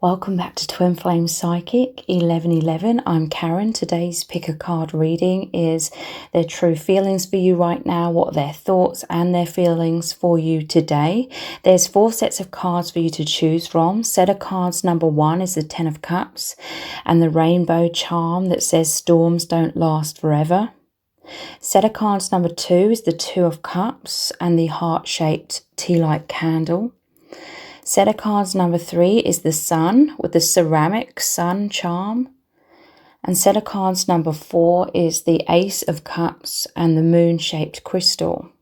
Welcome back to Twin Flame Psychic 1111. I'm Karen. Today's pick a card reading is their true feelings for you right now, what are their thoughts and their feelings for you today. There's 4 sets of cards for you to choose from. Set of cards number 1 is the 10 of Cups and the rainbow charm that says storms don't last forever. Set of cards number 2 is the 2 of Cups and the heart-shaped tea-light candle. Set of cards number 3 is the Sun with the ceramic sun charm. And set of cards number 4 is the Ace of Cups and the moon-shaped crystal.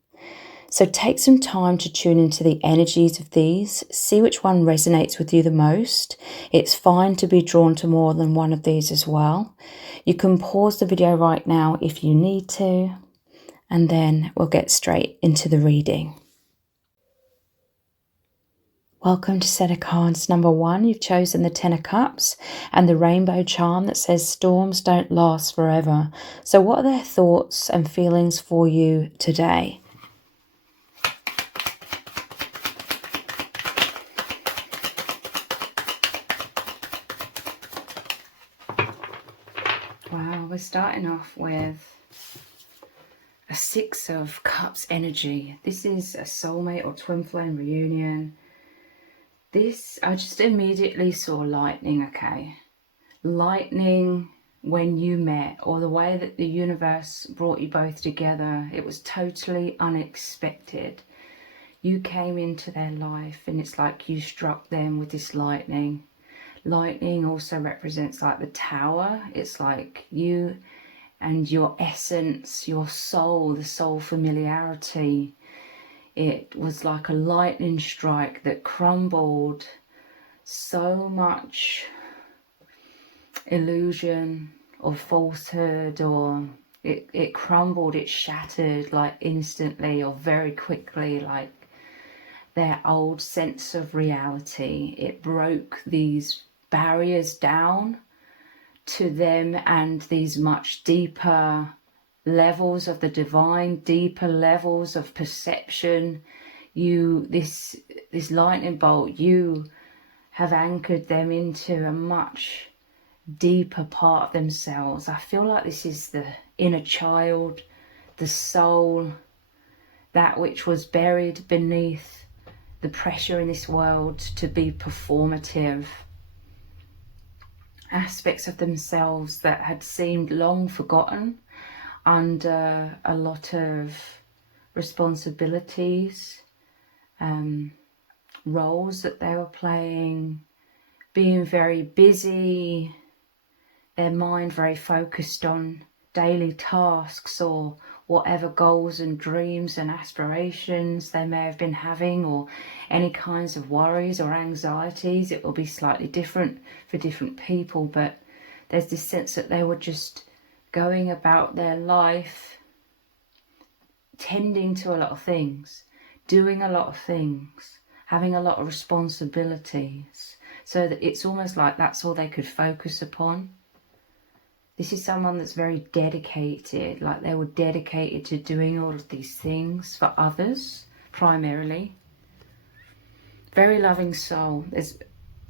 So take some time to tune into the energies of these. See which one resonates with you the most. It's fine to be drawn to more than one of these as well. You can pause the video right now if you need to. And then we'll get straight into the reading. Welcome to set of cards number 1. You've chosen the 10 of Cups and the rainbow charm that says storms don't last forever. So what are their thoughts and feelings for you today? Wow, we're starting off with a 6 of Cups energy. This is a soulmate or twin flame reunion. This, I just immediately saw lightning, okay? Lightning when you met, or the way that the universe brought you both together. It was totally unexpected. You came into their life and it's like you struck them with this lightning. Lightning also represents like the tower. It's like you and your essence, your soul, the soul familiarity. It was like a lightning strike that crumbled so much illusion or falsehood, or it crumbled, it shattered like instantly or very quickly, like their old sense of reality. It broke these barriers down to them and these much deeper levels of the divine, deeper levels of perception. This lightning bolt, you have anchored them into a much deeper part of themselves. I feel like this is the inner child, the soul, that which was buried beneath the pressure in this world to be performative. Aspects of themselves that had seemed long forgotten under a lot of responsibilities, roles that they were playing, being very busy, their mind very focused on daily tasks or whatever goals and dreams and aspirations they may have been having, or any kinds of worries or anxieties. It will be slightly different for different people, but there's this sense that they were just going about their life, tending to a lot of things, doing a lot of things, having a lot of responsibilities, so that it's almost like that's all they could focus upon. This is someone that's very dedicated, like they were dedicated to doing all of these things for others, primarily. Very loving soul. There's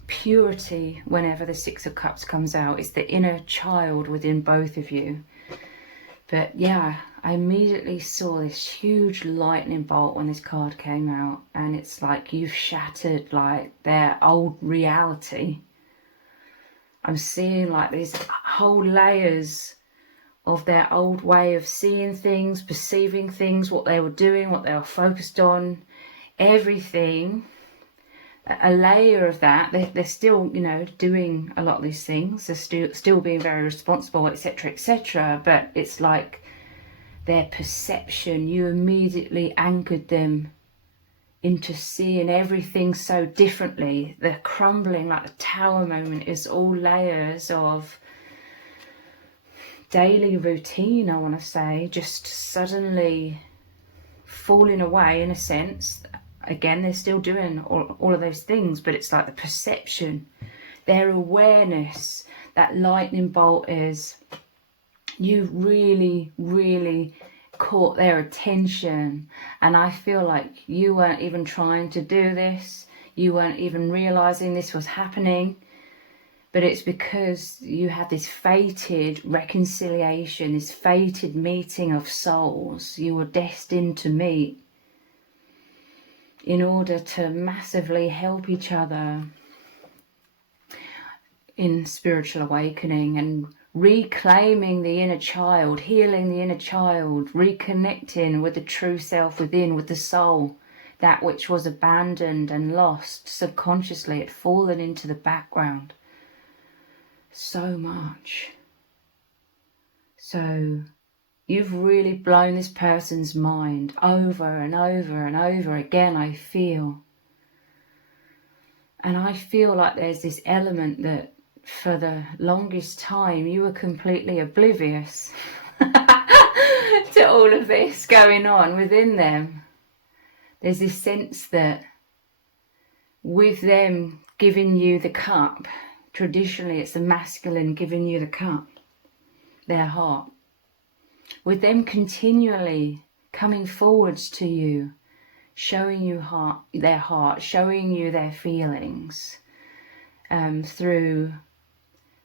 purity whenever the 6 of Cups comes out. It's the inner child within both of you. But yeah, I immediately saw this huge lightning bolt when this card came out, and it's like you've shattered like their old reality. I'm seeing like these whole layers of their old way of seeing things, perceiving things, what they were doing, what they were focused on, everything. A layer of that. They're still, you know, doing a lot of these things. They're still being very responsible, etc., etc. But it's like their perception, you immediately anchored them into seeing everything so differently. The crumbling, like the tower moment, is all layers of daily routine, I want to say, just suddenly falling away in a sense. Again, they're still doing all of those things, but it's like the perception, their awareness, that lightning bolt is, you really, really caught their attention. And I feel like you weren't even trying to do this. You weren't even realizing this was happening. But it's because you had this fated reconciliation, this fated meeting of souls you were destined to meet in order to massively help each other in spiritual awakening and reclaiming the inner child, healing the inner child, reconnecting with the true self within, with the soul, that which was abandoned and lost subconsciously. It fallen into the background so much. So you've really blown this person's mind over and over and over again, I feel. And I feel like there's this element that for the longest time you were completely oblivious to all of this going on within them. There's this sense that with them giving you the cup, traditionally it's the masculine giving you the cup, their heart, with them continually coming forwards to you, showing you their heart, showing you their feelings, through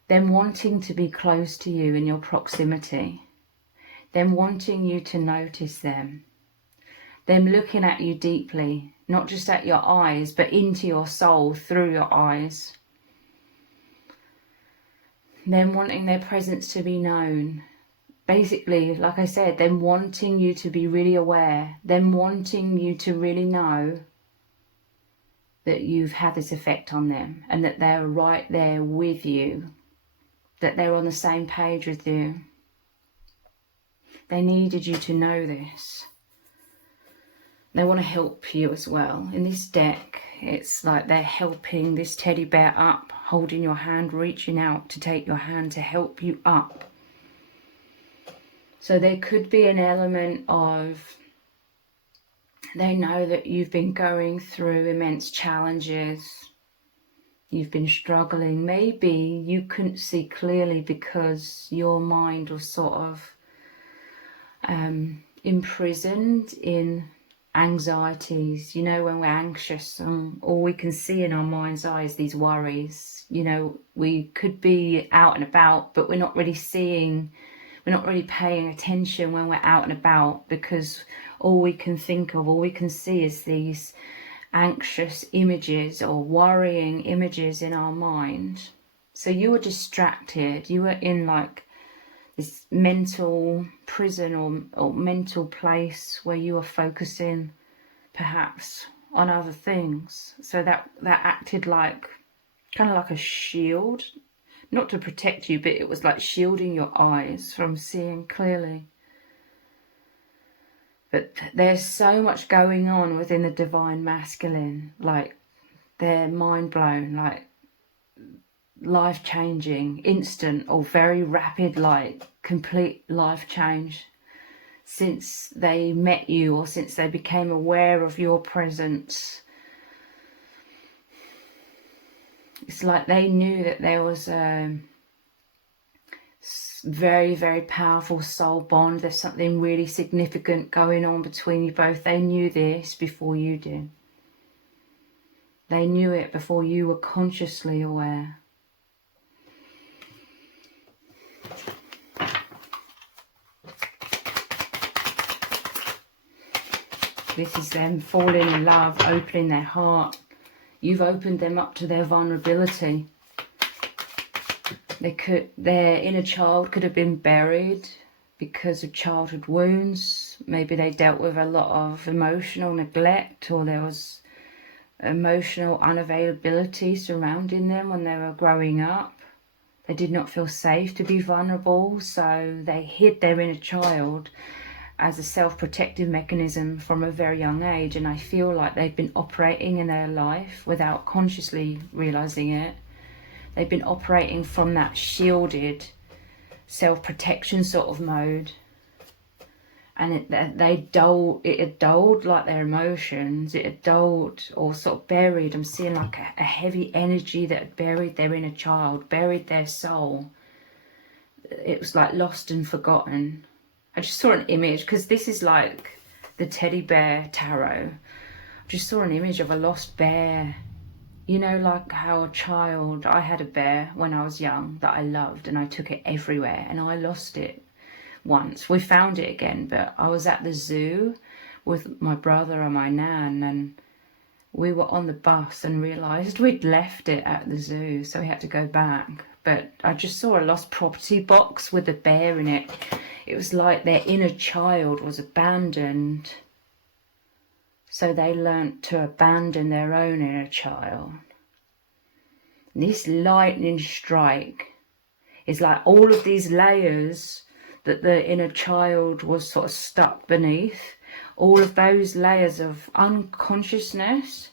them wanting to be close to you in your proximity, them wanting you to notice them looking at you deeply, not just at your eyes, but into your soul through your eyes, them wanting their presence to be known. Basically, like I said, them wanting you to be really aware, them wanting you to really know that you've had this effect on them and that they're right there with you, that they're on the same page with you. They needed you to know this. They want to help you as well. In this deck, it's like they're helping this teddy bear up, holding your hand, reaching out to take your hand to help you up. So there could be an element of, they know that you've been going through immense challenges. You've been struggling. Maybe you couldn't see clearly because your mind was sort of imprisoned in anxieties. You know, when we're anxious, all we can see in our mind's eye is these worries. You know, we could be out and about, but we're not really seeing, we're not really paying attention when we're out and about, because all we can think of, all we can see is these anxious images or worrying images in our mind. So you were distracted. You were in like this mental prison or mental place where you were focusing perhaps on other things. So that acted like kind of like a shield, not to protect you, but it was like shielding your eyes from seeing clearly. But there's so much going on within the divine masculine, like they're mind blown, like life changing, instant or very rapid, like complete life change since they met you or since they became aware of your presence. It's like they knew that there was a very, very powerful soul bond. There's something really significant going on between you both. They knew this before you did. They knew it before you were consciously aware. This is them falling in love, opening their heart. You've opened them up to their vulnerability. Their inner child could have been buried because of childhood wounds. Maybe they dealt with a lot of emotional neglect, or there was emotional unavailability surrounding them when they were growing up. They did not feel safe to be vulnerable, so they hid their inner child as a self-protective mechanism from a very young age. And I feel like they've been operating in their life without consciously realizing it. They've been operating from that shielded self-protection sort of mode. And it had dulled like their emotions. It had dulled or sort of buried. I'm seeing like a heavy energy that had buried their inner child, buried their soul. It was like lost and forgotten. I just saw an image, because this is like the teddy bear tarot. I just saw an image of a lost bear You know, like how a child, I had a bear when I was young that I loved, and I took it everywhere, and I lost it once. We found it again, but I was at the zoo with my brother and my nan, and we were on the bus and realised we'd left it at the zoo, so we had to go back. But I just saw a lost property box with a bear in it. It was like their inner child was abandoned, so they learnt to abandon their own inner child. This lightning strike is like all of these layers that the inner child was sort of stuck beneath. All of those layers of unconsciousness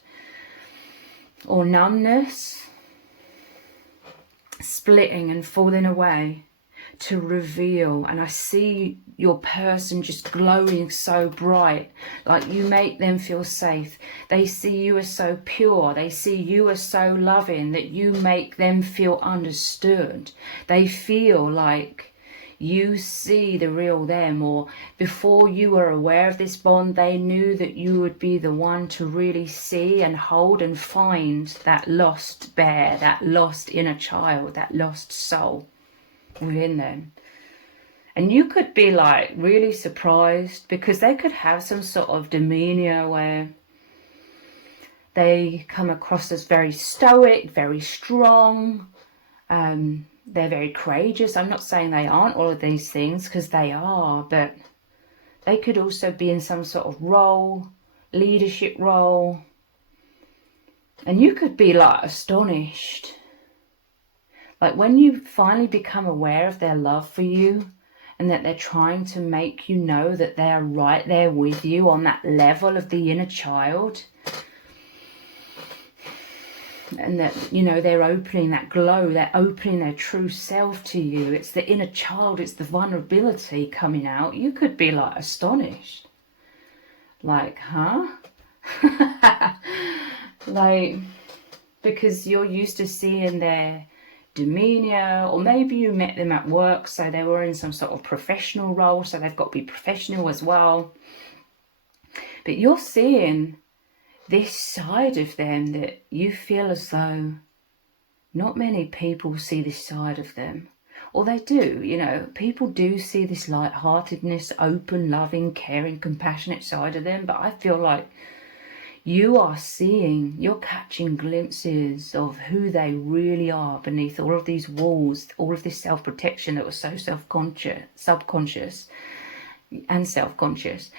or numbness, splitting and falling away to reveal. And I see your person just glowing so bright, like you make them feel safe. They see you as so pure, they see you as so loving that you make them feel understood. They feel like you see the real them, or before you were aware of this bond, they knew that you would be the one to really see and hold and find that lost bear, that lost inner child, that lost soul within them. And you could be like really surprised, because they could have some sort of demeanor where they come across as very stoic, very strong, they're very courageous. I'm not saying they aren't all of these things, because they are, but they could also be in some sort of role, leadership role, and you could be like astonished. Like when you finally become aware of their love for you, and that they're trying to make you know that they're right there with you on that level of the inner child, and that, you know, they're opening that glow, they're opening their true self to you. It's the inner child, it's the vulnerability coming out. You could be like astonished, like, huh? Like, because you're used to seeing their demeanor, or maybe you met them at work, so they were in some sort of professional role, so they've got to be professional as well. But you're seeing this side of them that you feel as though not many people see this side of them. Or they do, you know, people do see this lightheartedness, open, loving, caring, compassionate side of them, but I feel like you are seeing, you're catching glimpses of who they really are beneath all of these walls, all of this self-protection that was so subconscious and self-conscious.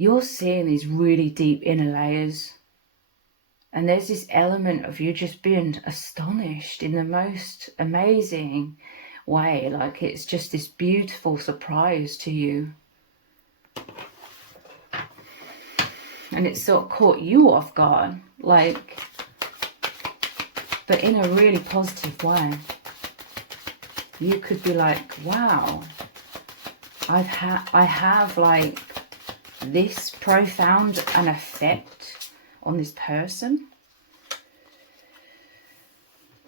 You're seeing these really deep inner layers. And there's this element of you just being astonished in the most amazing way. Like it's just this beautiful surprise to you. And it sort of caught you off guard, like, but in a really positive way. You could be like, wow, I have like this profound an effect on this person.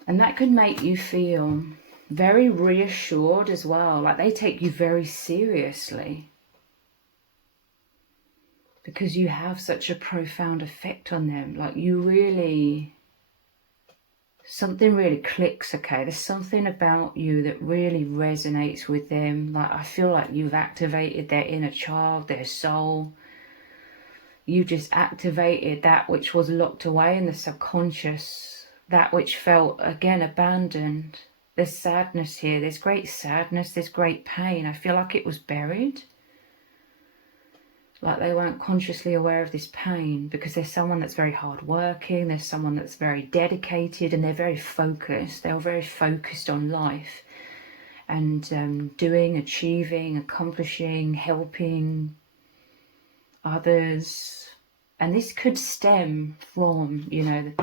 And that could make you feel very reassured as well. Like they take you very seriously, because you have such a profound effect on them. Like you really, something really clicks, okay? There's something about you that really resonates with them. Like I feel like you've activated their inner child, their soul. You just activated that which was locked away in the subconscious, that which felt, again, abandoned. There's sadness here. There's great sadness. There's great pain. I feel like it was buried. Like they weren't consciously aware of this pain, because there's someone that's very hardworking, there's someone that's very dedicated, and they're very focused. They're very focused on life and doing, achieving, accomplishing, helping others. And this could stem from, you know,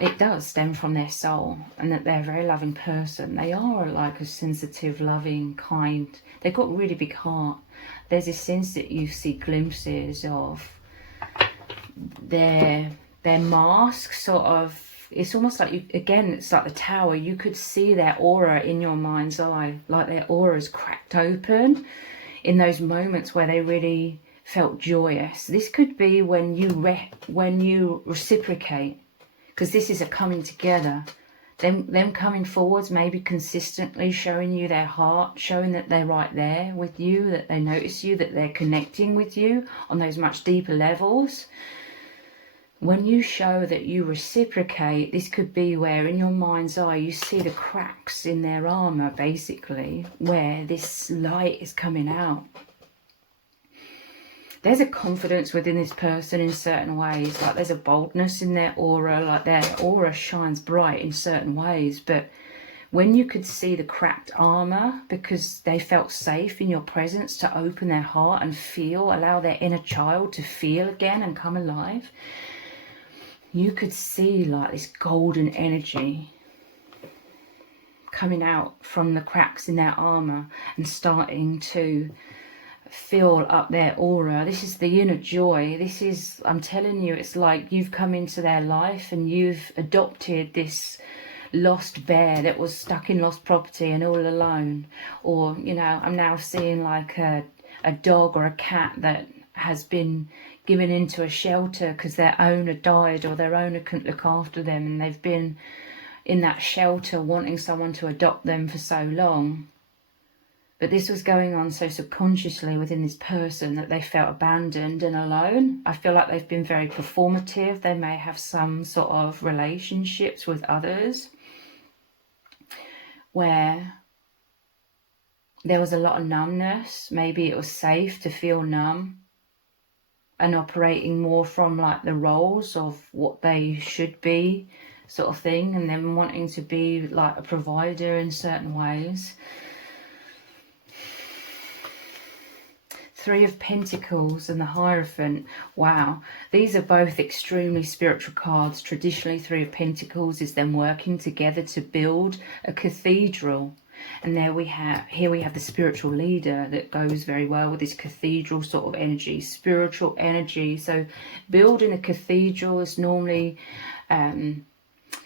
it does stem from their soul, and that they're a very loving person. They are like a sensitive, loving, kind. They've got a really big heart. There's this sense that you see glimpses of their mask, sort of. It's almost like, you, again, it's like the tower. You could see their aura in your mind's eye, like their aura's cracked open in those moments where they really felt joyous. This could be when you reciprocate. because this is a coming together. Them coming forwards, maybe consistently showing you their heart, showing that they're right there with you, that they notice you, that they're connecting with you on those much deeper levels. When you show that you reciprocate, this could be where in your mind's eye you see the cracks in their armor, basically, where this light is coming out. There's a confidence within this person in certain ways, like there's a boldness in their aura, like their aura shines bright in certain ways. But when you could see the cracked armor because they felt safe in your presence to open their heart and feel, allow their inner child to feel again and come alive, you could see like this golden energy coming out from the cracks in their armor and starting to fill up their aura. This is the inner joy. This is, I'm telling you, it's like you've come into their life and you've adopted this lost bear that was stuck in lost property and all alone. Or, you know, I'm now seeing like a dog or a cat that has been given into a shelter because their owner died or their owner couldn't look after them, and they've been in that shelter wanting someone to adopt them for so long. But this was going on so subconsciously within this person that they felt abandoned and alone. I feel like they've been very performative. They may have some sort of relationships with others where there was a lot of numbness. Maybe it was safe to feel numb and operating more from like the roles of what they should be, sort of thing, and then wanting to be like a provider in certain ways. Three of Pentacles and the Hierophant. Wow, these are both extremely spiritual cards. Traditionally, Three of Pentacles is them working together to build a cathedral. And here we have the spiritual leader that goes very well with this cathedral sort of energy, spiritual energy. So building a cathedral is normally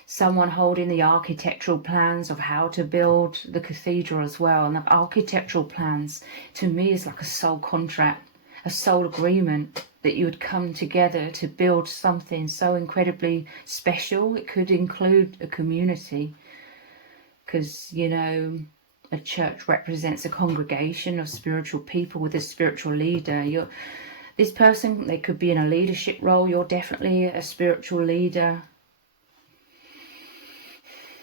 someone holding the architectural plans of how to build the cathedral as well. And the architectural plans to me is like a soul contract, a soul agreement that you would come together to build something so incredibly special. It could include a community, because, you know, a church represents a congregation of spiritual people with a spiritual leader. This person, they could be in a leadership role. You're definitely a spiritual leader.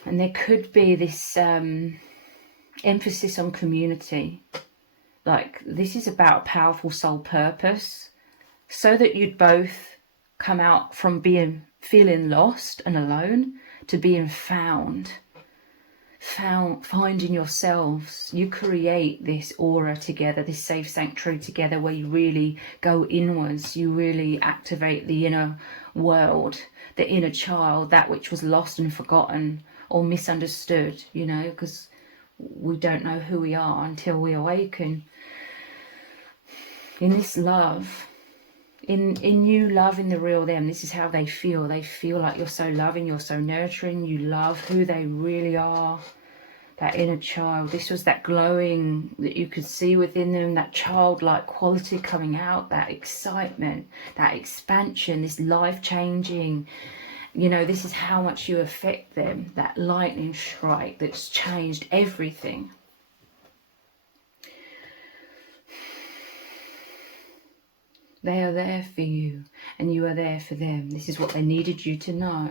And there could be this emphasis on community. Like, this is about a powerful soul purpose, so that you'd both come out from feeling lost and alone to being finding yourselves. You create this aura together, this safe sanctuary together, where you really go inwards. You really activate the inner world, the inner child, that which was lost and forgotten or misunderstood, you know, because we don't know who we are until we awaken. In this love, in you loving the real them, this is how they feel. They feel like you're so loving, you're so nurturing, you love who they really are, that inner child. This was that glowing that you could see within them, that childlike quality coming out, that excitement, that expansion, this life-changing, you know, this is how much you affect them, that lightning strike that's changed everything. They are there for you and you are there for them. This is what they needed you to know.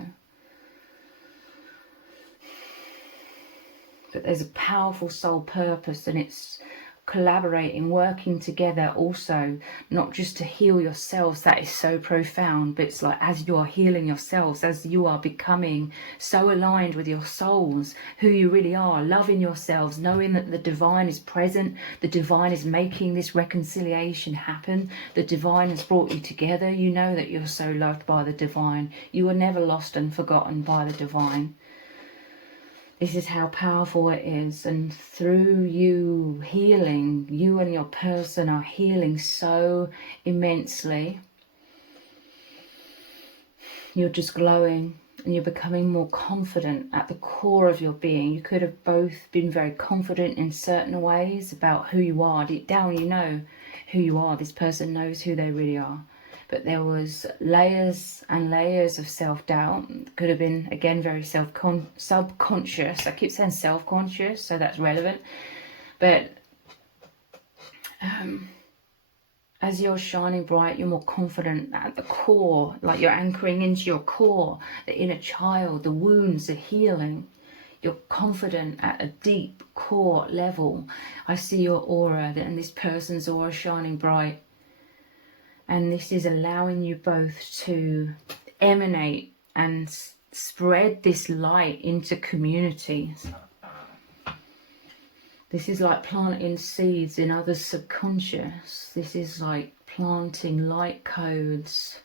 But there's a powerful soul purpose, and it's collaborating, working together also, not just to heal yourselves. That is so profound, but it's like as you are healing yourselves, as you are becoming so aligned with your souls, who you really are, loving yourselves, knowing that the divine is present, the divine is making this reconciliation happen, the divine has brought you together. You know that you're so loved by the divine. You are never lost and forgotten by the divine. This is how powerful it is, and through you healing, you and your person are healing so immensely. You're just glowing and you're becoming more confident at the core of your being. You could have both been very confident in certain ways about who you are. Deep down you know who you are. This person knows who they really are. but there was layers and layers of self-doubt. Could have been, again, very subconscious. I keep saying self-conscious, so that's relevant. But as you're shining bright, you're more confident at the core, like you're anchoring into your core, the inner child, the wounds, the healing. You're confident at a deep core level. I see your aura, and this person's aura shining bright. And this is allowing you both to emanate and spread this light into communities. This is like planting seeds in others' subconscious. This is like planting light codes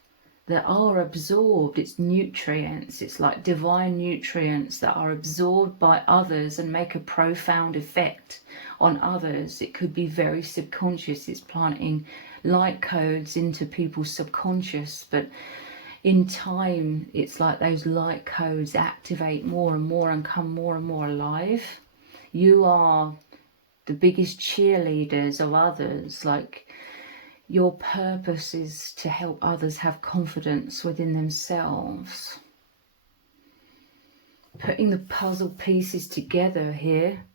that are absorbed. It's nutrients. It's like divine nutrients that are absorbed by others and make a profound effect on others. It could be very subconscious. It's planting light codes into people's subconscious, but in time it's like those light codes activate more and more and come more and more alive. You are the biggest cheerleaders of others. Like, your purpose is to help others have confidence within themselves. Putting the puzzle pieces together here,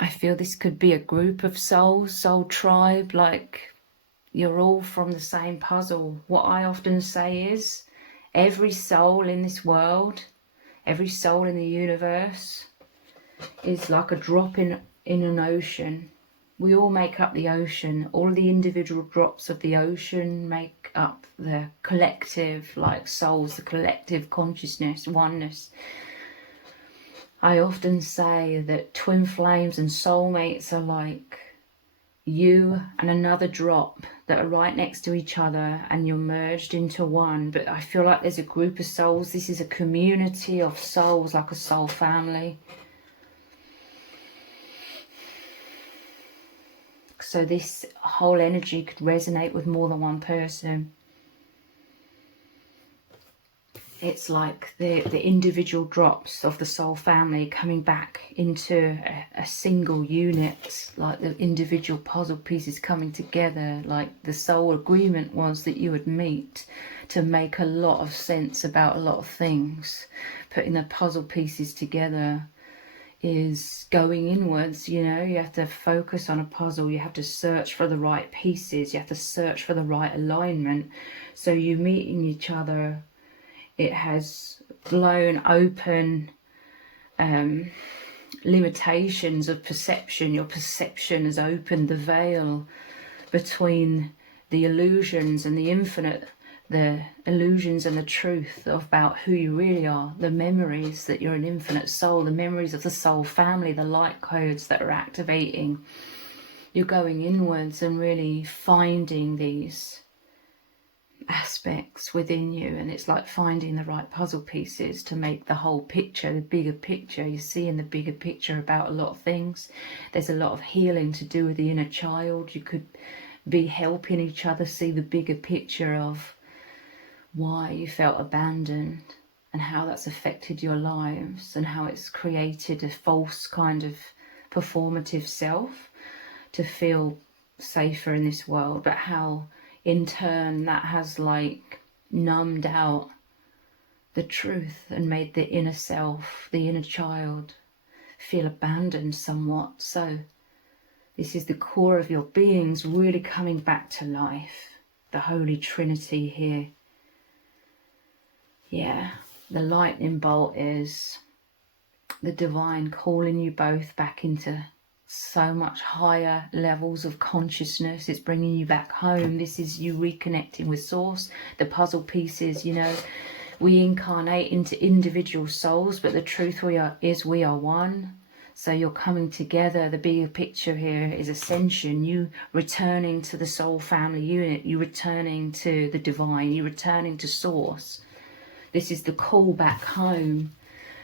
I feel this could be a group of souls, soul tribe, like you're all from the same puzzle. What I often say is, every soul in this world, every soul in the universe is like a drop in an ocean. We all make up the ocean. All the individual drops of the ocean make up the collective, like souls, the collective consciousness, oneness. I often say that twin flames and soulmates are like you and another drop that are right next to each other, and you're merged into one. But I feel like there's a group of souls. This is a community of souls, like a soul family. So this whole energy could resonate with more than one person. It's like the individual drops of the soul family coming back into a single unit, like the individual puzzle pieces coming together. Like the soul agreement was that you would meet to make a lot of sense about a lot of things. Putting the puzzle pieces together is going inwards. You know, you have to focus on a puzzle. You have to search for the right pieces. You have to search for the right alignment. So you meeting each other, it has blown open limitations of perception. Your perception has opened the veil between the illusions and the infinite, the illusions and the truth about who you really are, the memories that you're an infinite soul, the memories of the soul family, the light codes that are activating. You're going inwards and really finding these aspects within you, and it's like finding the right puzzle pieces to make the whole picture, the bigger picture. You see in the bigger picture about a lot of things. There's a lot of healing to do with the inner child. You could be helping each other see the bigger picture of why you felt abandoned and how that's affected your lives, and how it's created a false kind of performative self to feel safer in this world, but how in turn that has like numbed out the truth and made the inner self, the inner child, feel abandoned somewhat. So this is the core of your beings really coming back to life, the Holy Trinity here. Yeah, the lightning bolt is the divine calling you both back into so much higher levels of consciousness. It's bringing you back home. This is you reconnecting with source. The puzzle pieces, you know, we incarnate into individual souls, but the truth we are one. So you're coming together. The bigger picture here is ascension. You returning to the soul family unit. You returning to the divine. You returning to source. This is the call back home.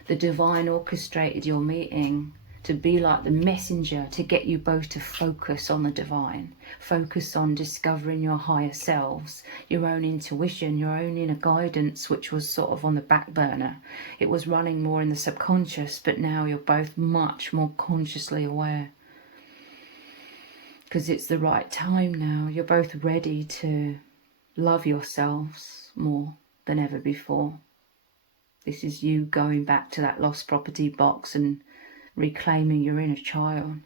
The divine orchestrated your meeting to be like the messenger to get you both to focus on the divine, focus on discovering your higher selves, your own intuition, your own inner guidance, which was sort of on the back burner. It was running more in the subconscious, but now you're both much more consciously aware. because it's the right time now. You're both ready to love yourselves more than ever before. This is you going back to that lost property box and reclaiming your inner child.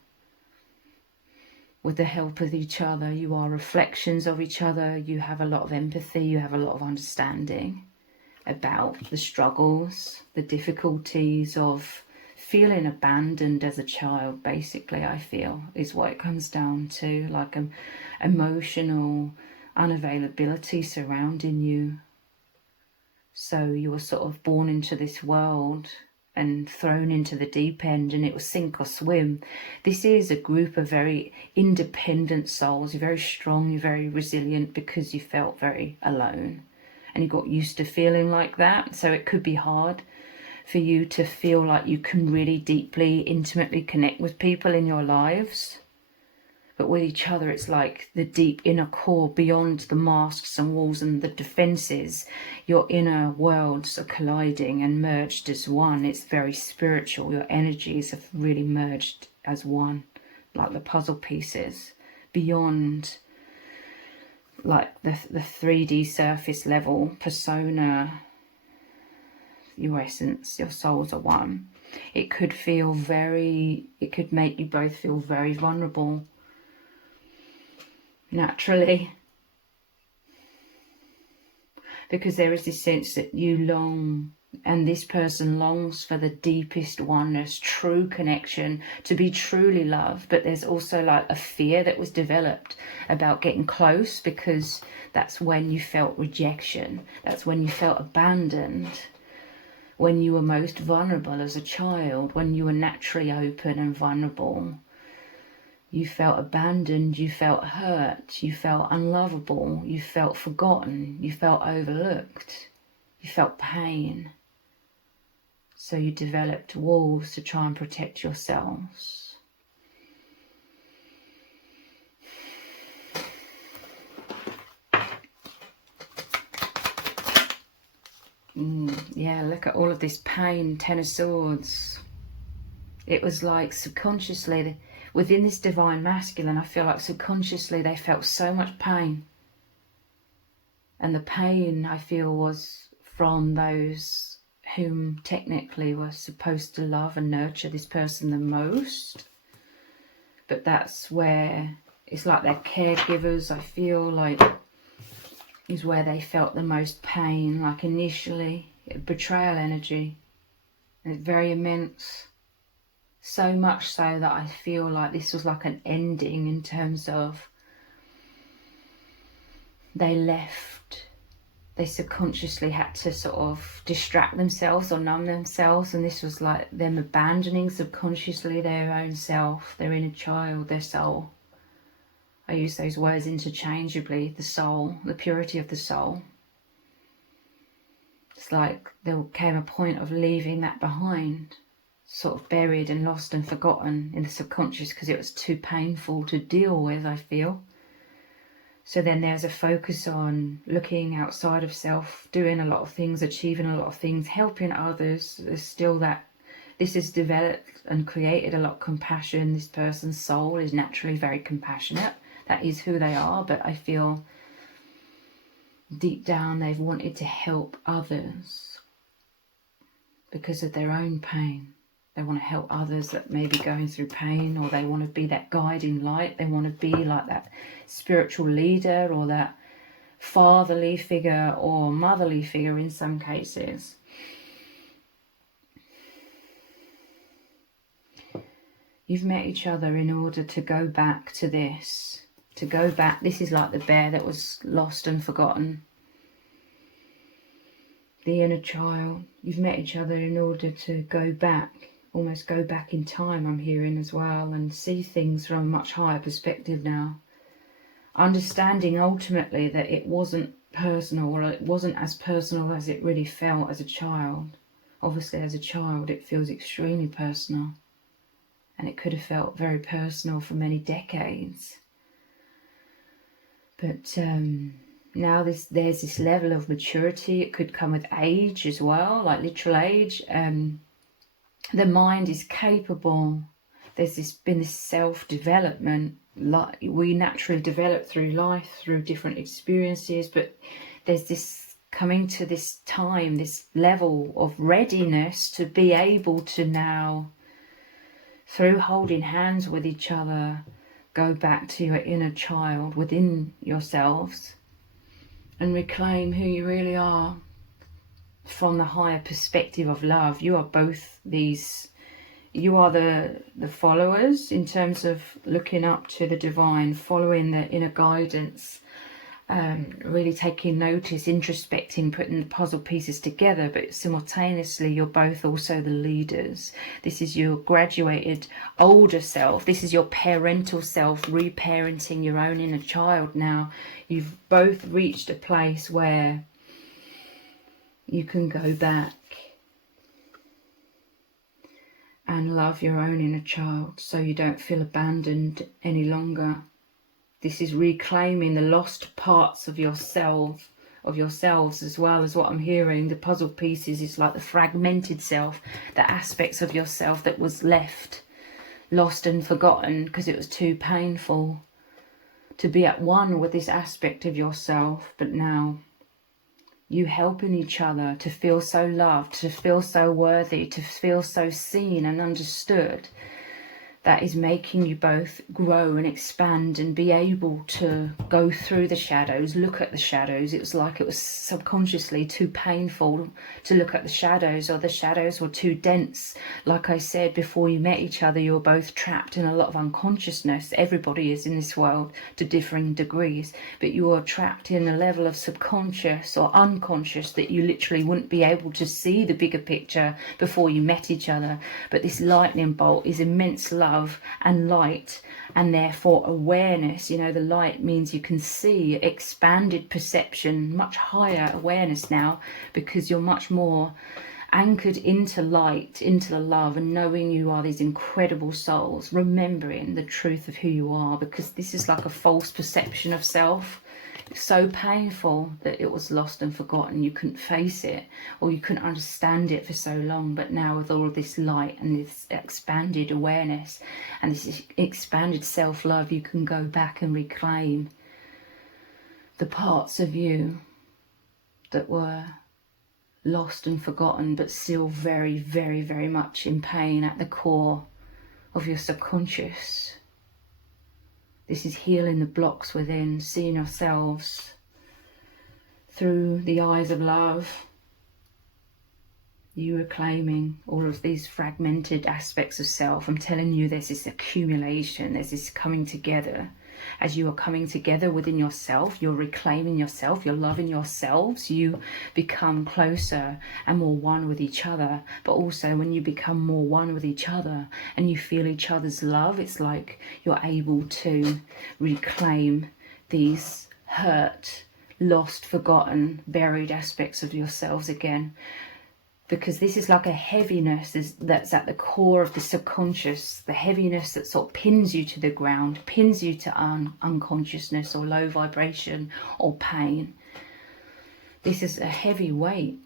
With the help of each other, you are reflections of each other. You have a lot of empathy. You have a lot of understanding about the struggles, the difficulties of feeling abandoned as a child, basically, I feel, is what it comes down to, like emotional unavailability surrounding you. So you were sort of born into this world and thrown into the deep end, and it was sink or swim. This is a group of very independent souls. You're very strong, you're very resilient, because you felt very alone and you got used to feeling like that. So it could be hard for you to feel like you can really deeply, intimately connect with people in your lives. But with each other, it's like the deep inner core beyond the masks and walls and the defenses. Your inner worlds are colliding and merged as one. It's very spiritual. Your energies have really merged as one, like the puzzle pieces, beyond like the 3D surface level persona. Your essence, your souls are one. It could make you both feel very vulnerable naturally, because there is this sense that you long, and this person longs for the deepest oneness, true connection, to be truly loved. But there's also like a fear that was developed about getting close, because that's when you felt rejection, that's when you felt abandoned, when you were most vulnerable as a child, when you were naturally open and vulnerable. You felt abandoned, you felt hurt, you felt unlovable, you felt forgotten, you felt overlooked, you felt pain. So you developed walls to try and protect yourselves. Yeah, look at all of this pain, Ten of Swords. It was like subconsciously, within this divine masculine, I feel like subconsciously they felt so much pain. And the pain, I feel, was from those whom technically were supposed to love and nurture this person the most. But that's where, it's like their caregivers, I feel like, is where they felt the most pain. Like initially, betrayal energy. And it's very immense. So much so that I feel like this was like an ending in terms of they left. They subconsciously had to sort of distract themselves or numb themselves, and this was like them abandoning subconsciously their own self, their inner child, their soul. I use those words interchangeably, the soul, the purity of the soul. It's like there came a point of leaving that behind, sort of buried and lost and forgotten in the subconscious, because it was too painful to deal with, I feel. So then there's a focus on looking outside of self, doing a lot of things, achieving a lot of things, helping others. There's still that, this has developed and created a lot of compassion. This person's soul is naturally very compassionate. That is who they are, but I feel deep down they've wanted to help others because of their own pain. They want to help others that may be going through pain, or they want to be that guiding light. They want to be like that spiritual leader, or that fatherly figure or motherly figure in some cases. You've met each other in order to go back to this. To go back, this is like the bear that was lost and forgotten. The inner child. You've met each other in order to go back. Almost go back in time, I'm hearing as well, and see things from a much higher perspective now. Understanding ultimately that it wasn't personal, or it wasn't as personal as it really felt as a child. Obviously as a child it feels extremely personal, and it could have felt very personal for many decades. But now there's this level of maturity. It could come with age as well, like literal age. The mind is capable there's been this self-development. Like we naturally develop through life, through different experiences, but there's this coming to this time, this level of readiness to be able to now, through holding hands with each other, go back to your inner child within yourselves and reclaim who you really are from the higher perspective of love. You are both these. You are the followers in terms of looking up to the divine, following the inner guidance, really taking notice, introspecting, putting the puzzle pieces together, but simultaneously you're both also the leaders. This is your graduated older self. This is your parental self reparenting your own inner child now. You've both reached a place where you can go back and love your own inner child so you don't feel abandoned any longer. This is reclaiming the lost parts of yourself, of yourselves, as well as what I'm hearing. The puzzle pieces is like the fragmented self, the aspects of yourself that was left, lost and forgotten because it was too painful to be at one with this aspect of yourself. But now you helping each other to feel so loved, to feel so worthy, to feel so seen and understood, that is making you both grow and expand and be able to go through the shadows, look at the shadows. It was like it was subconsciously too painful to look at the shadows, or the shadows were too dense. Like I said, before you met each other, you were both trapped in a lot of unconsciousness. Everybody is in this world to differing degrees, but you are trapped in a level of subconscious or unconscious that you literally wouldn't be able to see the bigger picture before you met each other. But this lightning bolt is immense love and light, and therefore awareness. You know, the light means you can see, expanded perception, much higher awareness now, because you're much more anchored into light, into the love, and knowing you are these incredible souls, remembering the truth of who you are, because this is like a false perception of self. It's so painful that it was lost and forgotten. You couldn't face it, or you couldn't understand it for so long. But now with all of this light and this expanded awareness and this expanded self-love, you can go back and reclaim the parts of you that were lost and forgotten, but still very, very, very much in pain at the core of your subconscious. This is healing the blocks within, seeing yourselves through the eyes of love. You reclaiming all of these fragmented aspects of self. I'm telling you, there's this accumulation, there's this coming together. As you are coming together within yourself, you're reclaiming yourself, you're loving yourselves, you become closer and more one with each other. But also when you become more one with each other and you feel each other's love, it's like you're able to reclaim these hurt, lost, forgotten, buried aspects of yourselves again. Because this is like a heaviness that's at the core of the subconscious, the heaviness that sort of pins you to the ground, pins you to unconsciousness or low vibration or pain. This is a heavy weight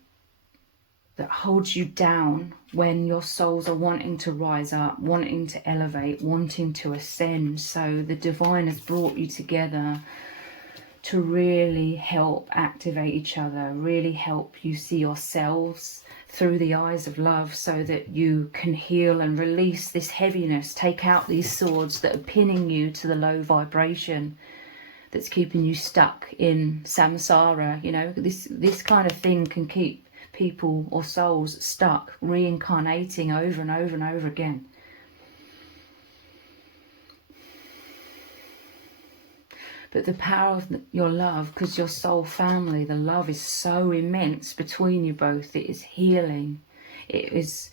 that holds you down when your souls are wanting to rise up, wanting to elevate, wanting to ascend. So the divine has brought you together to really help activate each other, really help you see yourselves through the eyes of love, so that you can heal and release this heaviness, take out these swords that are pinning you to the low vibration, that's keeping you stuck in samsara. You know, this kind of thing can keep people or souls stuck, reincarnating over and over and over again. But the power of your love, because your soul family, the love is so immense between you both. It is healing. It is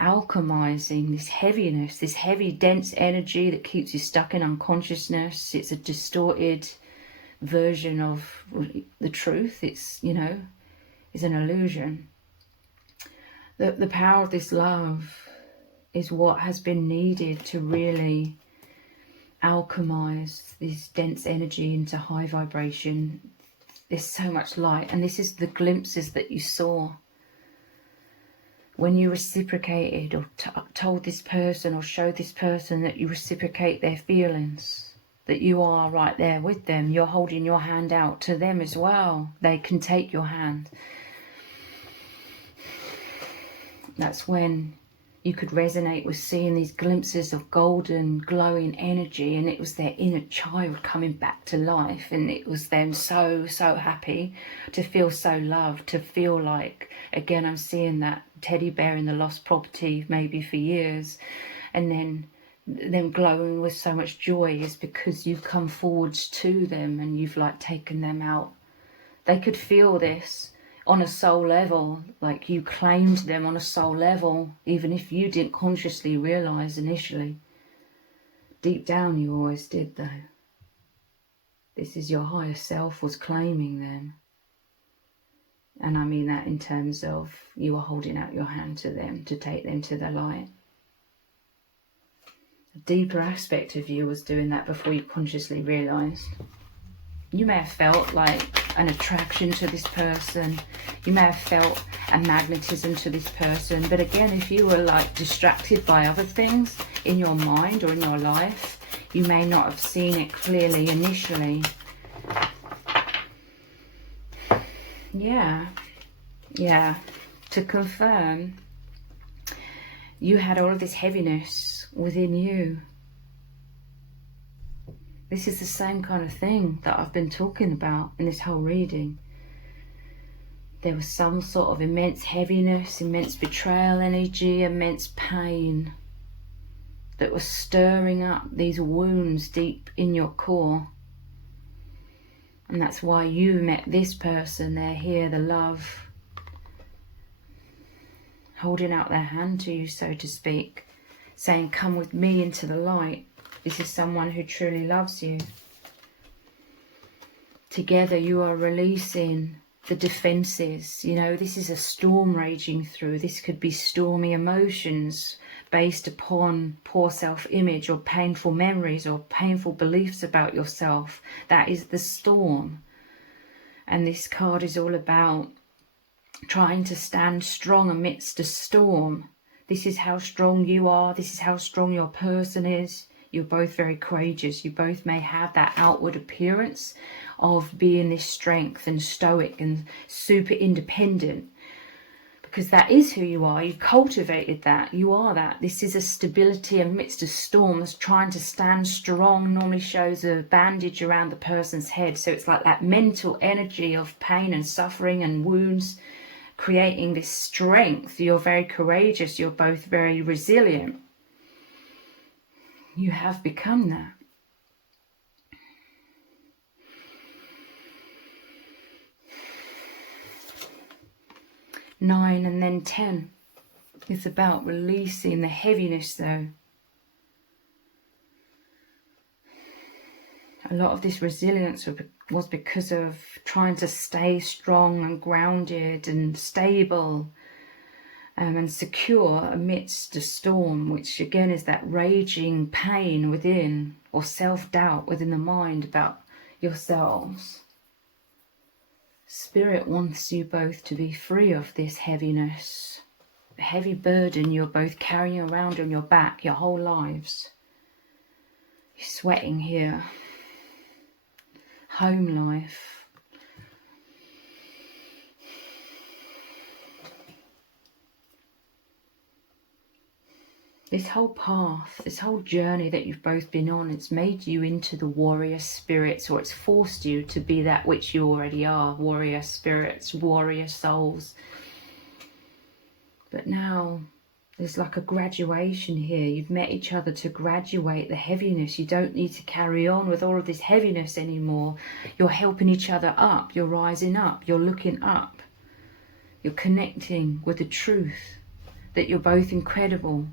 alchemizing this heaviness, this heavy, dense energy that keeps you stuck in unconsciousness. It's a distorted version of the truth. It's, you know, is an illusion. The power of this love is what has been needed to really alchemize this dense energy into high vibration. There's so much light, and this is the glimpses that you saw. when you reciprocated or told this person or showed this person that you reciprocate their feelings, that you are right there with them, you're holding your hand out to them as well. They can take your hand. That's when you could resonate with seeing these glimpses of golden glowing energy, and it was their inner child coming back to life, and it was them so happy to feel so loved, to feel like, again, I'm seeing that teddy bear in the lost property maybe for years, and then them glowing with so much joy is because you've come forwards to them and you've like taken them out. They could feel this on a soul level, like you claimed them on a soul level, even if you didn't consciously realize initially. Deep down you always did though. This is your higher self was claiming them. And I mean that in terms of you were holding out your hand to them to take them to the light. A deeper aspect of you was doing that before you consciously realized. You may have felt like an attraction to this person. You may have felt a magnetism to this person. But again, if you were like distracted by other things in your mind or in your life, you may not have seen it clearly initially. Yeah. To confirm, you had all of this heaviness within you. This is the same kind of thing that I've been talking about in this whole reading. There was some sort of immense heaviness, immense betrayal energy, immense pain that was stirring up these wounds deep in your core. And that's why you met this person. They're here, the love, holding out their hand to you, so to speak, saying, come with me into the light. This is someone who truly loves you. Together you are releasing the defenses. You know, this is a storm raging through. This could be stormy emotions based upon poor self-image or painful memories or painful beliefs about yourself. That is the storm. And this card is all about trying to stand strong amidst a storm. This is how strong you are. This is how strong your person is. You're both very courageous. You both may have that outward appearance of being this strength and stoic and super independent, because that is who you are. You've cultivated that. You are that. This is a stability amidst a storm that's trying to stand strong. Normally shows a bandage around the person's head. So it's like that mental energy of pain and suffering and wounds, creating this strength. You're very courageous. You're both very resilient. You have become that. Nine and then 10. It's about releasing the heaviness though. A lot of this resilience was because of trying to stay strong and grounded and stable and secure amidst a storm, which again is that raging pain within, or self-doubt within the mind about yourselves. Spirit wants you both to be free of this heaviness, the heavy burden you're both carrying around on your back your whole lives. You're sweating here. Home life. This whole path, this whole journey that you've both been on, it's made you into the warrior spirits, or it's forced you to be that which you already are, warrior spirits, warrior souls. But now there's like a graduation here. You've met each other to graduate the heaviness. You don't need to carry on with all of this heaviness anymore. You're helping each other up. You're rising up. You're looking up. You're connecting with the truth that you're both incredible.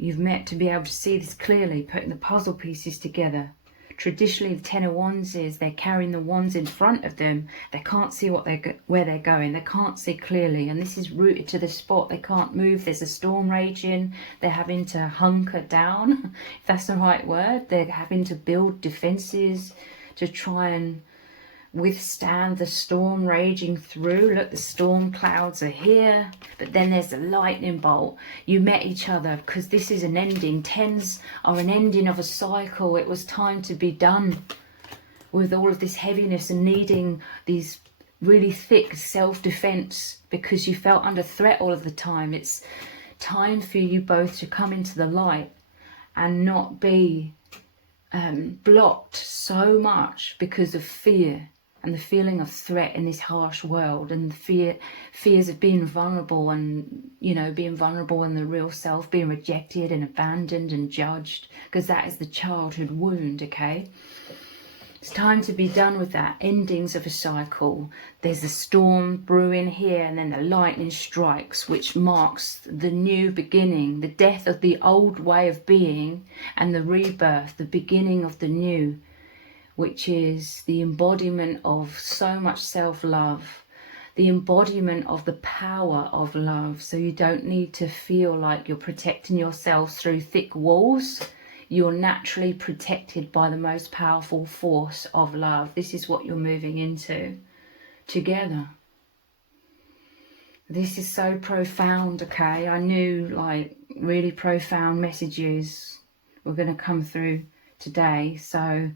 You've met to be able to see this clearly, putting the puzzle pieces together. Traditionally, the Ten of Wands is they're carrying the wands in front of them. They can't see where they're going. They can't see clearly. And this is rooted to the spot. They can't move. There's a storm raging. They're having to hunker down, if that's the right word. They're having to build defenses to try and withstand the storm raging through. Look, the storm clouds are here, but then there's a lightning bolt. You met each other because this is an ending. 10s are an ending of a cycle. It was time to be done with all of this heaviness and needing these really thick self-defense because you felt under threat all of the time. It's time for you both to come into the light and not be blocked so much because of fear and the feeling of threat in this harsh world, and the fears of being vulnerable, and being vulnerable in the real self, being rejected and abandoned and judged, because that is the childhood wound. Okay, it's time to be done with that. Endings of a cycle. There's a storm brewing here, and then the lightning strikes, which marks the new beginning, the death of the old way of being, and the rebirth, the beginning of the new, which is the embodiment of so much self-love, the embodiment of the power of love. So you don't need to feel like you're protecting yourselves through thick walls. You're naturally protected by the most powerful force of love. This is what you're moving into together. This is so profound, okay? I knew like really profound messages were going to come through today. So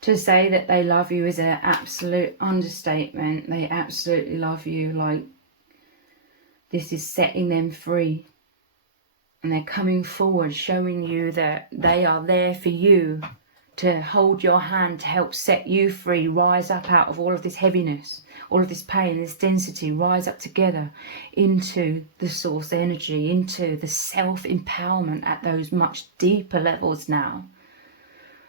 to say that they love you is an absolute understatement. They absolutely love you. Like, this is setting them free. And they're coming forward, showing you that they are there for you, to hold your hand, to help set you free, rise up out of all of this heaviness, all of this pain, this density, rise up together into the source energy, into the self-empowerment at those much deeper levels now.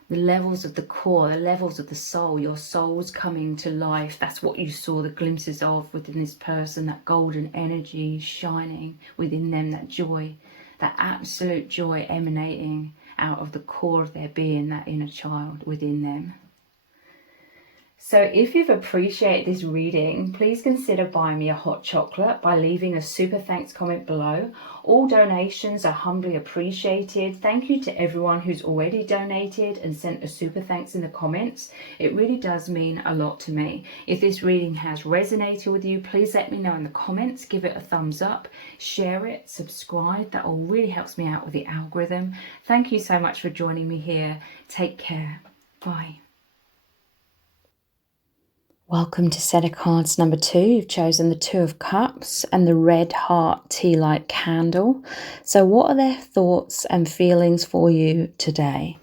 The levels of the core, the levels of the soul, your soul's coming to life. That's what you saw the glimpses of within this person, that golden energy shining within them, that joy, that absolute joy emanating out of the core of their being, that inner child within them. So if you've appreciated this reading, please consider buying me a hot chocolate by leaving a super thanks comment below. All donations are humbly appreciated. Thank you to everyone who's already donated and sent a super thanks in the comments. It really does mean a lot to me. If this reading has resonated with you, please let me know in the comments. Give it a thumbs up, share it, subscribe. That all really helps me out with the algorithm. Thank you so much for joining me here. Take care. Bye. Welcome to set of cards number 2. You've chosen the 2 of Cups and the red heart tea light candle. So what are their thoughts and feelings for you today?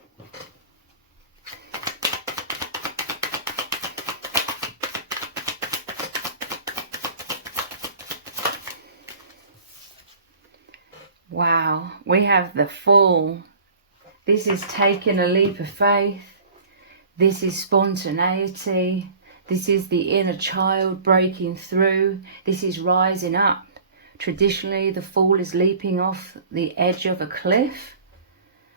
Wow, we have the Fool. This is taking a leap of faith. This is spontaneity. This is the inner child breaking through. This is rising up. Traditionally, the Fool is leaping off the edge of a cliff.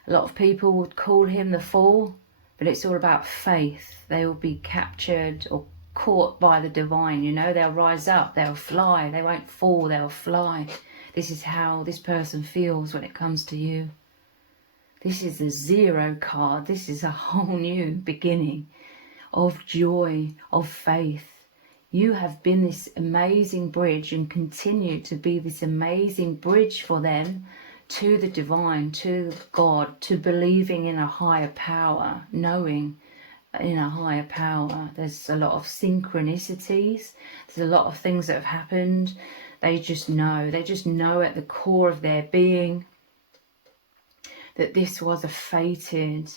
A lot of people would call him the Fool, but it's all about faith. They will be captured or caught by the divine, They'll rise up, they'll fly. They won't fall, they'll fly. This is how this person feels when it comes to you. This is the 0 card. This is a whole new beginning of joy, of faith. You have been this amazing bridge and continue to be this amazing bridge for them to the divine, to God, to believing in a higher power, knowing in a higher power. There's a lot of synchronicities. There's a lot of things that have happened. They just know at the core of their being that this was a fated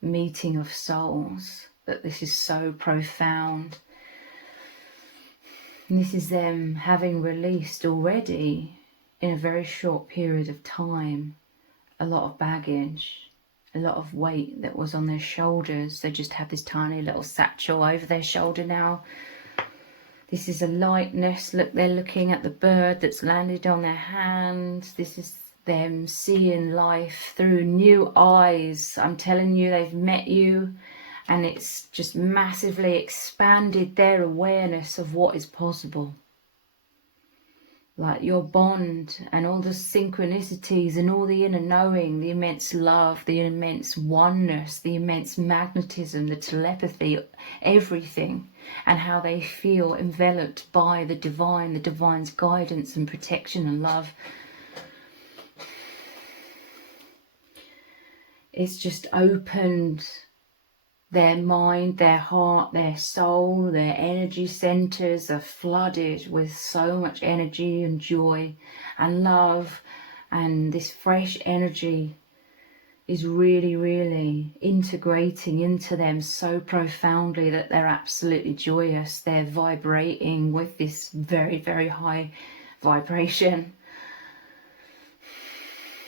meeting of souls, that this is so profound. And this is them having released already, in a very short period of time, a lot of baggage, a lot of weight that was on their shoulders. They just have this tiny little satchel over their shoulder now. This is a lightness. Look, they're looking at the bird that's landed on their hand. This is them seeing life through new eyes. I'm telling you, they've met you, and it's just massively expanded their awareness of what is possible. like your bond and all the synchronicities and all the inner knowing, the immense love, the immense oneness, the immense magnetism, the telepathy, everything, and how they feel enveloped by the divine's guidance and protection and love. It's just opened their mind, their heart, their soul, their energy centers are flooded with so much energy and joy and love, and this fresh energy is really, really integrating into them so profoundly that they're absolutely joyous. They're vibrating with this very, very high vibration.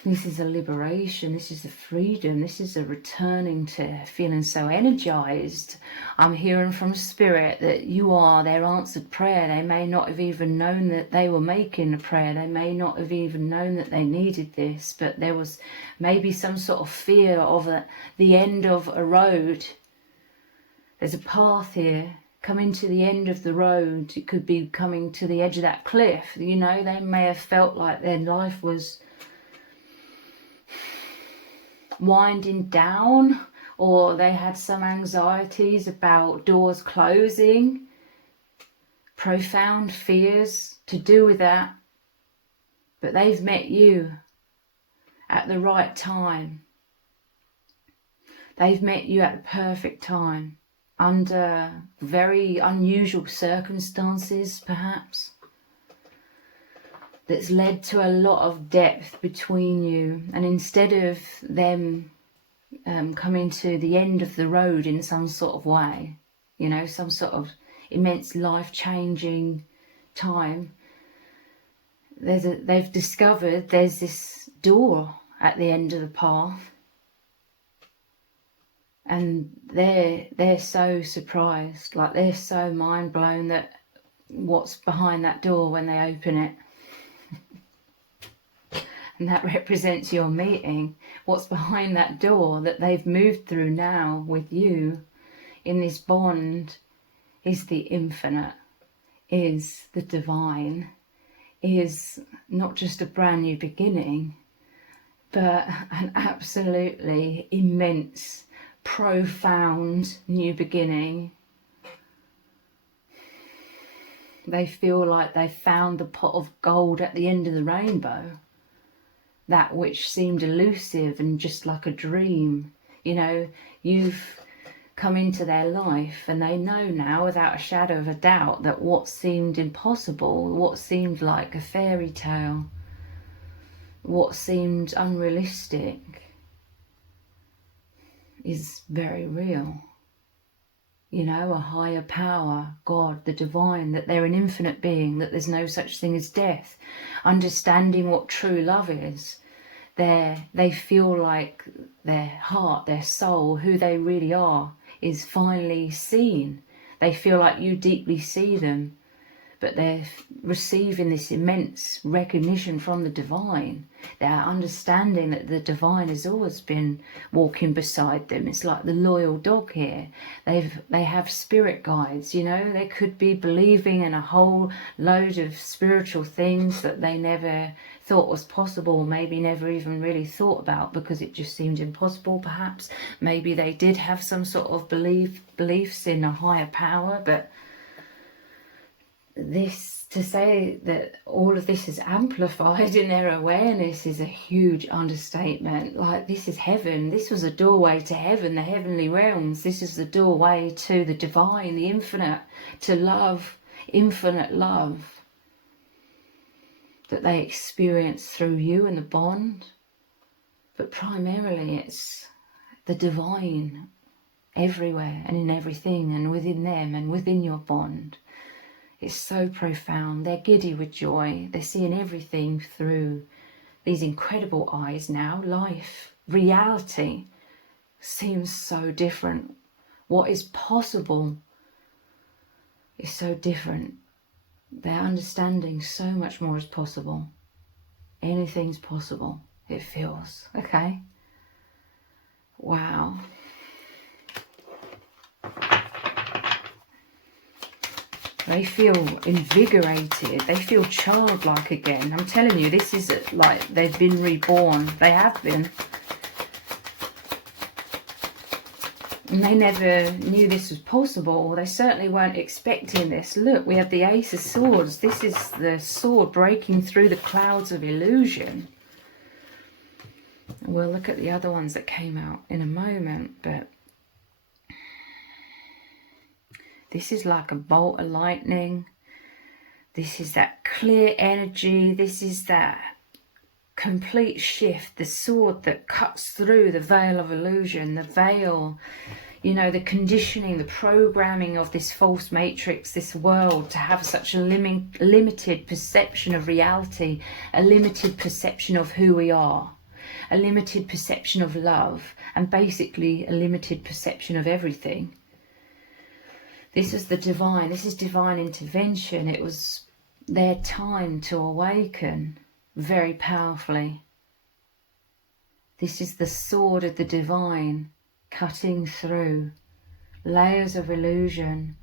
This is a liberation, this is a freedom, this is a returning to feeling so energized. I'm hearing from Spirit that you are their answered prayer. They may not have even known that they were making a prayer. They may not have even known that they needed this, but there was maybe some sort of fear of the end of a road. There's a path here. Coming to the end of the road, it could be coming to the edge of that cliff. You know, they may have felt like their life was winding down, or they had some anxieties about doors closing, profound fears to do with that. But they've met you at the right time. They've met you at the perfect time, under very unusual circumstances perhaps, that's led to a lot of depth between you. And instead of them coming to the end of the road in some sort of way, you know, some sort of immense life-changing time, they've discovered there's this door at the end of the path, and they're so surprised, like they're so mind blown that what's behind that door when they open it. And that represents your meeting. What's behind that door that they've moved through now with you in this bond is the infinite, is the divine, is not just a brand new beginning, but an absolutely immense, profound new beginning. They feel like they found the pot of gold at the end of the rainbow. That which seemed elusive and just like a dream. You know, you've come into their life and they know now without a shadow of a doubt that what seemed impossible, what seemed like a fairy tale, what seemed unrealistic is very real. You know, a higher power, God, the divine, that they're an infinite being, that there's no such thing as death. Understanding what true love is, they feel like their heart, their soul, who they really are, is finally seen. They feel like you deeply see them, but they're receiving this immense recognition from the divine. They're understanding that the divine has always been walking beside them. It's like the loyal dog here. They have spirit guides, you know. They could be believing in a whole load of spiritual things that they never thought was possible, maybe never even really thought about because it just seemed impossible perhaps. Maybe they did have some sort of beliefs in a higher power, but this, to say that all of this is amplified in their awareness is a huge understatement. Like, this is heaven. This was a doorway to heaven, the heavenly realms. This is the doorway to the divine, the infinite, to love, infinite love that they experience through you and the bond. But primarily it's the divine everywhere and in everything and within them and within your bond. It's so profound. They're giddy with joy. They're seeing everything through these incredible eyes now. Life, reality seems so different. What is possible is so different. They're understanding so much more is possible. Anything's possible, it feels. Okay? Wow. They feel invigorated. They feel childlike again. I'm telling you, this is like they've been reborn. They have been. And they never knew this was possible. They certainly weren't expecting this. Look, we have the Ace of Swords. This is the sword breaking through the clouds of illusion. We'll look at the other ones that came out in a moment, but this is like a bolt of lightning. This is that clear energy. This is that complete shift. The sword that cuts through the veil of illusion. The veil, you know, the conditioning, the programming of this false matrix, this world, to have such a limited perception of reality, a limited perception of who we are, a limited perception of love, and basically a limited perception of everything. This is the divine. This is divine intervention. It was their time to awaken very powerfully. This is the sword of the divine, cutting through layers of illusion,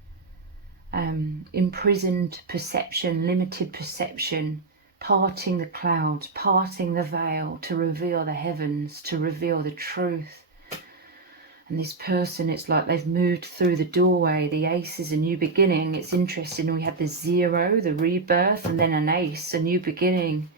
imprisoned perception, limited perception, parting the clouds, parting the veil to reveal the heavens, to reveal the truth. And this person, it's like they've moved through the doorway. The ace is a new beginning. It's interesting. We have the 0, the rebirth, and then an ace, a new beginning.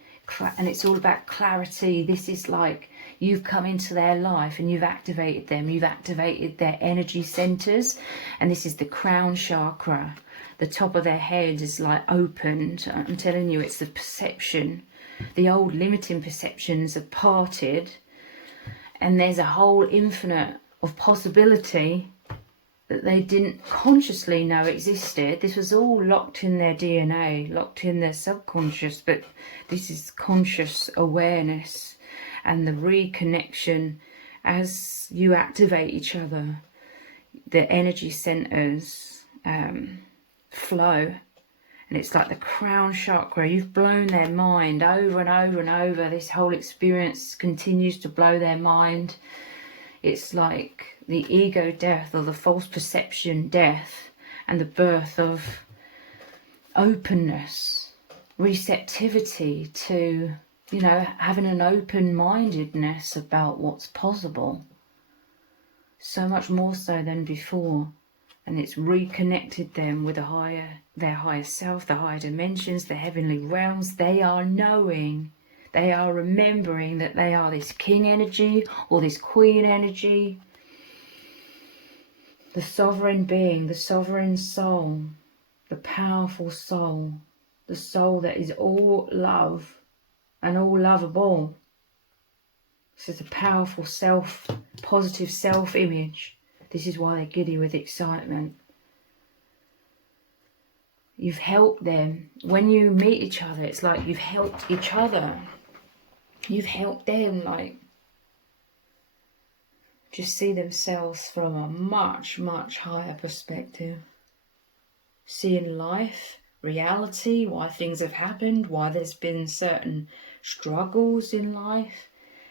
And it's all about clarity. This is like you've come into their life and you've activated them. You've activated their energy centers. And this is the crown chakra. The top of their head is like opened. I'm telling you, it's the perception. The old limiting perceptions have parted. And there's a whole infinite of possibility that they didn't consciously know existed. This was all locked in their DNA, locked in their subconscious, but this is conscious awareness and the reconnection as you activate each other. The energy centers flow, and it's like the crown chakra. You've blown their mind over and over and over. This whole experience continues to blow their mind. It's like the ego death, or the false perception death, and the birth of openness, receptivity to, you know, having an open-mindedness about what's possible. So much more so than before. And it's reconnected them with their higher self, the higher dimensions, the heavenly realms. They are knowing. They are remembering that they are this king energy or this queen energy. The sovereign being, the sovereign soul, the powerful soul, the soul that is all love and all lovable. This is a powerful positive self-image. This is why they're giddy with excitement. You've helped them. When you meet each other, it's like you've helped each other. You've helped them, like, just see themselves from a much, much higher perspective. Seeing life, reality, why things have happened, why there's been certain struggles in life,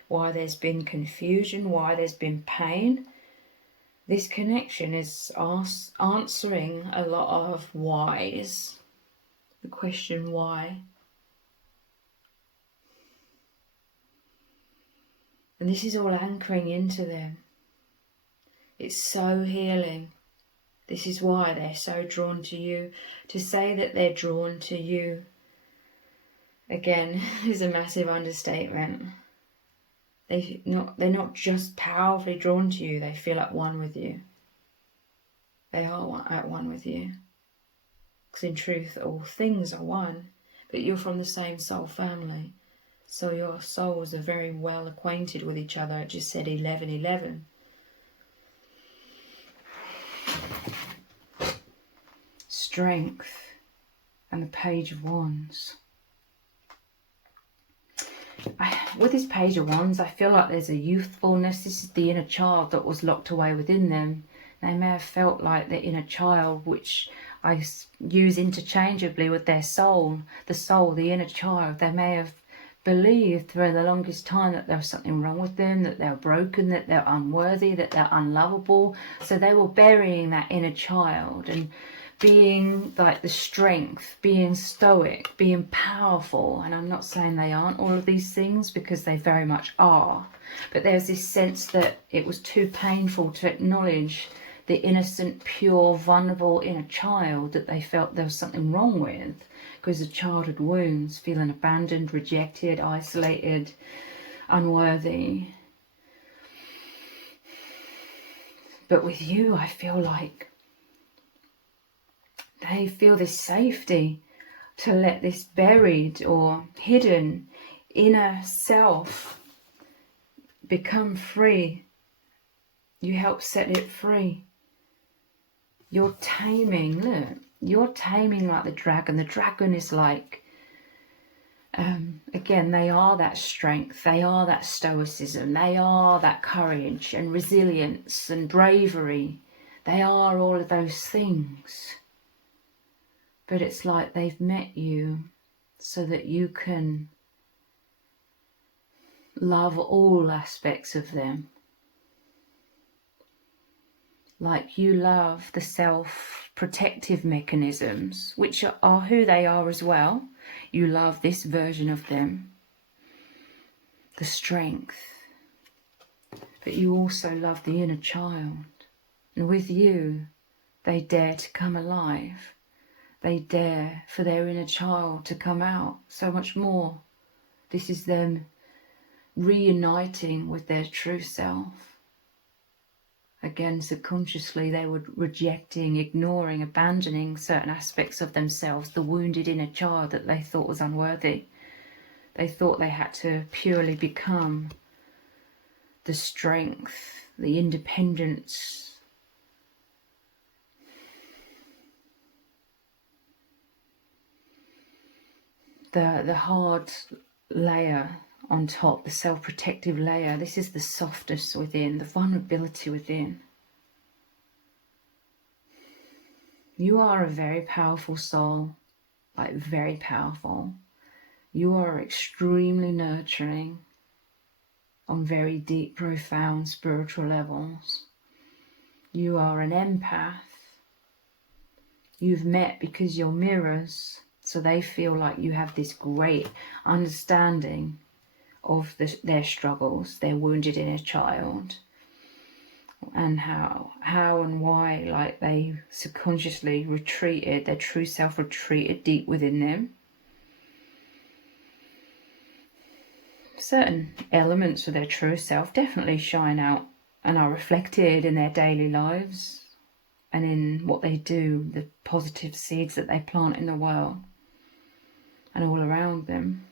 why there's been confusion, why there's been pain. This connection is answering a lot of whys. The question why. And this is all anchoring into them. It's so healing. This is why they're so drawn to you. To say that they're drawn to you, again, is a massive understatement. They're not just powerfully drawn to you, they feel at one with you. They are at one with you. Because in truth, all things are one, but you're from the same soul family. So your souls are very well acquainted with each other. It just said 1111. Strength and the Page of Wands. With this Page of Wands, I feel like there's a youthfulness. This is the inner child that was locked away within them. They may have felt like the inner child, which I use interchangeably with their soul. The soul, the inner child. They may have believed for the longest time that there was something wrong with them, that they were broken, that they're unworthy, that they're unlovable. So they were burying that inner child. And being like the strength, being stoic, being powerful. And I'm not saying they aren't all of these things, because they very much are. But there's this sense that it was too painful to acknowledge the innocent, pure, vulnerable inner child that they felt there was something wrong with, because of childhood wounds, feeling abandoned, rejected, isolated, unworthy. But with you, I feel like they feel this safety to let this buried or hidden inner self become free. You help set it free. You're taming, look, you're taming like the dragon. The dragon is like, again, they are that strength, they are that stoicism, they are that courage and resilience and bravery. They are all of those things. But it's like they've met you so that you can love all aspects of them. Like you love the self-protective mechanisms, which are who they are as well. You love this version of them, the strength. But you also love the inner child. And with you, they dare to come alive. They dare for their inner child to come out so much more. This is them reuniting with their true self. Again, subconsciously, they were rejecting, ignoring, abandoning certain aspects of themselves, the wounded inner child that they thought was unworthy. They thought they had to purely become the strength, the independence, the hard layer on top, the self-protective layer. This is the softness within, the vulnerability within. You are a very powerful soul, like very powerful. You are extremely nurturing on very deep, profound spiritual levels. You are an empath. You've met because you're mirrors. So they feel like you have this great understanding of their struggles, their wounded inner child, and how and why, like, they subconsciously retreated, their true self retreated deep within them. Certain elements of their true self definitely shine out and are reflected in their daily lives and in what they do, the positive seeds that they plant in the world and all around them.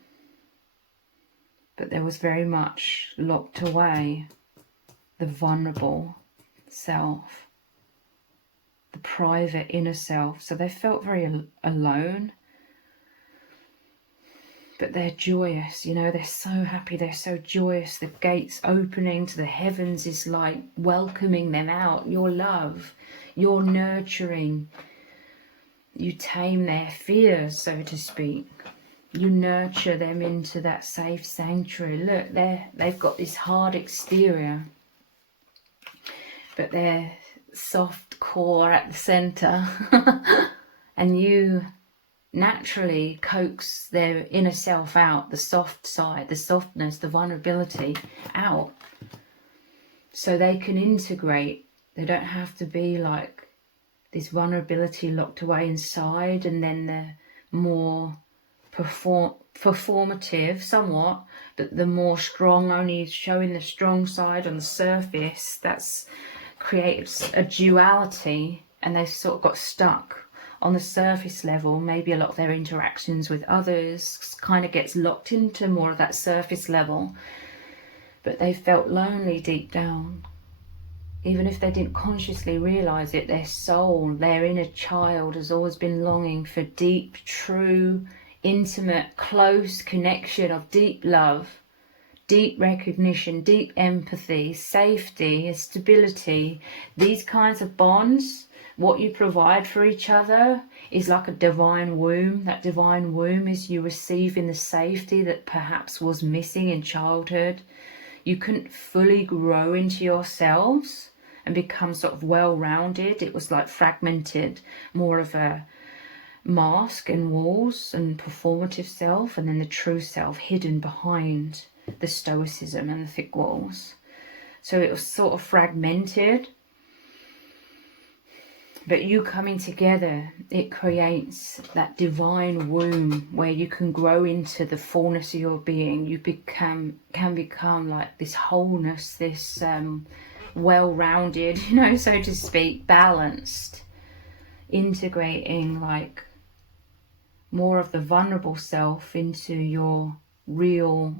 But there was very much locked away the vulnerable self, the private inner self. So they felt very alone. But they're joyous, you know, they're so happy, they're so joyous. The gates opening to the heavens is like welcoming them out. Your love, your nurturing. You tame their fears, so to speak. You nurture them into that safe sanctuary. Look, they've got this hard exterior, but they're soft core at the centre. And you naturally coax their inner self out, the soft side, the softness, the vulnerability out, so they can integrate. They don't have to be like this vulnerability locked away inside, and then the more performative somewhat, but the more strong, only showing the strong side on the surface. That's creates a duality, and they sort of got stuck on the surface level. Maybe a lot of their interactions with others kind of gets locked into more of that surface level, but they felt lonely deep down. Even if they didn't consciously realize it, their soul, their inner child has always been longing for deep, true, intimate, close connection of deep love, deep recognition, deep empathy, safety, stability. These kinds of bonds, what you provide for each other, is like a divine womb. That divine womb is you receiving the safety that perhaps was missing in childhood. You couldn't fully grow into yourselves and become sort of well-rounded. It was like fragmented, more of a mask and walls and performative self, and then the true self hidden behind the stoicism and the thick walls. So it was sort of fragmented. But you coming together, it creates that divine womb where you can grow into the fullness of your being. You can become like this wholeness, this well-rounded, you know, so to speak, balanced, integrating like more of the vulnerable self into your real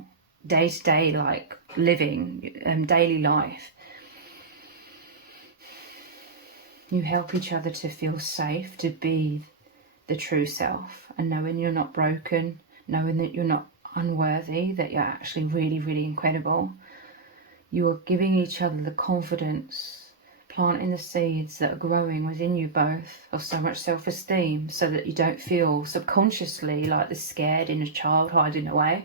day-to-day like living, daily life. You help each other to feel safe, to be the true self, and knowing you're not broken, knowing that you're not unworthy, that you're actually really, really incredible. You are giving each other the confidence, planting the seeds that are growing within you both of so much self-esteem, so that you don't feel subconsciously like the scared inner child hiding away.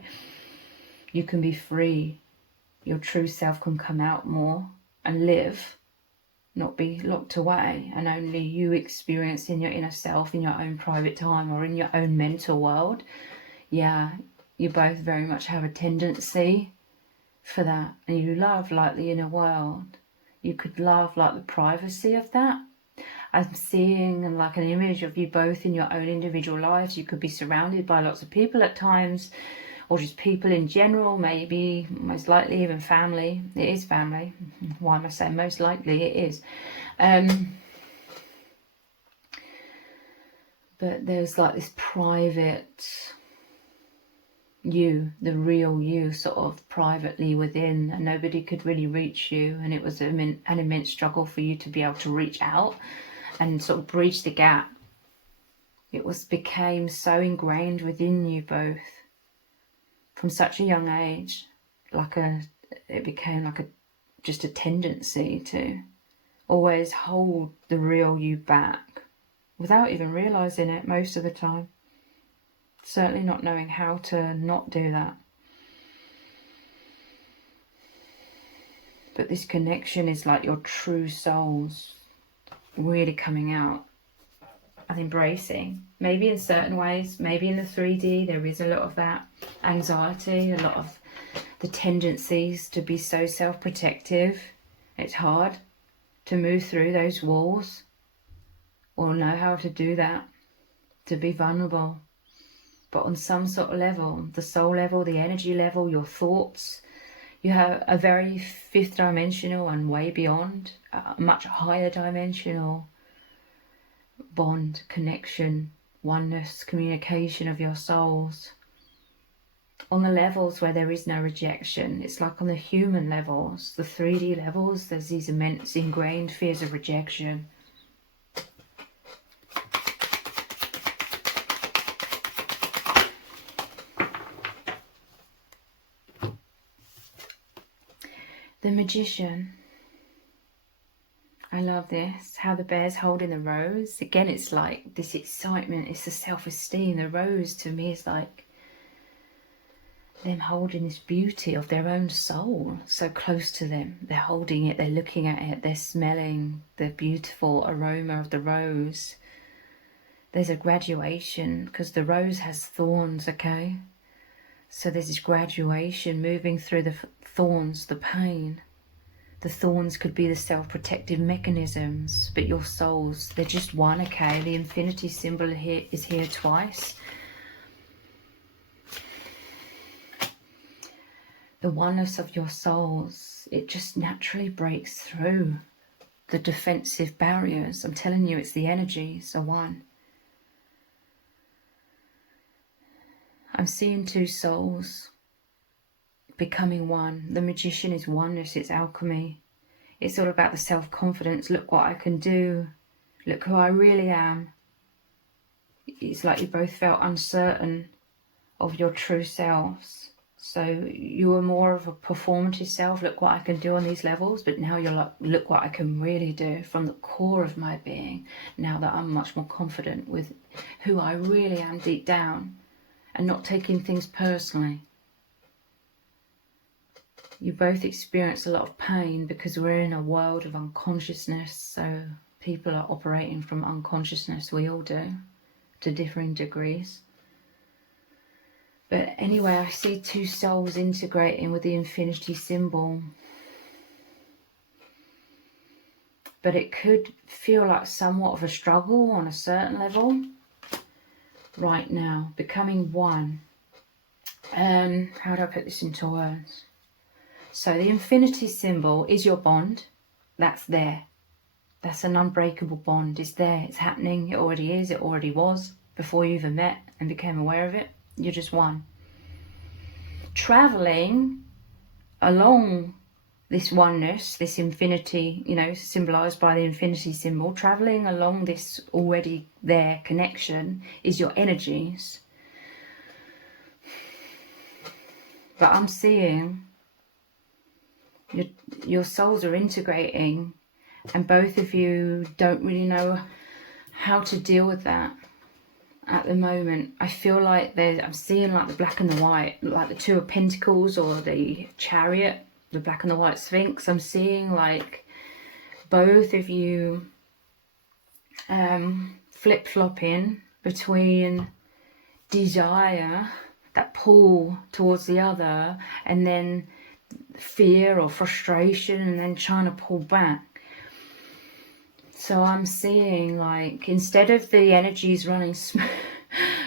You can be free. Your true self can come out more and live, not be locked away, and only you experience in your inner self, in your own private time, or in your own mental world. Yeah, you both very much have a tendency for that, and you love like the inner world. You could love like the privacy of that. I'm seeing like an image of you both in your own individual lives. You could be surrounded by lots of people at times, or just people in general, maybe, most likely even family. It is family. Why am I saying most likely? It is. But there's like this private you, the real you, sort of privately within, and nobody could really reach you. And it was an immense struggle for you to be able to reach out and sort of bridge the gap. It became so ingrained within you both from such a young age, it became like just a tendency to always hold the real you back without even realizing it most of the time. Certainly not knowing how to not do that. But this connection is like your true souls really coming out and embracing. Maybe in certain ways, maybe in the 3D there is a lot of that anxiety, a lot of the tendencies to be so self-protective. It's hard to move through those walls or know how to do that, to be vulnerable. But on some sort of level, the soul level, the energy level, your thoughts, you have a very fifth dimensional and way beyond, much higher dimensional bond, connection, oneness, communication of your souls. On the levels where there is no rejection, it's like on the human levels, the 3D levels, there's these immense ingrained fears of rejection. The Magician. I love this, how the bear's holding the rose. Again, it's like this excitement, it's the self-esteem. The rose to me is like them holding this beauty of their own soul so close to them. They're holding it, they're looking at it, they're smelling the beautiful aroma of the rose. There's a graduation because the rose has thorns, okay? So there's this graduation moving through the thorns, the pain. The thorns could be the self-protective mechanisms, but your souls, they're just one, okay? The infinity symbol here is here twice. The oneness of your souls, it just naturally breaks through the defensive barriers. I'm telling you, it's the energies are one. I'm seeing two souls becoming one. The Magician is oneness, it's alchemy. It's all about the self-confidence. Look what I can do. Look who I really am. It's like you both felt uncertain of your true selves. So you were more of a performative self. Look what I can do on these levels. But now you're like, look what I can really do from the core of my being. Now that I'm much more confident with who I really am deep down. And not taking things personally. You both experience a lot of pain because we're in a world of unconsciousness. So people are operating from unconsciousness. We all do, to differing degrees. But anyway, I see two souls integrating with the infinity symbol. But it could feel like somewhat of a struggle on a certain level right now, becoming one. How do I put this into words? So the infinity symbol is your bond. That's there. That's an unbreakable bond. It's there. It's happening. It already is. It already was before you even met and became aware of it. You're just one. Traveling along this oneness, this infinity, you know, symbolized by the infinity symbol, traveling along this already there connection is your energies. But I'm seeing your souls are integrating, and both of you don't really know how to deal with that at the moment. I feel like I'm seeing like the black and the white, like the Two of Pentacles or the Chariot, the black and the white Sphinx. I'm seeing like both of you flip-flopping between desire, that pull towards the other, and then fear or frustration, and then trying to pull back. So I'm seeing like, instead of the energies running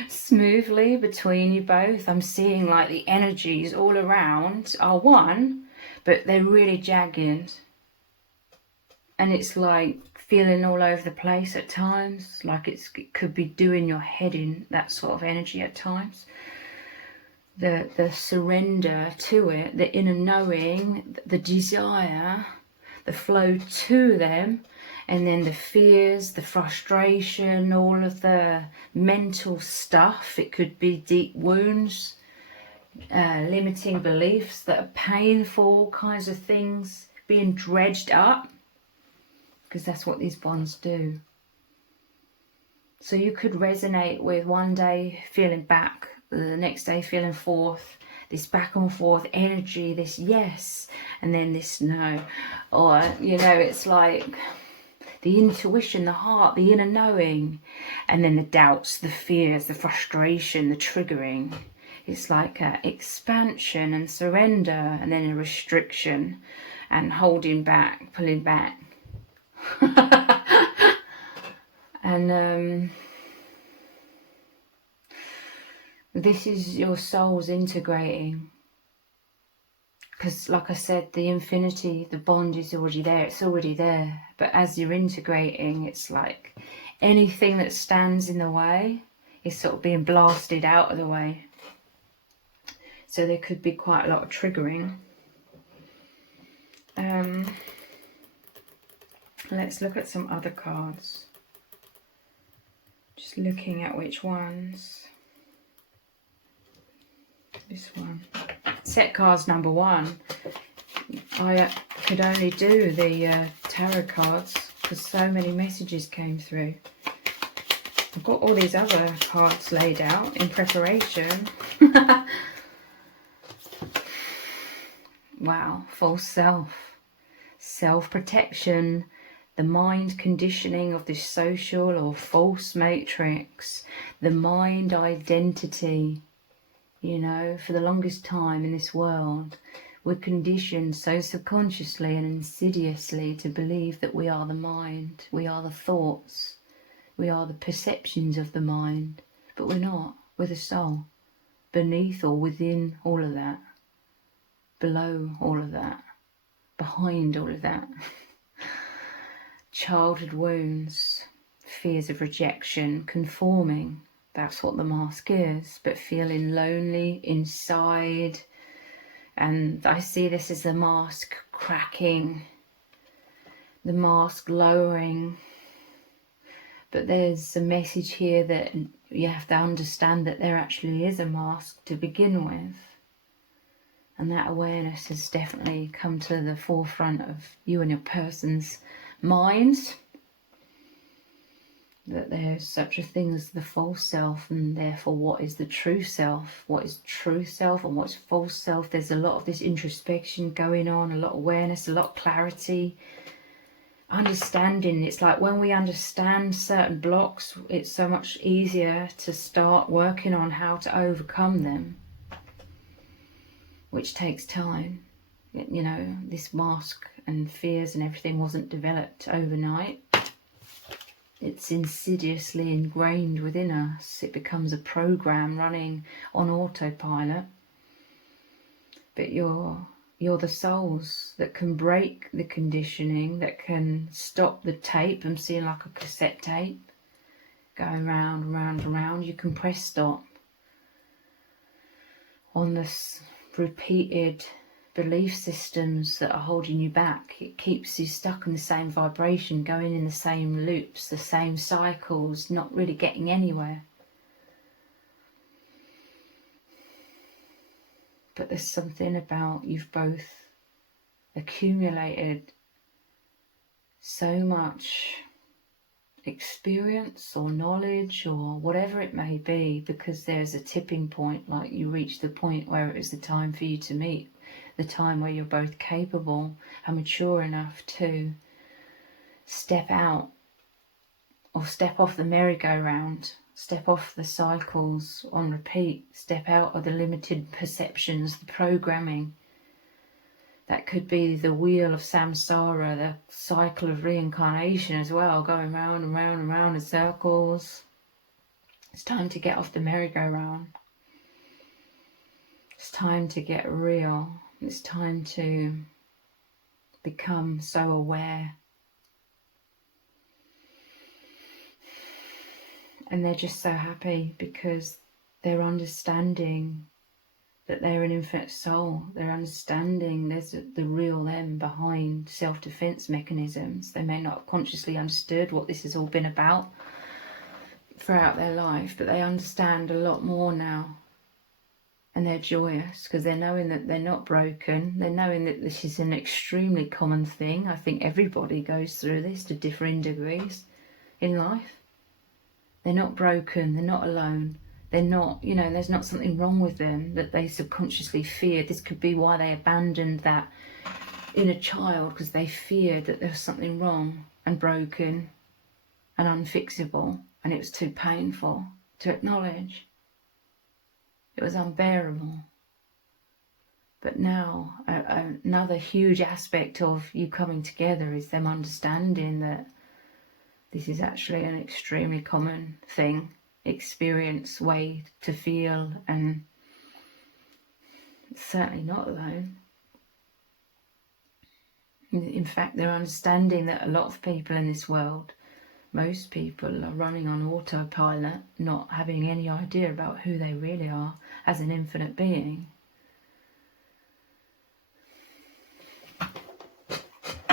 smoothly between you both, I'm seeing like the energies all around are one, but they're really jagged. And it's like feeling all over the place at times, like it could be doing your head in, that sort of energy at times. The surrender to it, the inner knowing, the desire, the flow to them, and then the fears, the frustration, all of the mental stuff. It could be deep wounds, limiting beliefs that are painful, kinds of things being dredged up, because that's what these bonds do. So you could resonate with one day feeling back, the next day feeling forth, this back and forth energy, this yes, and then this no. Or, you know, it's like the intuition, the heart, the inner knowing, and then the doubts, the fears, the frustration, the triggering. It's like an expansion and surrender, and then a restriction and holding back, pulling back. And this is your souls integrating, because like I said, the infinity, the bond is already there, it's already there. But as you're integrating, it's like anything that stands in the way is sort of being blasted out of the way. So there could be quite a lot of triggering. Let's look at some other cards. Just looking at which ones. This one. Set cards number 1. I could only do the tarot cards because so many messages came through. I've got all these other cards laid out in preparation. Wow, false self. Self-protection. The mind conditioning of this social or false matrix. The mind identity. You know, for the longest time in this world, we're conditioned so subconsciously and insidiously to believe that we are the mind, we are the thoughts, we are the perceptions of the mind. But we're not. We're the soul. Beneath or within all of that. Below all of that. Behind all of that. Childhood wounds, fears of rejection, conforming. That's what the mask is, but feeling lonely inside. And I see this as the mask cracking, the mask lowering. But there's a message here that you have to understand that there actually is a mask to begin with. And that awareness has definitely come to the forefront of you and your person's minds. that there's such a thing as the false self, and therefore what is the true self, what is true self and what's false self. There's a lot of this introspection going on, a lot of awareness, a lot of clarity, understanding. It's like when we understand certain blocks, it's so much easier to start working on how to overcome them, which takes time. You know, this mask and fears and everything wasn't developed overnight. It's insidiously ingrained within us. It becomes a program running on autopilot. But you're the souls that can break the conditioning, that can stop the tape. I'm seeing like a cassette tape going round and round and round. You can press stop on this repeated belief systems that are holding you back. It keeps you stuck in the same vibration, going in the same loops, the same cycles, not really getting anywhere. But there's something about you've both accumulated so much experience or knowledge or whatever it may be, because there's a tipping point, like you reach the point where it is the time for you to meet, the time where you're both capable and mature enough to step out or step off the merry-go-round, step off the cycles on repeat, step out of the limited perceptions, the programming. That could be the wheel of samsara, the cycle of reincarnation as well, going round and round and round in circles. It's time to get off the merry-go-round. It's time to get real. It's time to become so aware. And they're just so happy because they're understanding that they're an infinite soul. They're understanding there's the real them behind self-defense mechanisms. They may not have consciously understood what this has all been about throughout their life, but they understand a lot more now. And they're joyous because they're knowing that they're not broken. They're knowing that this is an extremely common thing. I think everybody goes through this to differing degrees in life. They're not broken. They're not alone. They're not, you know, there's not something wrong with them that they subconsciously feared. This could be why they abandoned that inner child, because they feared that there was something wrong and broken and unfixable, and it was too painful to acknowledge. It was unbearable. But now, another huge aspect of you coming together is them understanding that this is actually an extremely common thing, experience, way to feel, and it's certainly not alone. In fact, they're understanding that a lot of people in this world, most people, are running on autopilot, not having any idea about who they really are as an infinite being.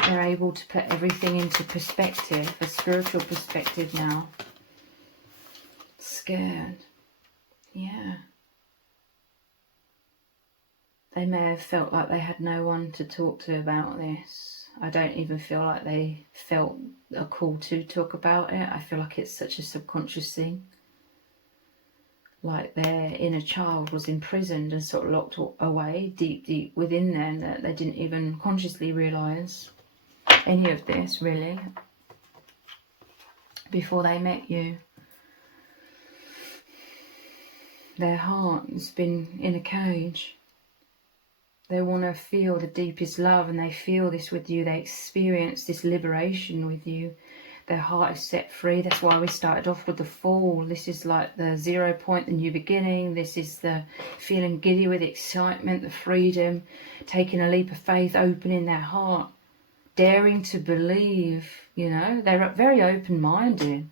They're able to put everything into perspective, a spiritual perspective now. Scared. Yeah. They may have felt like they had no one to talk to about this. I don't even feel like they felt a call to talk about it. I feel like it's such a subconscious thing. Like their inner child was imprisoned and sort of locked away deep, deep within them, that they didn't even consciously realise any of this, really, before they met you. Their heart has been in a cage. They want to feel the deepest love, and they feel this with you. They experience this liberation with you. Their heart is set free. That's why we started off with the fall. This is like the 0 point, the new beginning. This is the feeling giddy with excitement, the freedom, taking a leap of faith, opening their heart, daring to believe, you know. They're very open-minded.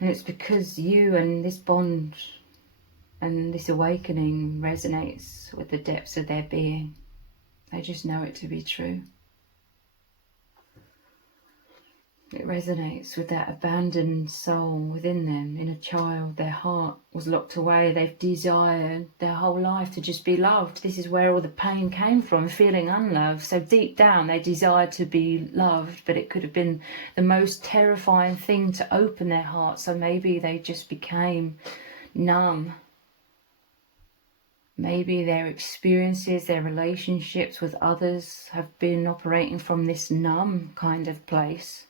And it's because you and this bond and this awakening resonates with the depths of their being. They just know it to be true. It resonates with that abandoned soul within them, in a child. Their heart was locked away. They've desired their whole life to just be loved. This is where all the pain came from, feeling unloved. So deep down they desired to be loved, but it could have been the most terrifying thing to open their heart. So maybe they just became numb. Maybe their experiences, their relationships with others have been operating from this numb kind of place.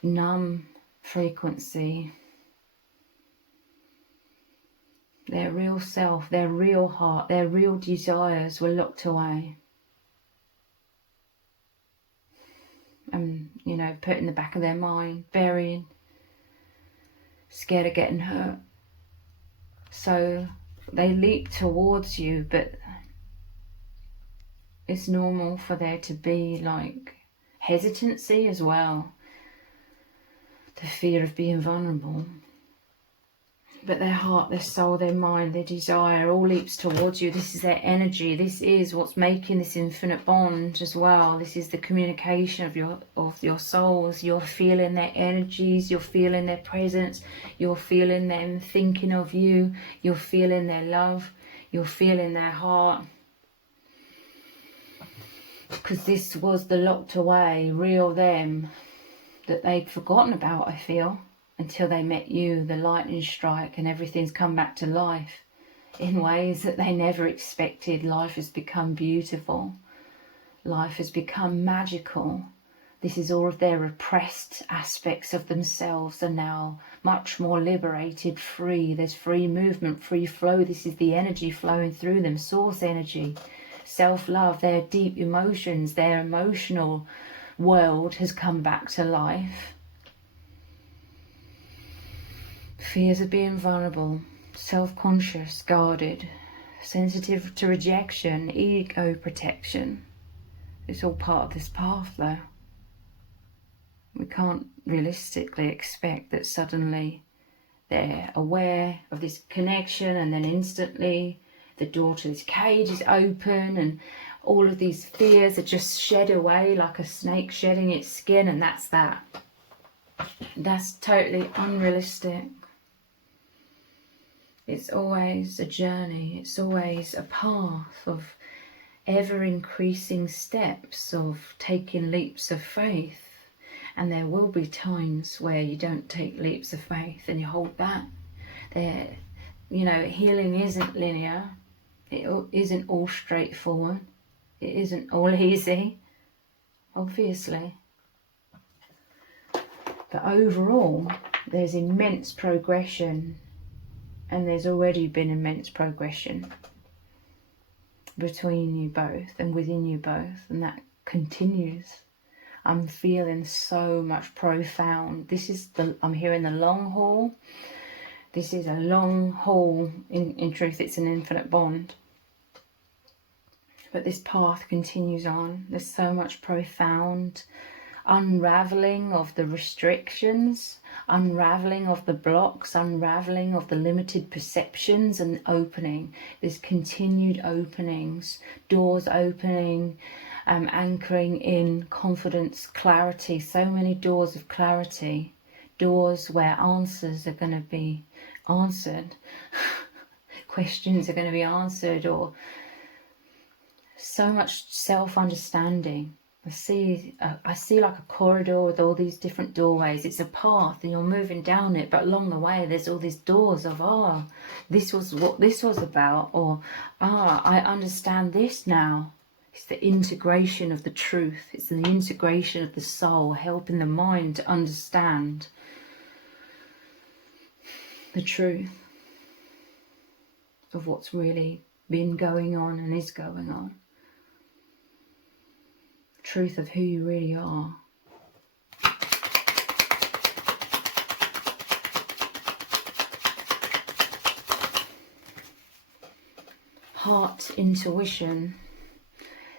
Numb frequency. Their real self, their real heart, their real desires were locked away. And, you know, put in the back of their mind, buried, scared of getting hurt. So they leap towards you, but it's normal for there to be like hesitancy as well. The fear of being vulnerable. But their heart, their soul, their mind, their desire all leaps towards you. This is their energy. This is what's making this infinite bond as well. This is the communication of your souls. You're feeling their energies. You're feeling their presence. You're feeling them thinking of you. You're feeling their love. You're feeling their heart. Because this was the locked away, real them that they'd forgotten about, I feel, until they met you, the lightning strike, and everything's come back to life in ways that they never expected. Life has become beautiful. Life has become magical. This is all of their repressed aspects of themselves are now much more liberated, free. There's free movement, free flow. This is the energy flowing through them, source energy, self-love, their deep emotions, their emotional world has come back to life. Fears of being vulnerable, self-conscious, guarded, sensitive to rejection, ego protection. It's all part of this path though. We can't realistically expect that suddenly they're aware of this connection and then instantly the door to this cage is open and all of these fears are just shed away like a snake shedding its skin, and that's that. That's totally unrealistic. It's always a journey. It's always a path of ever-increasing steps of taking leaps of faith. And there will be times where you don't take leaps of faith and you hold back. There, you know, healing isn't linear. It isn't all straightforward. It isn't all easy, obviously. But overall, there's immense progression, and there's already been immense progression between you both and within you both, and that continues. I'm feeling so much profound. I'm hearing the long haul. This is a long haul. In truth, it's an infinite bond. But this path continues on. There's so much profound unraveling of the restrictions, unraveling of the blocks, unraveling of the limited perceptions, and opening. There's continued openings, doors opening, anchoring in confidence, clarity. So many doors of clarity, doors where answers are going to be answered, questions are going to be answered, or so much self-understanding. I see like a corridor with all these different doorways. It's a path and you're moving down it, but along the way there's all these doors of, this was what this was about, or I understand this now. It's the integration of the truth. It's the integration of the soul, helping the mind to understand the truth of what's really been going on and is going on. Truth of who you really are. Heart intuition,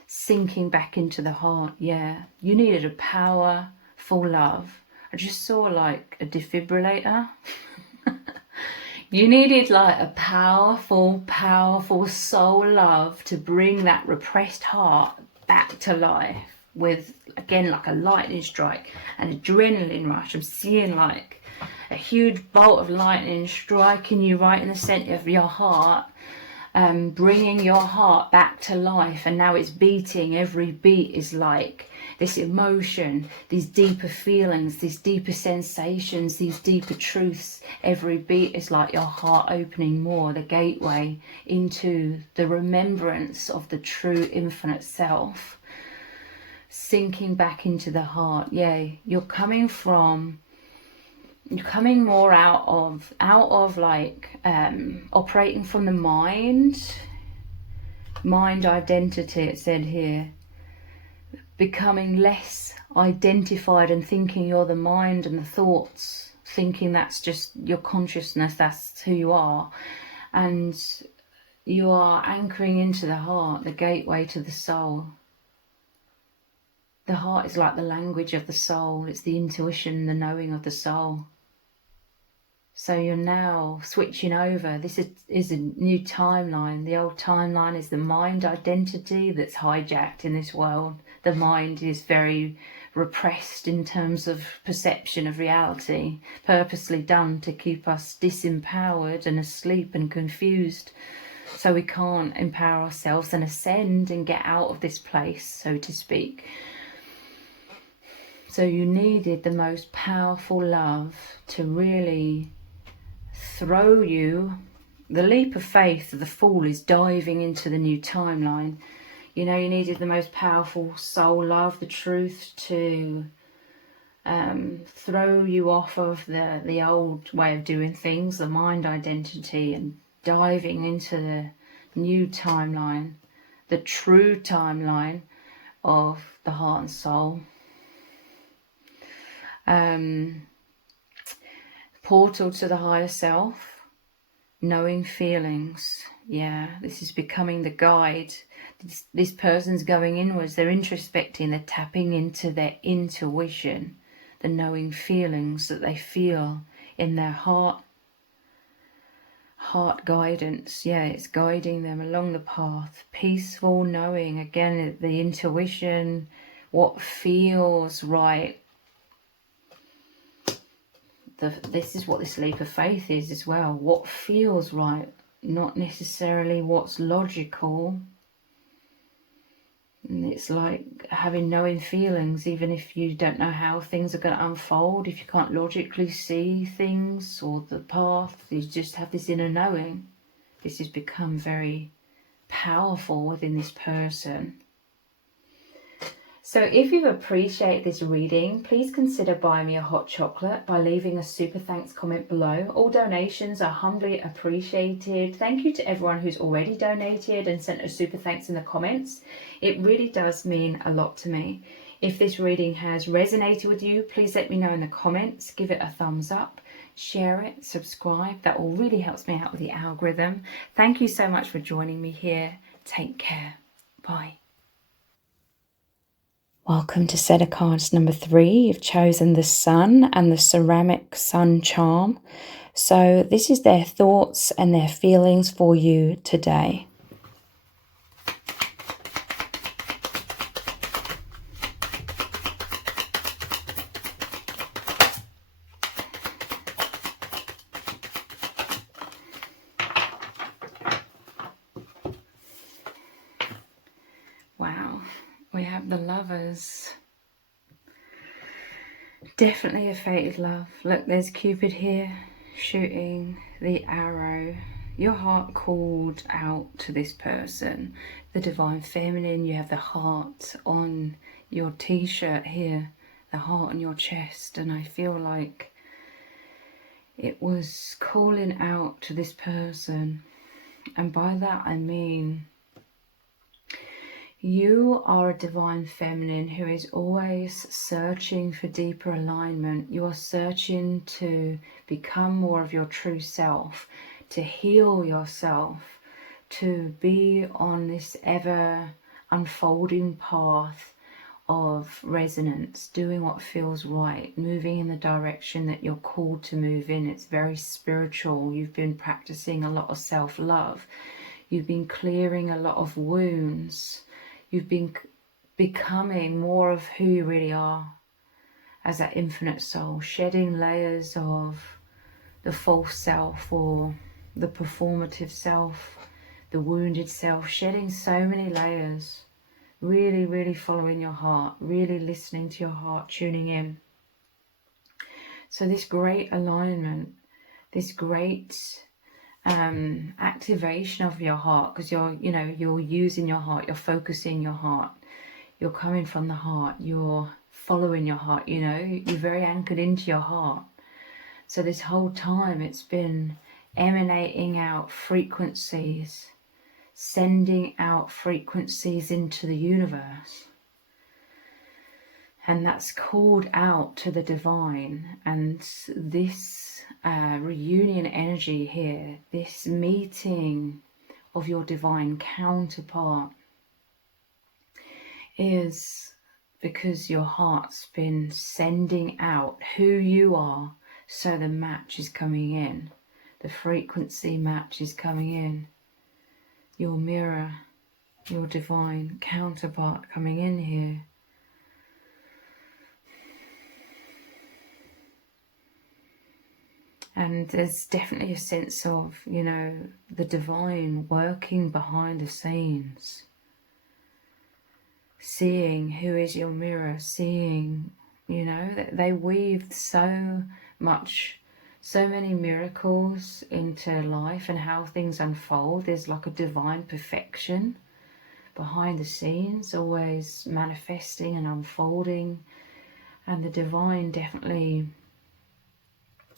sinking back into the heart. Yeah, you needed a powerful love. I just saw like a defibrillator. You needed like a powerful soul love to bring that repressed heart back to life. with, again, like a lightning strike, an adrenaline rush. I'm seeing like a huge bolt of lightning striking you right in the center of your heart, bringing your heart back to life, and now it's beating. Every beat is like this emotion, these deeper feelings, these deeper sensations, these deeper truths. Every beat is like your heart opening more, the gateway into the remembrance of the true infinite self, sinking back into the heart. Yeah, you're coming more out of like operating from the mind identity, it said here, becoming less identified and thinking you're the mind and the thoughts, thinking that's just your consciousness, that's who you are. And you are anchoring into the heart, the gateway to the soul. The heart is like the language of the soul. It's the intuition, the knowing of the soul. So you're now switching over. This is a new timeline. The old timeline is the mind identity that's hijacked in this world. The mind is very repressed in terms of perception of reality, purposely done to keep us disempowered and asleep and confused, so we can't empower ourselves and ascend and get out of this place, so to speak. So you needed the most powerful love to really throw you. The leap of faith of the fool is diving into the new timeline. You know, you needed the most powerful soul love, the truth, to throw you off of the old way of doing things, the mind identity, and diving into the new timeline, the true timeline of the heart and soul. Portal to the higher self, knowing feelings. Yeah, this is becoming the guide. This person's going inwards, they're introspecting, they're tapping into their intuition, the knowing feelings that they feel in their heart guidance. Yeah, it's guiding them along the path. Peaceful knowing, again, the intuition, what feels right. This is what this leap of faith is as well. What feels right, not necessarily what's logical. And it's like having knowing feelings, even if you don't know how things are going to unfold, if you can't logically see things or the path, you just have this inner knowing. This has become very powerful within this person. So if you've appreciated this reading, please consider buying me a hot chocolate by leaving a super thanks comment below. All donations are humbly appreciated. Thank you to everyone who's already donated and sent a super thanks in the comments. It really does mean a lot to me. If this reading has resonated with you, please let me know in the comments. Give it a thumbs up, share it, subscribe. That all really helps me out with the algorithm. Thank you so much for joining me here. Take care. Bye. Welcome to set of cards number 3. You've chosen the Sun and the Ceramic Sun Charm. So this is their thoughts and their feelings for you today. Wow, we have the Lovers. Definitely a fated love. Look, there's Cupid here shooting the arrow. Your heart called out to this person. The Divine Feminine, you have the heart on your t-shirt here, the heart on your chest, and I feel like it was calling out to this person. And by that I mean you are a Divine Feminine who is always searching for deeper alignment. You are searching to become more of your true self, to heal yourself, to be on this ever unfolding path of resonance, doing what feels right, moving in the direction that you're called to move in. It's very spiritual. You've been practicing a lot of self-love. You've been clearing a lot of wounds. You've been becoming more of who you really are as that infinite soul, shedding layers of the false self or the performative self, the wounded self, shedding so many layers, really, really following your heart, really listening to your heart, tuning in. So this great alignment, this great activation of your heart, because you're using your heart, you're focusing your heart, you're coming from the heart, you're following your heart, you're very anchored into your heart. So this whole time it's been emanating out frequencies, sending out frequencies into the universe. And that's called out to the divine. And this reunion energy here, this meeting of your divine counterpart, is because your heart's been sending out who you are. So the match is coming in. The frequency match is coming in. Your mirror, your divine counterpart coming in here. And there's definitely a sense of, the divine working behind the scenes. Seeing who is your mirror, seeing, that they weaved so many miracles into life and how things unfold. There's like a divine perfection behind the scenes, always manifesting and unfolding. And the divine definitely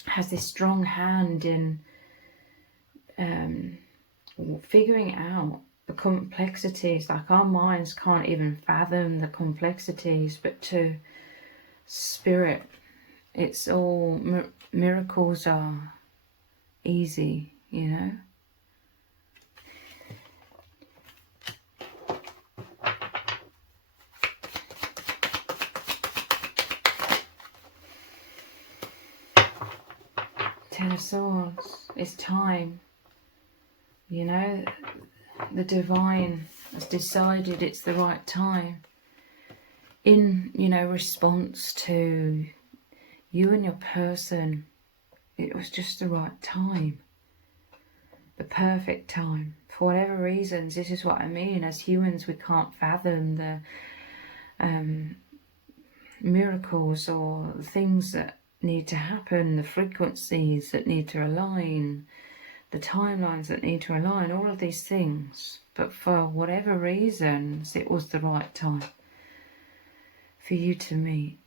has this strong hand in figuring out the complexities. Like our minds can't even fathom the complexities, but to spirit, it's all miracles are easy, Ten of Swords, it's time. The divine has decided it's the right time. In, response to you and your person, it was just the right time. The perfect time. For whatever reasons, this is what I mean. As humans, we can't fathom the miracles or the things that need to happen, the frequencies that need to align, the timelines that need to align, all of these things. But for whatever reasons, it was the right time for you to meet.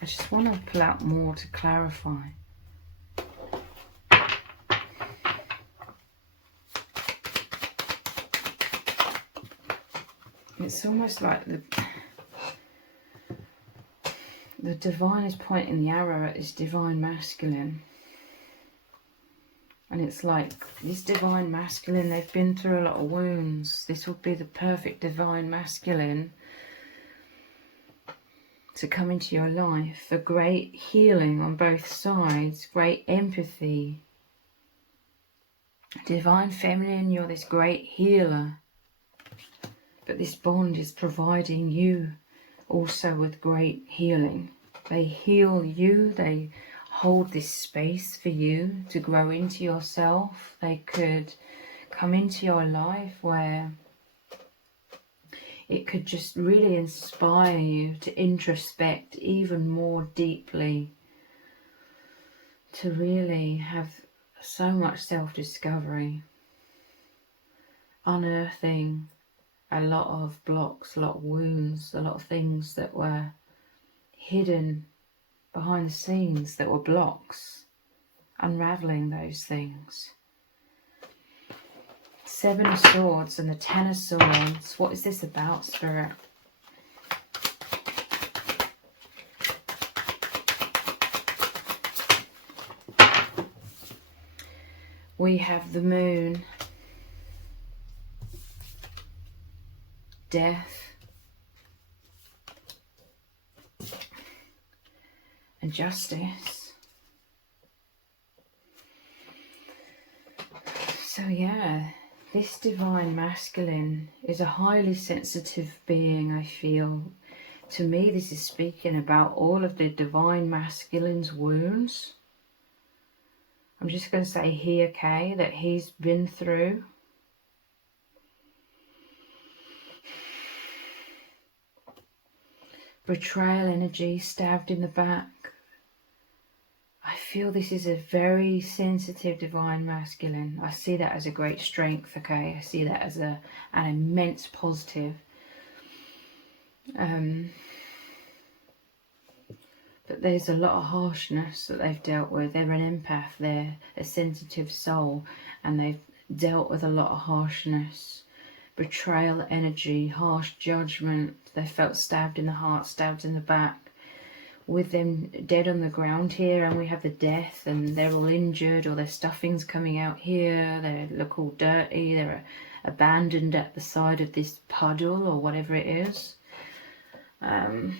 I just want to pull out more to clarify. It's almost like the divine is pointing the arrow at this divine masculine. And it's like, this divine masculine, they've been through a lot of wounds. This would be the perfect divine masculine to come into your life. A great healing on both sides, great empathy. Divine feminine, you're this great healer. But this bond is providing you also with great healing. They heal you, they hold this space for you to grow into yourself. They could come into your life where it could just really inspire you to introspect even more deeply, to really have so much self-discovery, unearthing a lot of blocks, a lot of wounds, a lot of things that were hidden behind the scenes, that were blocks, unraveling those things. Seven of Swords and the Ten of Swords. What is this about, Spirit? We have the Moon, Death, and Justice. So yeah, this divine masculine is a highly sensitive being, I feel. To me, this is speaking about all of the divine masculine's wounds. I'm just going to say here, okay, that he's been through. Betrayal energy, stabbed in the back. I feel this is a very sensitive divine masculine. I see that as a great strength, okay? I see that as an immense positive. But there's a lot of harshness that they've dealt with. They're an empath, they're a sensitive soul, and they've dealt with a lot of harshness. Betrayal energy, harsh judgment. They felt stabbed in the heart, stabbed in the back. With them dead on the ground here, and we have the death, and they're all injured, or their stuffing's coming out here, they look all dirty, they're abandoned at the side of this puddle or whatever it is. I'm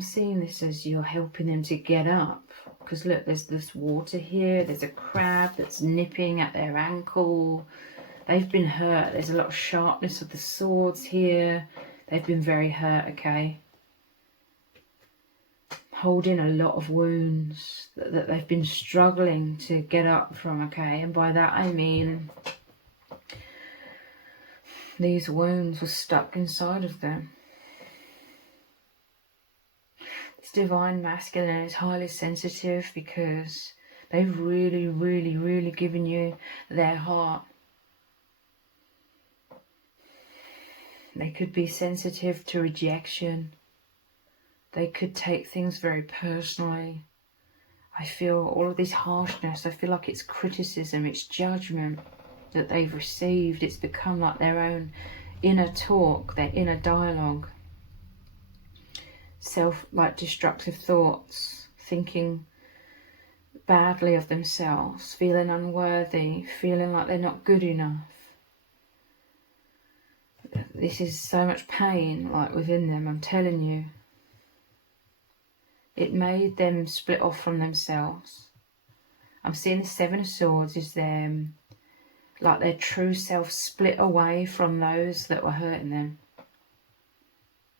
seeing this as you're helping them to get up, because look, there's this water here, there's a crab that's nipping at their ankle. They've been hurt. There's a lot of sharpness of the swords here. They've been very hurt, okay? Holding a lot of wounds that they've been struggling to get up from, okay? And by that I mean these wounds were stuck inside of them. This divine masculine is highly sensitive because they've really, really, really given you their heart. They could be sensitive to rejection. They could take things very personally. I feel all of this harshness. I feel like it's criticism, it's judgment that they've received. It's become like their own inner talk, their inner dialogue. Like destructive thoughts, thinking badly of themselves, feeling unworthy, feeling like they're not good enough. This is so much pain, like within them, I'm telling you. It made them split off from themselves. I'm seeing the Seven of Swords is them, like their true self split away from those that were hurting them.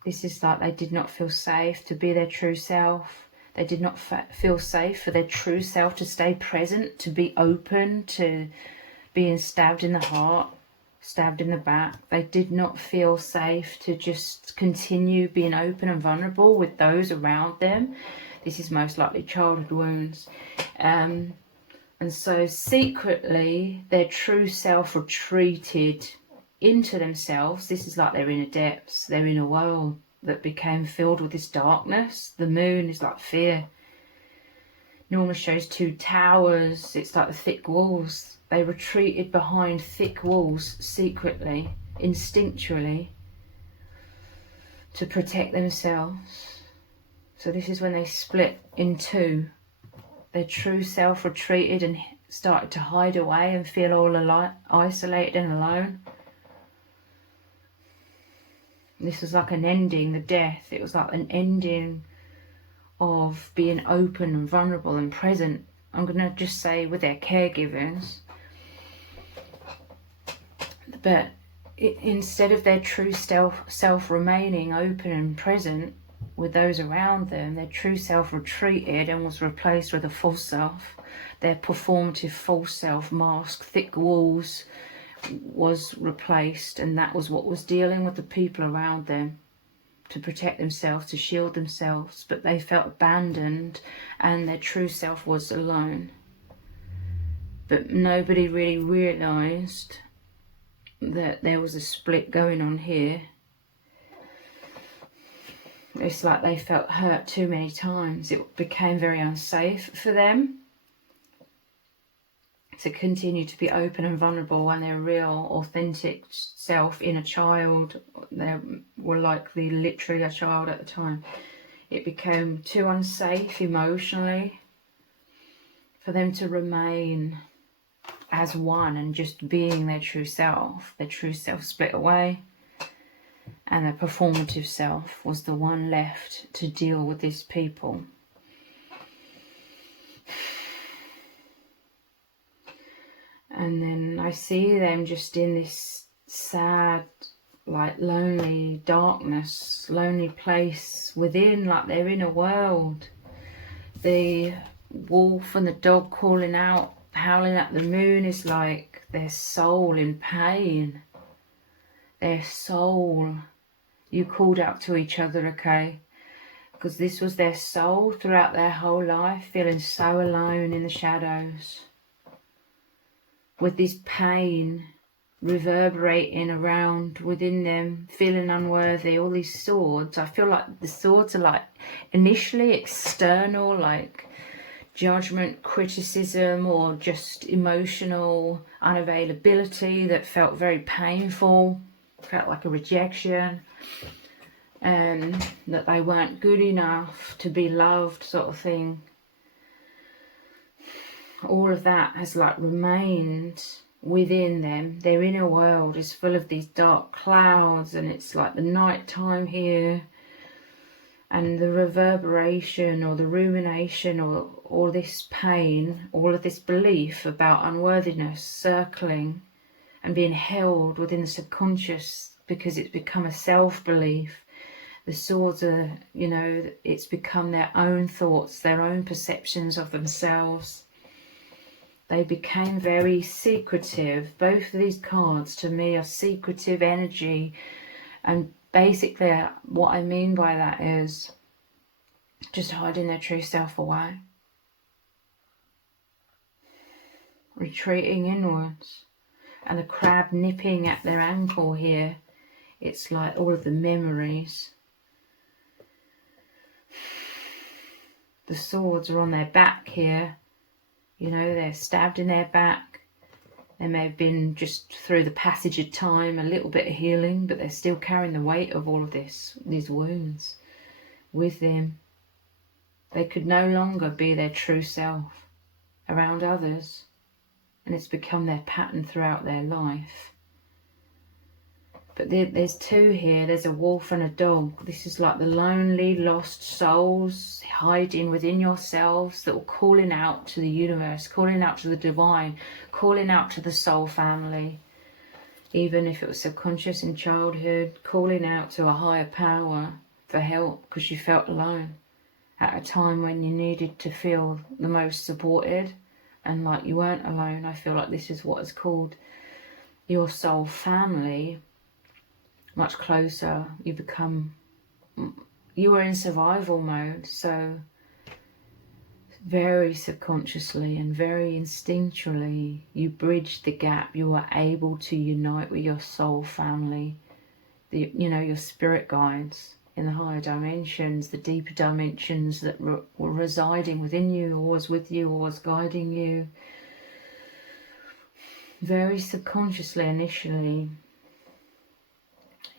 This is like they did not feel safe to be their true self. They did not feel safe for their true self to stay present, to be open to being stabbed in the heart, stabbed in the back. They did not feel safe to just continue being open and vulnerable with those around them. This is most likely childhood wounds. And so secretly, their true self retreated into themselves. This is like their inner depths, their inner world that became filled with this darkness. The moon is like fear. Normally shows two towers. It's like the thick walls. They retreated behind thick walls secretly, instinctually, to protect themselves. So this is when they split in two. Their true self retreated and started to hide away and feel all isolated and alone. This was like an ending, the death. It was like an ending of being open and vulnerable and present. I'm going to just say with their caregivers. But instead of their true self remaining open and present with those around them, their true self retreated and was replaced with a false self. Their performative false self mask, thick walls, was replaced, and that was what was dealing with the people around them to protect themselves, to shield themselves. But they felt abandoned and their true self was alone. But nobody really realised that there was a split going on here. It's like they felt hurt too many times. It became very unsafe for them to continue to be open and vulnerable when their real, authentic self, inner child, they were likely literally a child at the time. It became too unsafe emotionally for them to remain as one and just being their true self. Their true self split away, and their performative self was the one left to deal with these people. And then I see them just in this sad, like lonely darkness, lonely place within, like their inner world. The wolf and the dog calling out, howling at the moon is like their soul in pain. Their soul. You called out to each other, okay? Because this was their soul throughout their whole life, feeling so alone in the shadows, with this pain reverberating around within them, feeling unworthy. All these swords, I feel like the swords are like initially external, like judgment, criticism, or just emotional unavailability that felt very painful, felt like a rejection, and that they weren't good enough to be loved, sort of thing. All of that has like remained within them. Their inner world is full of these dark clouds, and it's like the night time here, and the reverberation or the rumination or all this pain, all of this belief about unworthiness circling and being held within the subconscious because it's become a self-belief. The swords are, you know, it's become their own thoughts, their own perceptions of themselves. They became very secretive. Both of these cards to me are secretive energy. And basically what I mean by that is just hiding their true self away. Retreating inwards. And the crab nipping at their ankle here. It's like all of the memories. The swords are on their back here. You know, they're stabbed in their back. They may have been just through the passage of time, a little bit of healing, but they're still carrying the weight of all of this, these wounds with them. They could no longer be their true self around others, and it's become their pattern throughout their life. But there's two here. There's a wolf and a dog. This is like the lonely, lost souls hiding within yourselves that were calling out to the universe, calling out to the divine, calling out to the soul family. Even if it was subconscious in childhood, calling out to a higher power for help because you felt alone at a time when you needed to feel the most supported and like you weren't alone. I feel like this is what is called your soul family. Much closer, you were in survival mode, so very subconsciously and very instinctually you bridged the gap. You were able to unite with your soul family, your spirit guides in the higher dimensions, the deeper dimensions that were residing within you, or was with you, or was guiding you. Very subconsciously initially,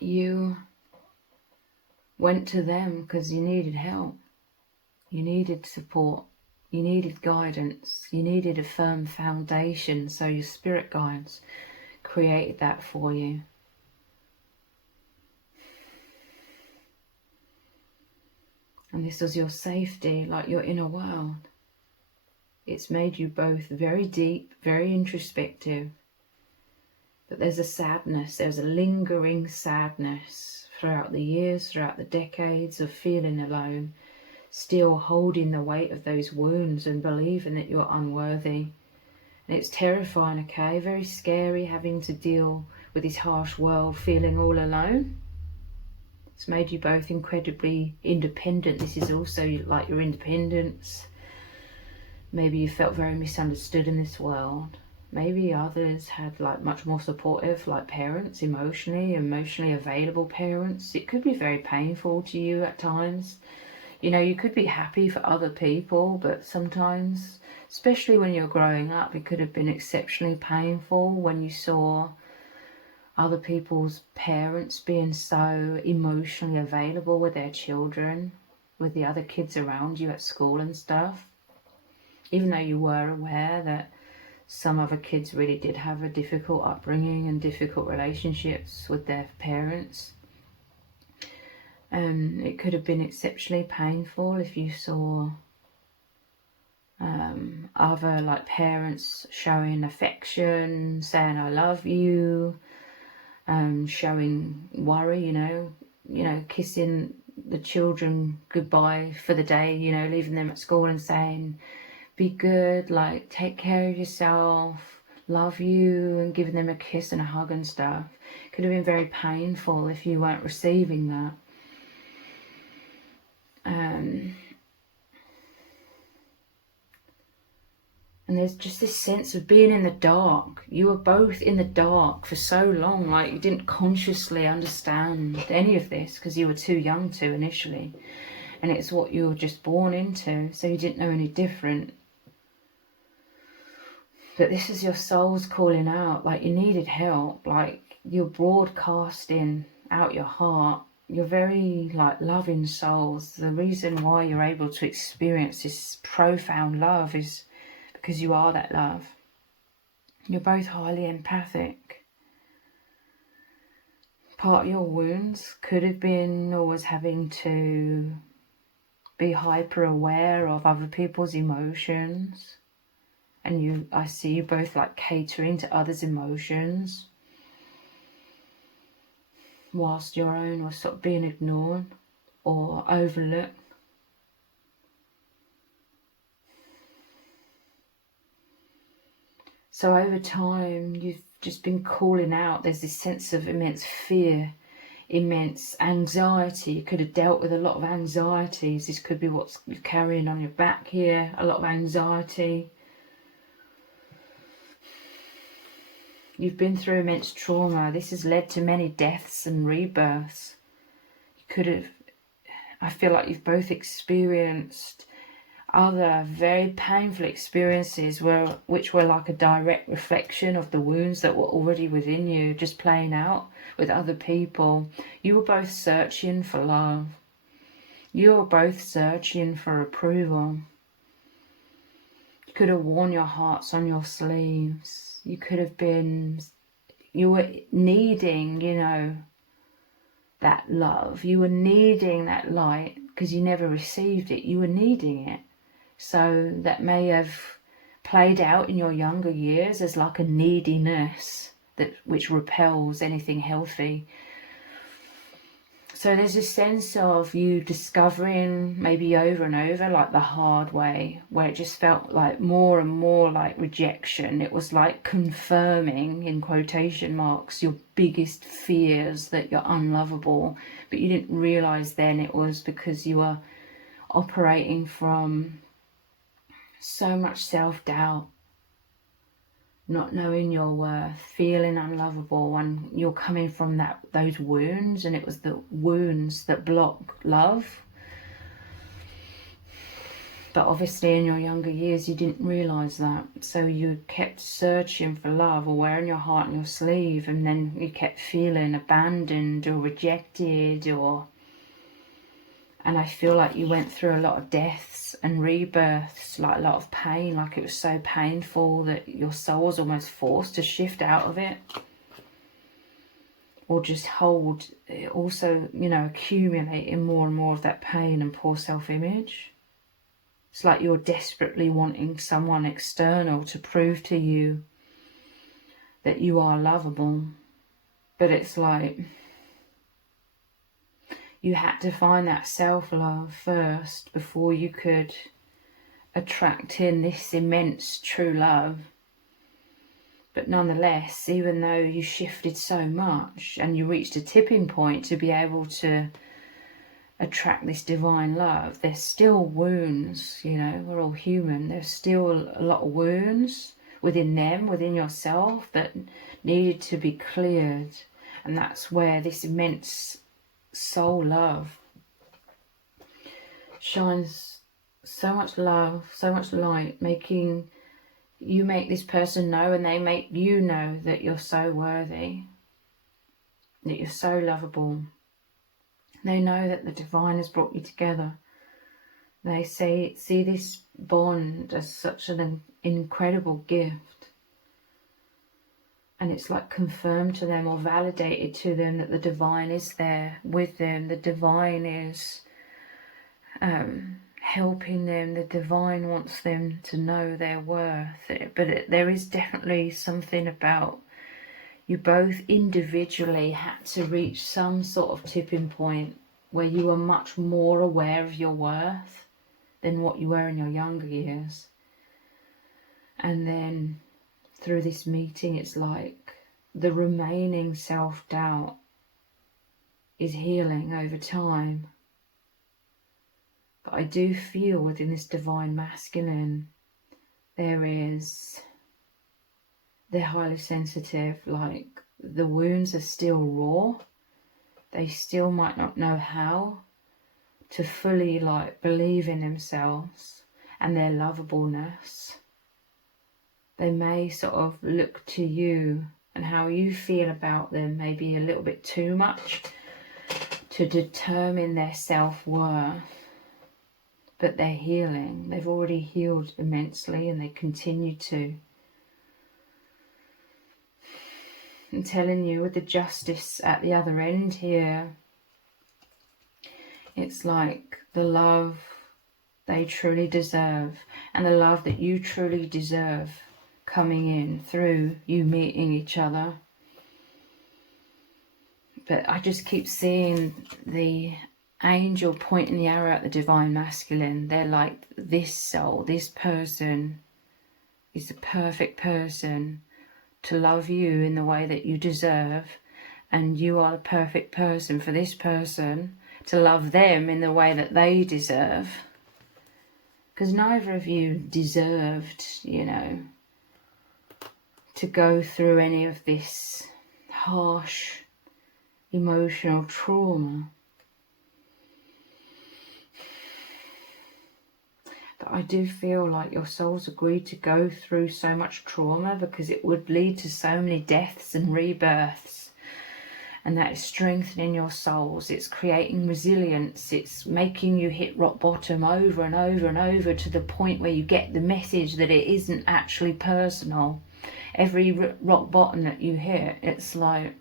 you went to them because you needed help, you needed support, you needed guidance, you needed a firm foundation, so your spirit guides created that for you. And this was your safety, like your inner world. It's made you both very deep, very introspective. But there's a sadness, there's a lingering sadness throughout the years, throughout the decades of feeling alone, still holding the weight of those wounds and believing that you're unworthy. And it's terrifying, okay? Very scary having to deal with this harsh world, feeling all alone. It's made you both incredibly independent. This is also like your independence. Maybe you felt very misunderstood in this world. Maybe others had like much more supportive, like parents, emotionally available parents. It could be very painful to you at times. You know, you could be happy for other people, but sometimes, especially when you're growing up, it could have been exceptionally painful when you saw other people's parents being so emotionally available with their children, with the other kids around you at school and stuff. Even though you were aware that some other kids really did have a difficult upbringing and difficult relationships with their parents. It could have been exceptionally painful if you saw Other like parents showing affection, saying I love you, showing worry, you know, kissing the children goodbye for the day, you know, leaving them at school and saying, be good, like, take care of yourself, love you, and giving them a kiss and a hug and stuff. Could have been very painful if you weren't receiving that. And there's just this sense of being in the dark. You were both in the dark for so long, like you didn't consciously understand any of this because you were too young to initially. And it's what you were just born into, so you didn't know any different. But this is your soul's calling out, like you needed help, like you're broadcasting out your heart. You're very like loving souls. The reason why you're able to experience this profound love is because you are that love. You're both highly empathic. Part of your wounds could have been always having to be hyper aware of other people's emotions. And I see you both like catering to others' emotions whilst your own was sort of being ignored or overlooked. So over time, you've just been calling out. There's this sense of immense fear, immense anxiety. You could have dealt with a lot of anxieties. This could be what's you're carrying on your back here, a lot of anxiety. You've been through immense trauma. This has led to many deaths and rebirths. You could have, I feel like you've both experienced other very painful experiences which were like a direct reflection of the wounds that were already within you, just playing out with other people. You were both searching for love. You were both searching for approval. You could have worn your hearts on your sleeves. You were needing, you know, that love. You were needing that light because you never received it. You were needing it. So that may have played out in your younger years as like a neediness which repels anything healthy. So there's a sense of you discovering maybe over and over, like the hard way, where it just felt like more and more like rejection. It was like confirming, in quotation marks, your biggest fears that you're unlovable. But you didn't realise then it was because you were operating from so much self-doubt, not knowing your worth, feeling unlovable, and you're coming from those wounds, and it was the wounds that block love. But obviously in your younger years you didn't realise that, so you kept searching for love or wearing your heart on your sleeve, and then you kept feeling abandoned or rejected, and I feel like you went through a lot of deaths and rebirths, like a lot of pain, like it was so painful that your soul was almost forced to shift out of it. Or just hold, also, you know, accumulating more and more of that pain and poor self-image. It's like you're desperately wanting someone external to prove to you that you are lovable. But it's like you had to find that self-love first before you could attract in this immense true love. But nonetheless, even though you shifted so much and you reached a tipping point to be able to attract this divine love, there's still wounds, you know, we're all human. There's still a lot of wounds within them, within yourself, that needed to be cleared. And that's where this immense soul love shines so much love, so much light, making you make this person know, and they make you know that you're so worthy, that you're so lovable. They know that the divine has brought you together. They see this bond as such an incredible gift. And it's like confirmed to them or validated to them that the divine is there with them. The divine is helping them. The divine wants them to know their worth. But there is definitely something about you both individually had to reach some sort of tipping point where you were much more aware of your worth than what you were in your younger years. And then through this meeting, it's like the remaining self-doubt is healing over time. But I do feel within this divine masculine, they're highly sensitive, like the wounds are still raw. They still might not know how to fully like believe in themselves and their lovableness. They may sort of look to you and how you feel about them maybe a little bit too much to determine their self-worth. But they're healing. They've already healed immensely and they continue to. I'm telling you, with the justice at the other end here, it's like the love they truly deserve and the love that you truly deserve coming in through you meeting each other. But I just keep seeing the angel pointing the arrow at the divine masculine. They're like, this soul, this person is the perfect person to love you in the way that you deserve, and you are the perfect person for this person to love them in the way that they deserve. Because neither of you deserved, you know, to go through any of this harsh emotional trauma. But I do feel like your souls agreed to go through so much trauma because it would lead to so many deaths and rebirths. And that is strengthening your souls. It's creating resilience. It's making you hit rock bottom over and over and over to the point where you get the message that it isn't actually personal. Every rock bottom that you hit, it's like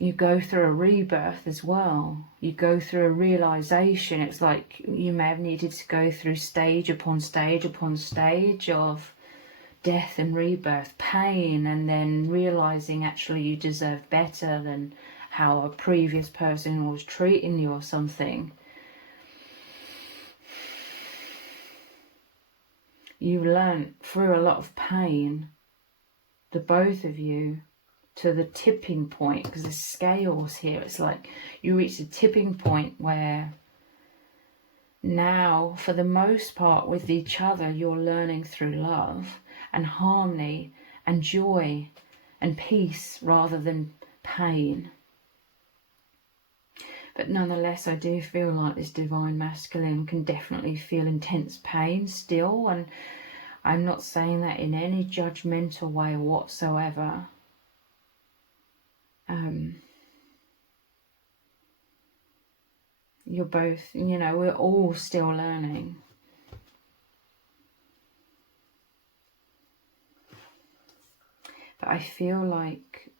you go through a rebirth as well. You go through a realization. It's like you may have needed to go through stage upon stage upon stage of death and rebirth, pain, and then realizing actually you deserve better than how a previous person was treating you or something. You've learned through a lot of pain, the both of you, to the tipping point, because the scales here, it's like you reach a tipping point where now, for the most part with each other, you're learning through love and harmony and joy and peace rather than pain. But nonetheless, I do feel like this divine masculine can definitely feel intense pain still, and I'm not saying that in any judgmental way whatsoever. You're both, you know, we're all still learning. But I feel like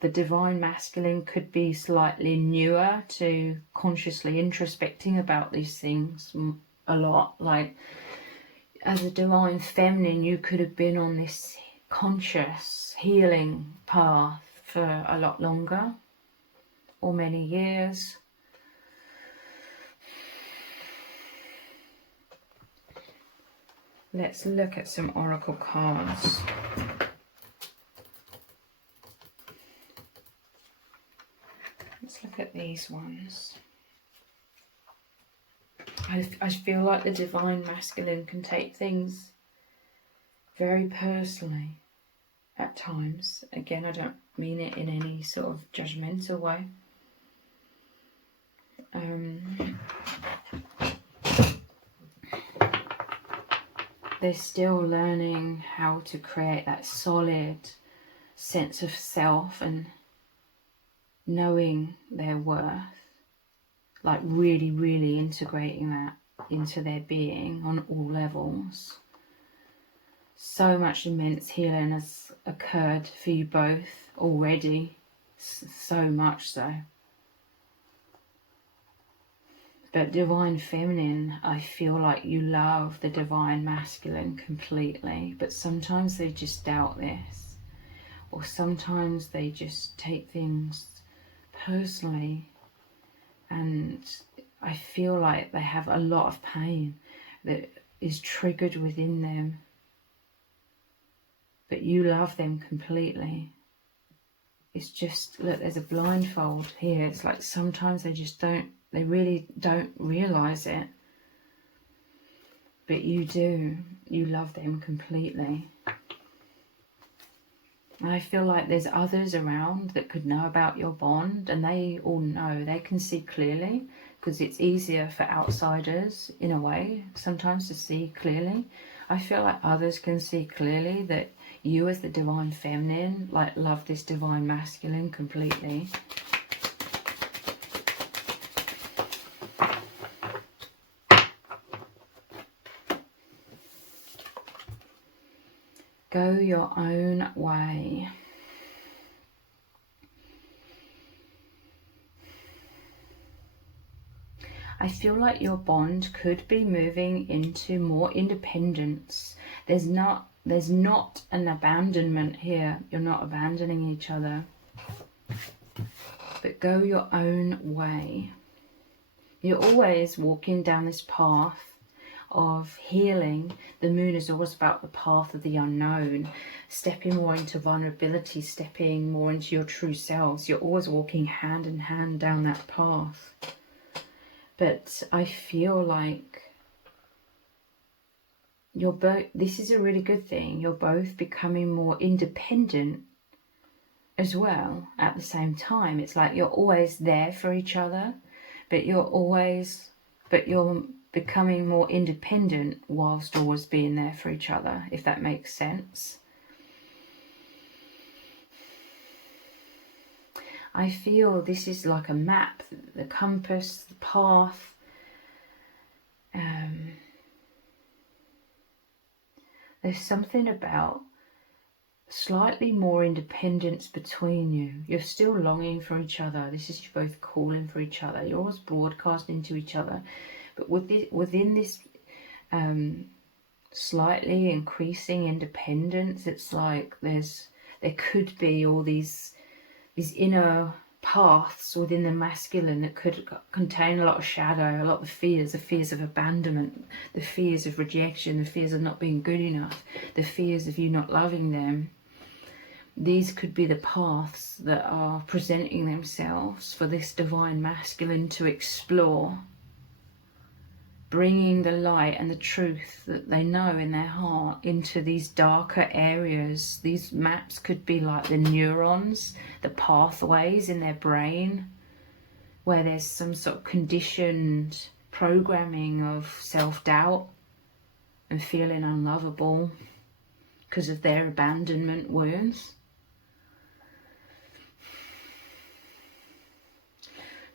the divine masculine could be slightly newer to consciously introspecting about these things a lot. Like, as a divine feminine, you could have been on this conscious healing path for a lot longer, or many years. Let's look at some oracle cards. Let's look at these ones. I feel like the divine masculine can take things very personally at times. Again, I don't mean it in any sort of judgmental way. They're still learning how to create that solid sense of self and knowing their worth, like really, really integrating that into their being on all levels. So much immense healing has occurred for you both already, so much so. But divine feminine, I feel like you love the divine masculine completely, but sometimes they just doubt this, or sometimes they just take things personally, and I feel like they have a lot of pain that is triggered within them, but you love them completely. It's just, look, there's a blindfold here. It's like sometimes they just don't, they really don't realize it. But you do. You love them completely. And I feel like there's others around that could know about your bond, and they all know. They can see clearly, because it's easier for outsiders, in a way, sometimes to see clearly. I feel like others can see clearly that you as the divine feminine, like, love this divine masculine completely. Go your own way. I feel like your bond could be moving into more independence. There's not an abandonment here. You're not abandoning each other. But go your own way. You're always walking down this path of healing. The moon is always about the path of the unknown, stepping more into vulnerability, stepping more into your true selves. You're always walking hand in hand down that path. But I feel like you're both, this is a really good thing, you're both becoming more independent as well at the same time. It's like you're always there for each other, but you're becoming more independent whilst always being there for each other, if that makes sense. I feel this is like a map, the compass, the path. There's something about slightly more independence between you. You're still longing for each other. This is you both calling for each other. You're always broadcasting to each other. But within this slightly increasing independence, it's like there could be all these inner paths within the masculine that could contain a lot of shadow, a lot of the fears of abandonment, the fears of rejection, the fears of not being good enough, the fears of you not loving them. These could be the paths that are presenting themselves for this divine masculine to explore, bringing the light and the truth that they know in their heart into these darker areas. These maps could be like the neurons, the pathways in their brain, where there's some sort of conditioned programming of self-doubt and feeling unlovable because of their abandonment wounds.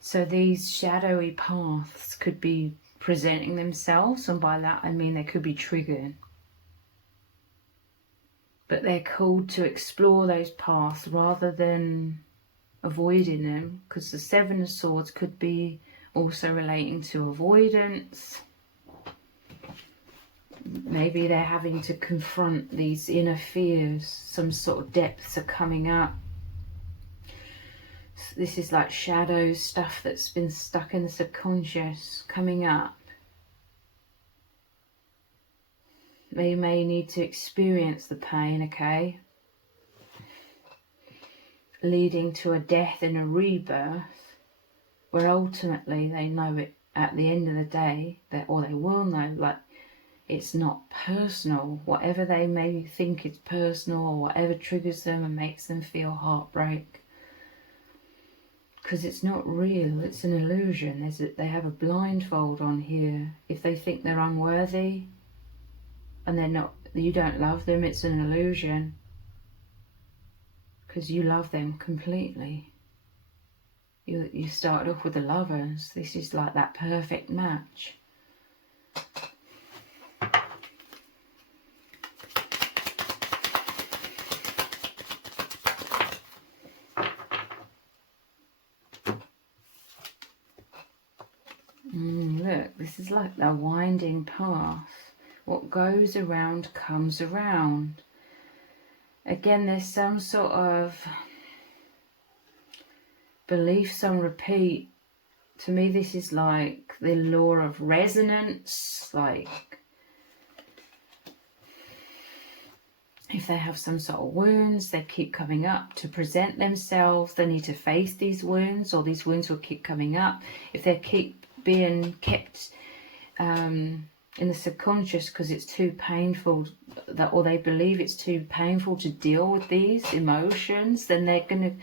So these shadowy paths could be presenting themselves, and by that I mean they could be triggered. But they're called to explore those paths rather than avoiding them, because the Seven of Swords could be also relating to avoidance. Maybe they're having to confront these inner fears, some sort of depths are coming up. This is like shadow stuff that's been stuck in the subconscious coming up. They may need to experience the pain, okay? Leading to a death and a rebirth, where ultimately they know it at the end of the day, or they will know, like, it's not personal. Whatever they may think is personal, or whatever triggers them and makes them feel heartbreak. Because it's not real, it's an illusion. They have a blindfold on here. If they think they're unworthy and they're not, you don't love them, it's an illusion. Because you love them completely. You started off with the Lovers. This is like that perfect match. This is like a winding path. What goes around comes around. Again, there's some sort of beliefs on repeat. To me, this is like the law of resonance. Like, if they have some sort of wounds, they keep coming up to present themselves. They need to face these wounds, or these wounds will keep coming up. If they keep being kept in the subconscious because it's too painful, or they believe it's too painful to deal with these emotions, then they're going to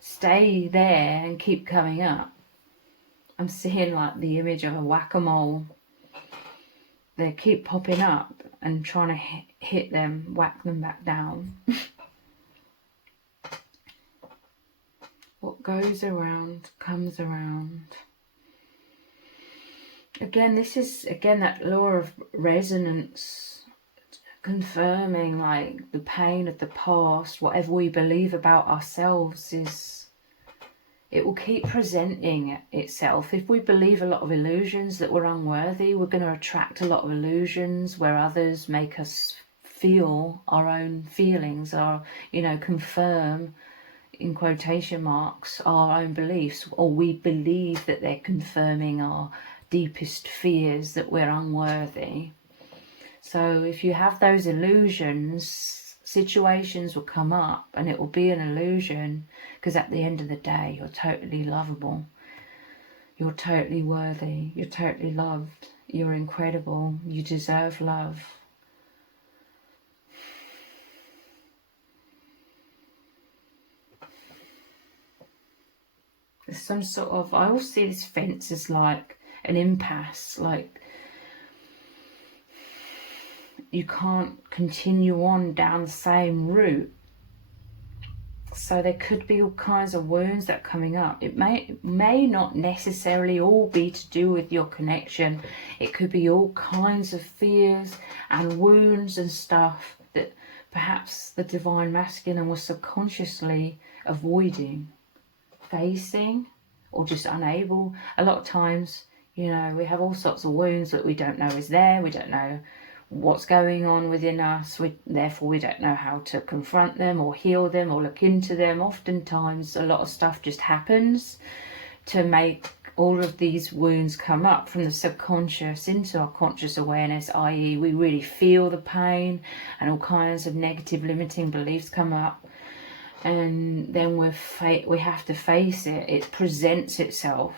stay there and keep coming up. I'm seeing like the image of a whack-a-mole. They keep popping up and trying to hit them, whack them back down. What goes around comes around. Again, this is that law of resonance, confirming like the pain of the past. Whatever we believe about ourselves it will keep presenting itself. If we believe a lot of illusions that we're unworthy, we're going to attract a lot of illusions where others make us feel our own feelings, or, confirm, in quotation marks, our own beliefs, or we believe that they're confirming our deepest fears that we're unworthy. So if you have those illusions, situations will come up and it will be an illusion, because at the end of the day, you're totally lovable. You're totally worthy. You're totally loved. You're incredible. You deserve love. There's some sort of, I always see this fence as like an impasse, like you can't continue on down the same route. So there could be all kinds of wounds that are coming up. It may not necessarily all be to do with your connection. It could be all kinds of fears and wounds and stuff that perhaps the Divine Masculine was subconsciously avoiding, facing, or just unable. A lot of times, we have all sorts of wounds that we don't know is there. We don't know what's going on within us. Therefore we don't know how to confront them or heal them or look into them. Oftentimes a lot of stuff just happens to make all of these wounds come up from the subconscious into our conscious awareness, i.e. we really feel the pain and all kinds of negative limiting beliefs come up, and then we have to face it. It presents itself.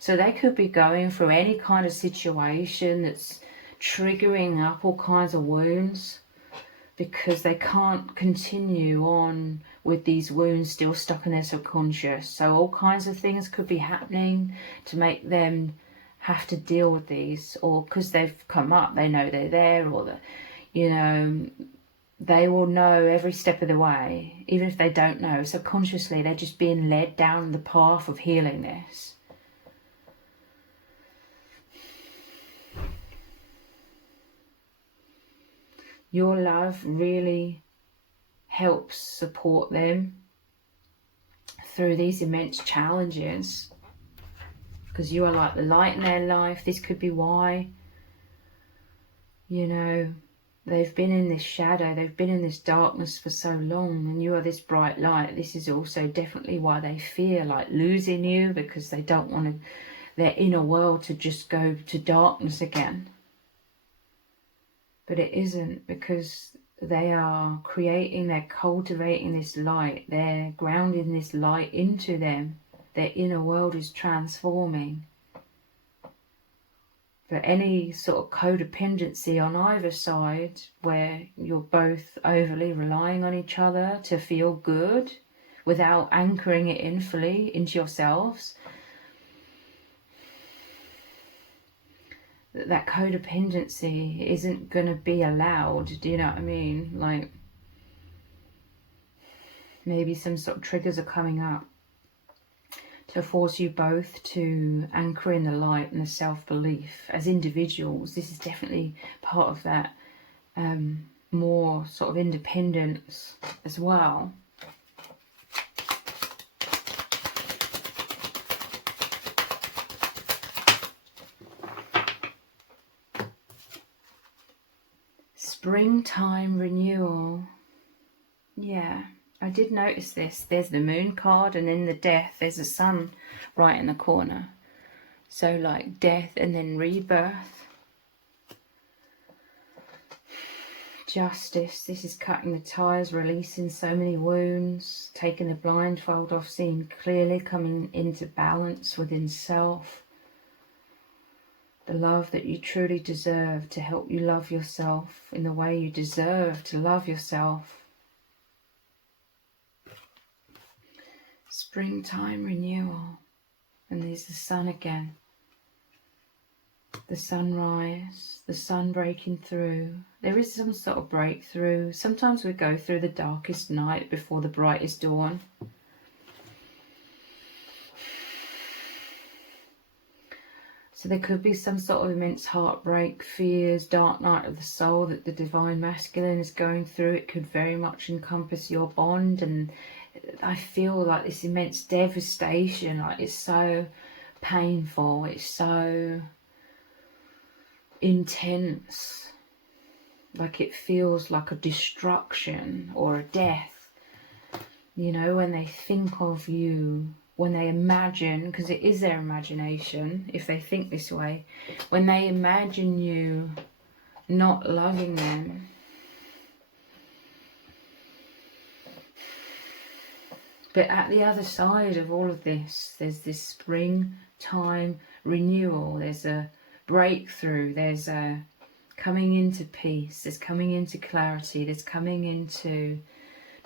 So they could be going through any kind of situation that's triggering up all kinds of wounds, because they can't continue on with these wounds still stuck in their subconscious. So all kinds of things could be happening to make them have to deal with these, or because they've come up, they know they're there, or that, they will know every step of the way. Even if they don't know, subconsciously they're just being led down the path of healing this. Your love really helps support them through these immense challenges, because you are like the light in their life. This could be why, they've been in this shadow, they've been in this darkness for so long, and you are this bright light. This is also definitely why they fear like losing you, because they don't want their inner world to just go to darkness again. But it isn't, because they are they're cultivating this light, they're grounding this light into them. Their inner world is transforming. But any sort of codependency on either side, where you're both overly relying on each other to feel good without anchoring it in fully into yourselves, that codependency isn't going to be allowed. Do you know what I mean? Like, maybe some sort of triggers are coming up to force you both to anchor in the light and the self-belief as individuals. This is definitely part of that more sort of independence as well. Springtime renewal. Yeah, I did notice this. There's the moon card, and in the death there's a sun right in the corner. So like death and then rebirth. Justice. This is cutting the ties, releasing so many wounds, taking the blindfold off, seeing clearly, coming into balance within self. The love that you truly deserve to help you love yourself in the way you deserve to love yourself. Springtime renewal. And there's the sun again. The sunrise, the sun breaking through. There is some sort of breakthrough. Sometimes we go through the darkest night before the brightest dawn. So there could be some sort of immense heartbreak, fears, dark night of the soul that the divine masculine is going through. It could very much encompass your bond, and I feel like this immense devastation, like it's so painful, it's so intense, like it feels like a destruction or a death. You know, when they think of you, when they imagine, because it is their imagination, if they think this way, when they imagine you not loving them, but at the other side of all of this, there's this springtime renewal, there's a breakthrough, there's a coming into peace, there's coming into clarity, there's coming into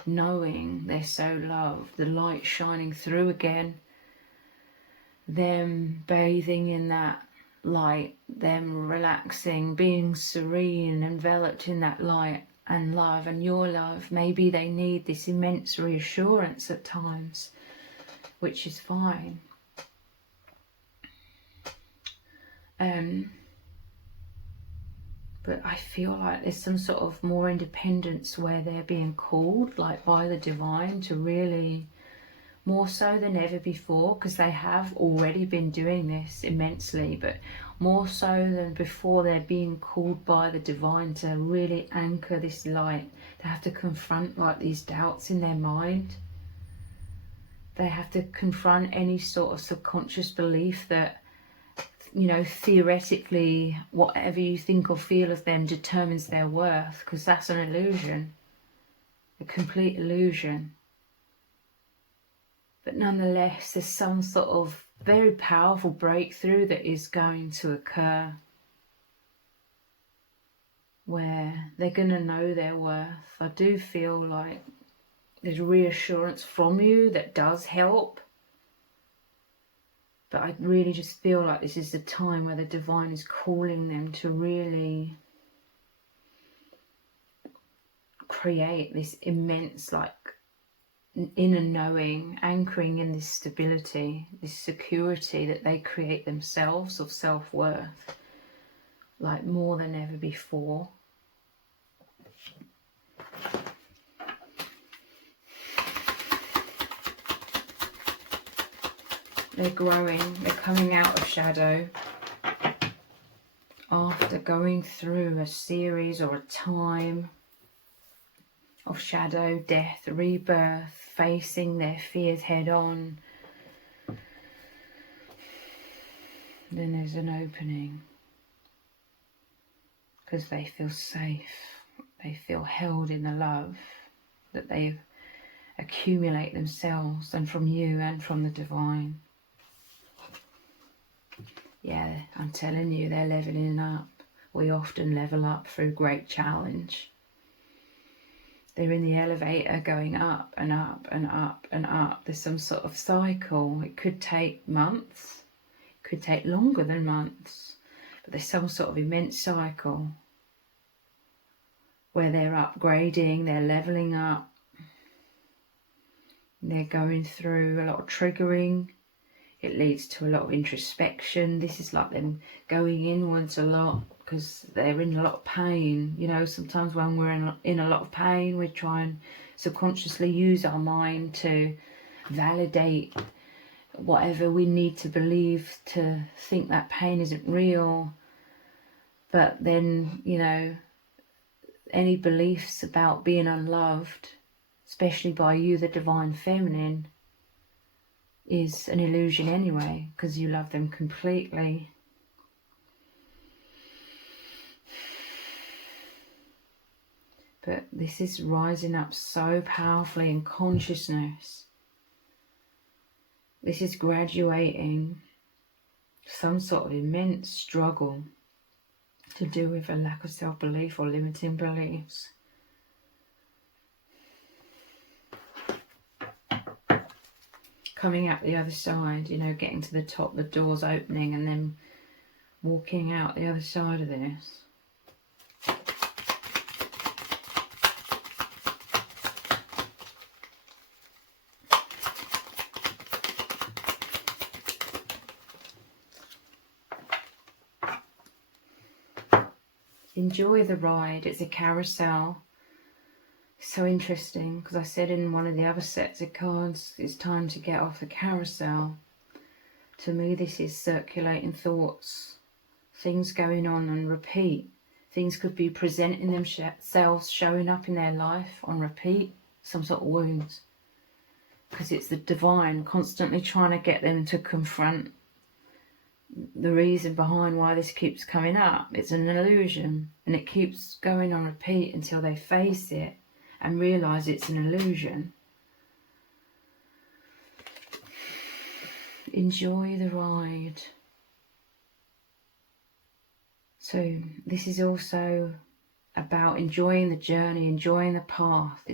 knowing they're so loved, the light shining through again, them bathing in that light, them relaxing, being serene, enveloped in that light and love and your love. Maybe they need this immense reassurance at times, which is fine. But I feel like there's some sort of more independence where they're being called, like by the divine, to really, more so than ever before, because they have already been doing this immensely, but more so than before, they're being called by the divine to really anchor this light. They have to confront like these doubts in their mind. They have to confront any sort of subconscious belief that, you know, theoretically, whatever you think or feel of them determines their worth, because that's an illusion, a complete illusion. But nonetheless, there's some sort of very powerful breakthrough that is going to occur where they're going to know their worth. I do feel like there's reassurance from you that does help. But I really just feel like this is the time where the divine is calling them to really create this immense, like, inner knowing, anchoring in this stability, this security that they create themselves of self-worth, like more than ever before. They're growing, they're coming out of shadow after going through a series or a time of shadow, death, rebirth, facing their fears head on. Then there's an opening because they feel safe, they feel held in the love that they accumulate themselves and from you and from the divine. Yeah, I'm telling you, they're leveling up. We often level up through great challenge. They're in the elevator going up and up and up and up. There's some sort of cycle. It could take months. It could take longer than months. But there's some sort of immense cycle where they're upgrading, they're leveling up. They're going through a lot of triggering. It leads to a lot of introspection. This is like them going inwards a lot because they're in a lot of pain. You know, sometimes when we're in a lot of pain, we try and subconsciously use our mind to validate whatever we need to believe to think that pain isn't real. But then, you know, any beliefs about being unloved, especially by you, the divine feminine, is an illusion anyway, because you love them completely. But this is rising up so powerfully in consciousness. This is graduating some sort of immense struggle to do with a lack of self-belief or limiting beliefs. Coming out the other side, you know, getting to the top, the doors opening, and then walking out the other side of this. Enjoy the ride. It's a carousel. So interesting, because I said in one of the other sets of cards, it's time to get off the carousel. To me, this is circulating thoughts, things going on repeat. Things could be presenting themselves, showing up in their life on repeat, some sort of wounds. Because it's the divine constantly trying to get them to confront the reason behind why this keeps coming up. It's an illusion, and it keeps going on repeat until they face it and realise it's an illusion. Enjoy the ride. So this is also about enjoying the journey, enjoying the path.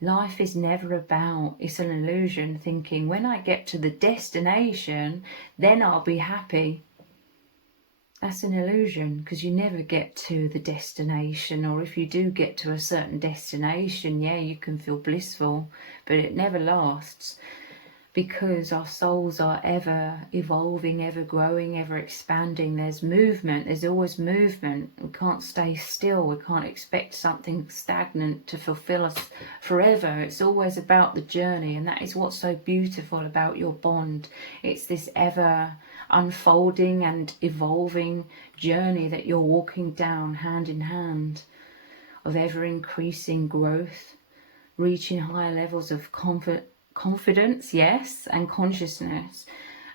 Life is never about, it's an illusion, thinking when I get to the destination, then I'll be happy. That's an illusion, because you never get to the destination, or if you do get to a certain destination, yeah, you can feel blissful, but it never lasts, because our souls are ever evolving, ever growing, ever expanding. There's movement, there's always movement. We can't stay still, we can't expect something stagnant to fulfill us forever. It's always about the journey, and that is what's so beautiful about your bond. It's this ever unfolding and evolving journey that you're walking down hand in hand, of ever increasing growth, reaching higher levels of confidence, yes, and consciousness,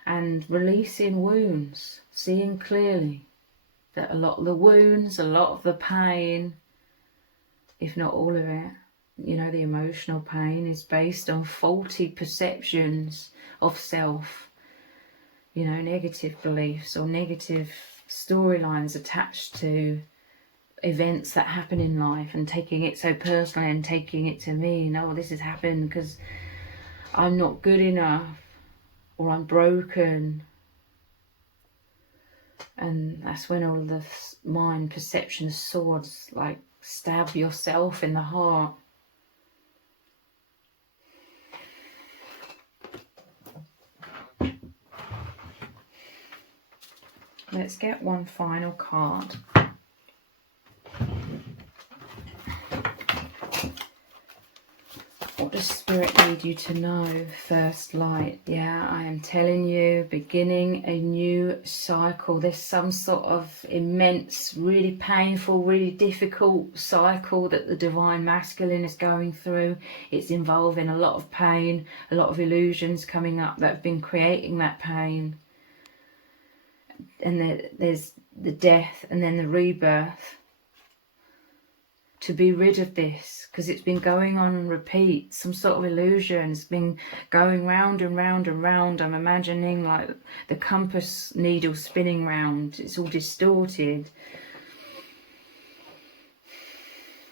and releasing wounds, seeing clearly that a lot of the wounds, a lot of the pain, if not all of it, you know, the emotional pain is based on faulty perceptions of self, you know, negative beliefs or negative storylines attached to events that happen in life, and taking it so personally and taking it to mean, oh, this has happened because I'm not good enough, or I'm broken. And that's when all the mind perception swords like stab yourself in the heart. Let's get one final card. What does Spirit need you to know? First light. Yeah, I am telling you, beginning a new cycle. There's some sort of immense, really painful, really difficult cycle that the divine masculine is going through. It's involving a lot of pain, a lot of illusions coming up that have been creating that pain. And there's the death and then the rebirth. To be rid of this, because it's been going on repeat, some sort of illusion. It's been going round and round and round. I'm imagining like the compass needle spinning round. It's all distorted.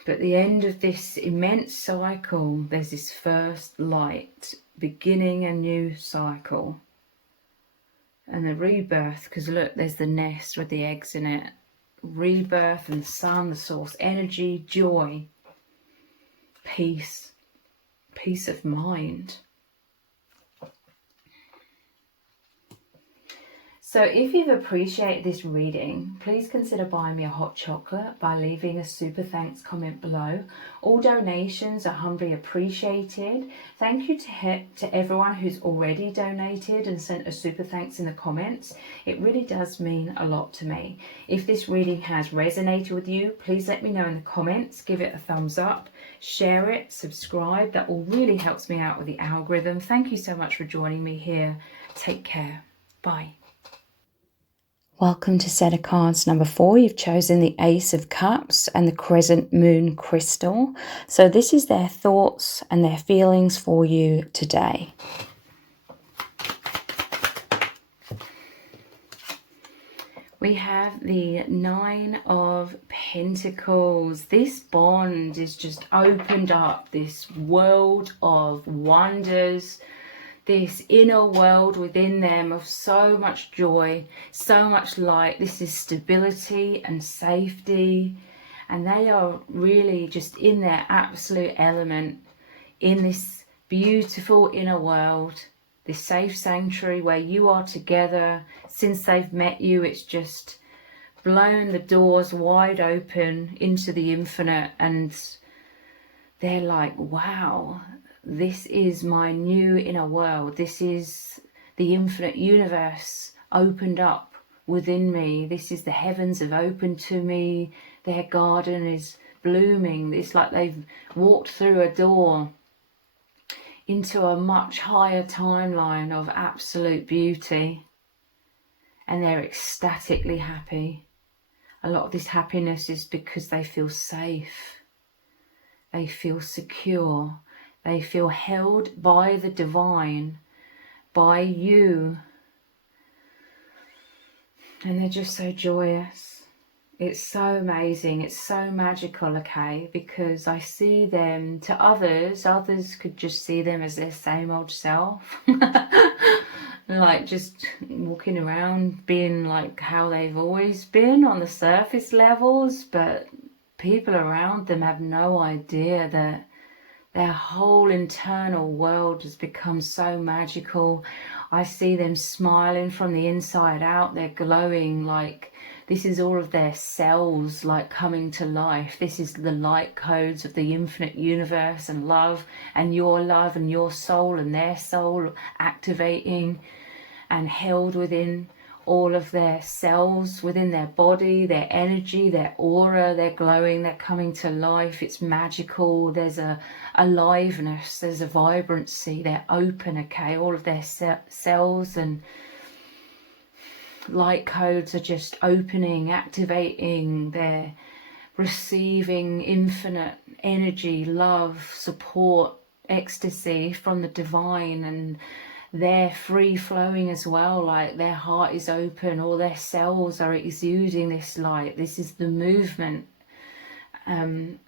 But at the end of this immense cycle, there's this first light, beginning a new cycle. And the rebirth, because look, there's the nest with the eggs in it. Rebirth and sun, the source energy, joy, peace, peace of mind. So if you've appreciated this reading, please consider buying me a hot chocolate by leaving a super thanks comment below. All donations are humbly appreciated. Thank you to everyone who's already donated and sent a super thanks in the comments. It really does mean a lot to me. If this reading has resonated with you, please let me know in the comments. Give it a thumbs up, share it, subscribe. That all really helps me out with the algorithm. Thank you so much for joining me here. Take care. Bye. Welcome to set of cards number 4. You've chosen the Ace of Cups and the Crescent Moon Crystal. So this is their thoughts and their feelings for you today. We have the Nine of Pentacles. This bond is just opened up, this world of wonders, this inner world within them of so much joy, so much light. This is stability and safety, and they are really just in their absolute element in this beautiful inner world, this safe sanctuary where you are together. Since they've met you, it's just blown the doors wide open into the infinite, and they're like, wow, this is my new inner world. This is the infinite universe opened up within me. This is the heavens have opened to me. Their garden is blooming. It's like they've walked through a door into a much higher timeline of absolute beauty, and they're ecstatically happy. A lot of this happiness is because they feel safe. They feel secure. They feel held by the divine, by you. And they're just so joyous. It's so amazing. It's so magical, okay? Because I see them, to others could just see them as their same old self. Like just walking around being like how they've always been on the surface levels. But people around them have no idea that their whole internal world has become so magical. I see them smiling from the inside out. They're glowing, like this is all of their cells like coming to life. This is the light codes of the infinite universe and love and your soul and their soul activating and held within all of their cells, within their body, their energy, their aura. They're glowing, they're coming to life. It's magical. There's a aliveness, there's a vibrancy. They're open, okay? All of their cells and light codes are just opening, activating. They're receiving infinite energy, love, support, ecstasy from the divine, and they're free flowing as well. Like their heart is open, all their cells are exuding this light. This is the movement.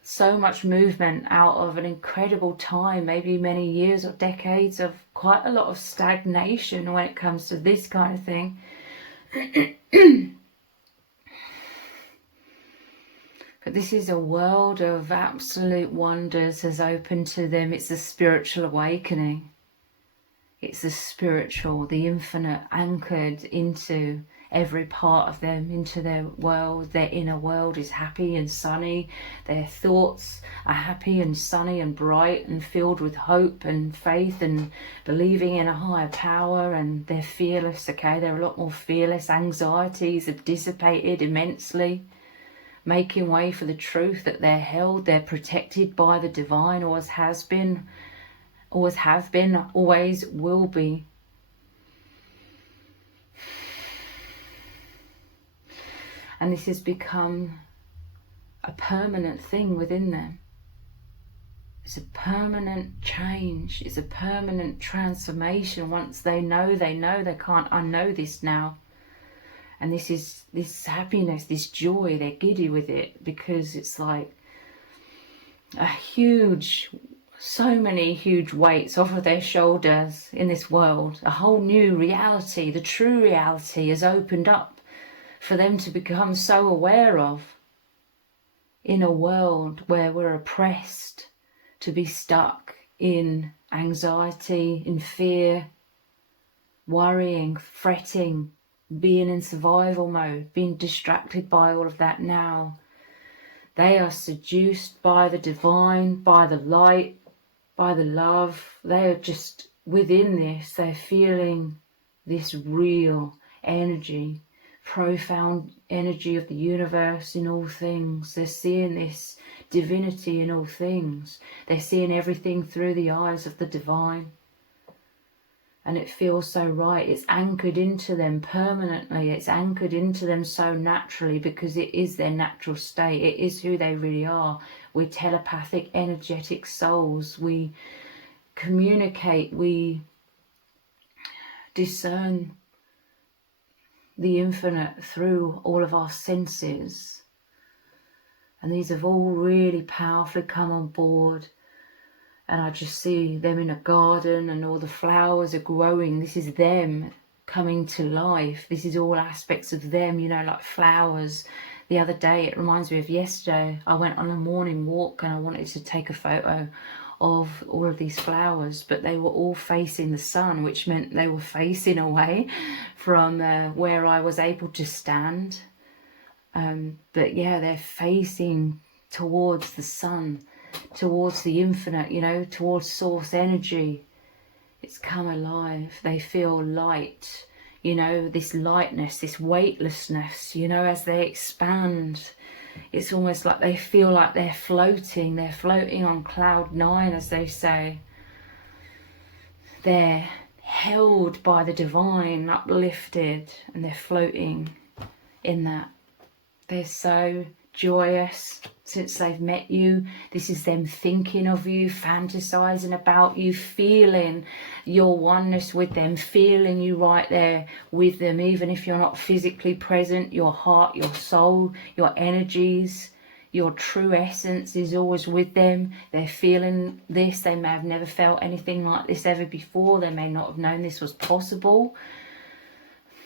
So much movement out of an incredible time, maybe many years or decades of quite a lot of stagnation when it comes to this kind of thing. But this is a world of absolute wonders has opened to them. It's a spiritual awakening. It's the spiritual, the infinite anchored into every part of them, into their world. Their inner world is happy and sunny. Their thoughts are happy and sunny and bright and filled with hope and faith and believing in a higher power. And they're fearless, okay? They're a lot more fearless. Anxieties have dissipated immensely, making way for the truth that they're held. They're protected by the divine, always has been, always have been, always will be. And this has become a permanent thing within them. It's a permanent change. It's a permanent transformation. Once they know, they can't unknow this now. And this is this happiness, this joy, they're giddy with it, because it's like a huge, so many huge weights off of their shoulders in this world. A whole new reality, the true reality has opened up for them to become so aware of, in a world where we're oppressed, to be stuck in anxiety, in fear, worrying, fretting, being in survival mode, being distracted by all of that now. They are seduced by the divine, by the light, by the love. They are just within this. They're feeling this real energy, profound energy of the universe in all things. They're seeing this divinity in all things. They're seeing everything through the eyes of the divine. And it feels so right. It's anchored into them permanently. It's anchored into them so naturally because it is their natural state. It is who they really are. We're telepathic, energetic souls. We communicate. We discern the infinite through all of our senses. And these have all really powerfully come on board. And I just see them in a garden and all the flowers are growing. This is them coming to life. This is all aspects of them, you know, like flowers. The other day, it reminds me of yesterday. I went on a morning walk and I wanted to take a photo of all of these flowers, but they were all facing the sun, which meant they were facing away from where I was able to stand. But yeah, they're facing towards the sun, towards the infinite, you know, towards source energy. It's come alive. They feel light, you know, this lightness, this weightlessness, you know, as they expand. It's almost like they feel like they're floating on cloud 9, as they say. They're held by the divine, uplifted, and they're floating in that. They're so joyous since they've met you. This is them thinking of you, fantasizing about you, feeling your oneness with them, feeling you right there with them, even if you're not physically present. Your heart, your soul, your energies, your true essence is always with them. They're feeling this. They may have never felt anything like this ever before. They may not have known this was possible.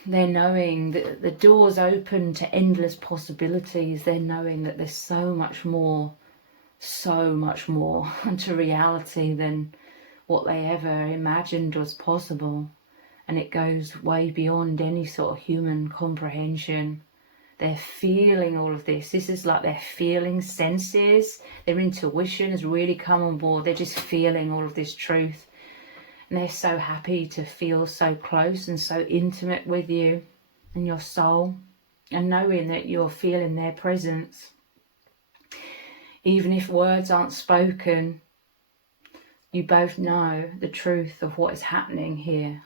They're knowing that the door's open to endless possibilities. They're knowing that there's so much more to reality than what they ever imagined was possible. And it goes way beyond any sort of human comprehension. They're feeling all of this. This is like their feeling senses. Their intuition has really come on board. They're just feeling all of this truth. And they're so happy to feel so close and so intimate with you and your soul, and knowing that you're feeling their presence. Even if words aren't spoken, you both know the truth of what is happening here.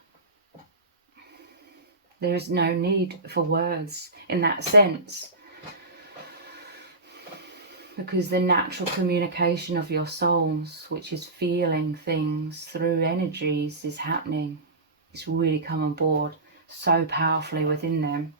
There is no need for words in that sense, because the natural communication of your souls, which is feeling things through energies, is happening. It's really come on board so powerfully within them.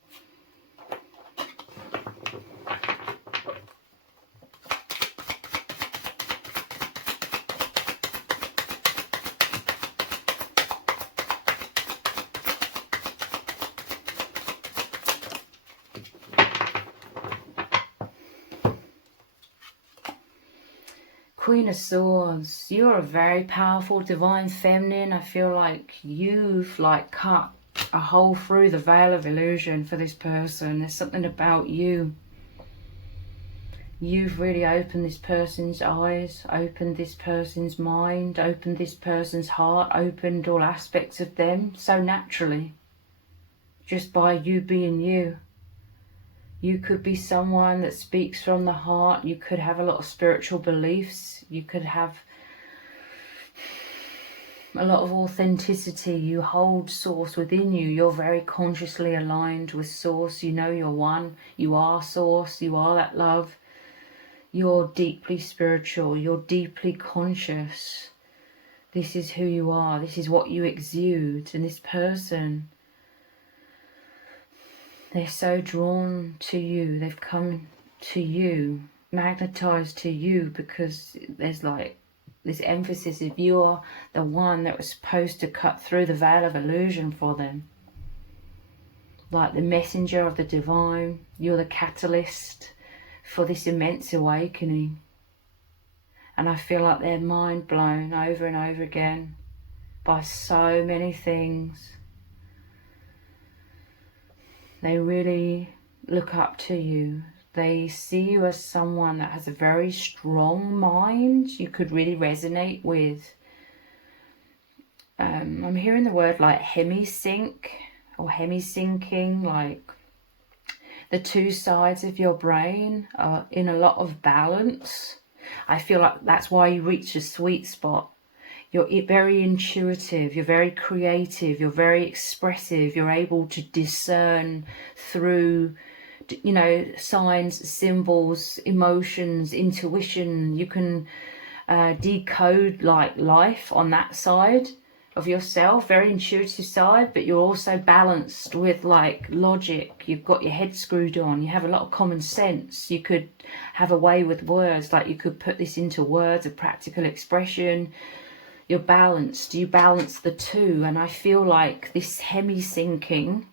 Queen of Swords, you're a very powerful divine feminine. I feel like you've cut a hole through the veil of illusion for this person. There's something about you. You've really opened this person's eyes, opened this person's mind, opened this person's heart, opened all aspects of them so naturally, just by you being you. You could be someone that speaks from the heart. You could have a lot of spiritual beliefs. You could have a lot of authenticity. You hold source within you. You're very consciously aligned with source. You know you're one. You are source. You are that love. You're deeply spiritual. You're deeply conscious. This is who you are. This is what you exude. And this person, they're so drawn to you. They've come to you, magnetized to you, because there's this emphasis of you're the one that was supposed to cut through the veil of illusion for them. Like the messenger of the divine. You're the catalyst for this immense awakening. And I feel like they're mind blown over and over again by so many things. They really look up to you. They see you as someone that has a very strong mind. You could really resonate with. I'm hearing the word like hemisync or hemisyncing, like the two sides of your brain are in a lot of balance. I feel like that's why you reach a sweet spot. You're very intuitive, you're very creative, you're very expressive, you're able to discern through, you know, signs, symbols, emotions, intuition. You can decode like life on that side of yourself, very intuitive side, but you're also balanced with like logic. You've got your head screwed on, you have a lot of common sense. You could have a way with words, like you could put this into words of practical expression. You're balanced, you balance the two. And I feel like this hemi-syncing,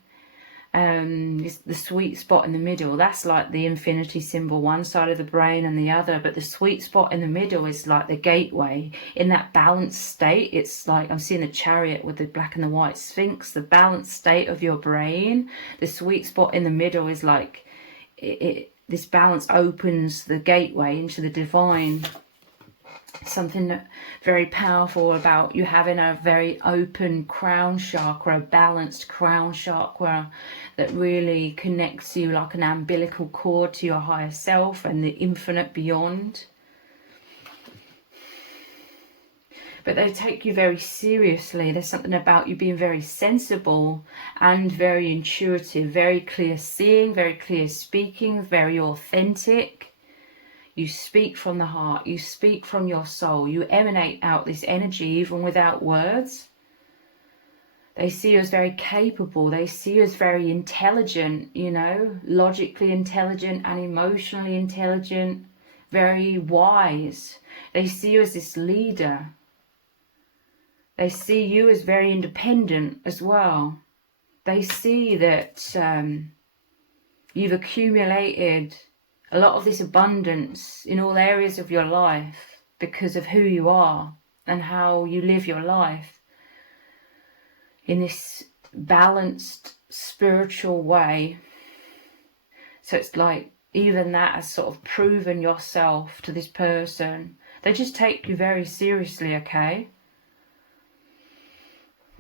the sweet spot in the middle, that's like the infinity symbol, one side of the brain and the other, but the sweet spot in the middle is like the gateway. In that balanced state, it's like I'm seeing the chariot with the black and the white sphinx, the balanced state of your brain. The sweet spot in the middle is like this balance opens the gateway into the divine. Something very powerful about you having a very open crown chakra, a balanced crown chakra that really connects you like an umbilical cord to your higher self and the infinite beyond. But they take you very seriously. There's something about you being very sensible and very intuitive, very clear seeing, very clear speaking, very authentic. You speak from the heart, you speak from your soul, you emanate out this energy even without words. They see you as very capable, they see you as very intelligent, you know, logically intelligent and emotionally intelligent, very wise. They see you as this leader. They see you as very independent as well. They see that you've accumulated a lot of this abundance in all areas of your life because of who you are and how you live your life in this balanced spiritual way. So it's like even that has sort of proven yourself to this person. They just take you very seriously, okay?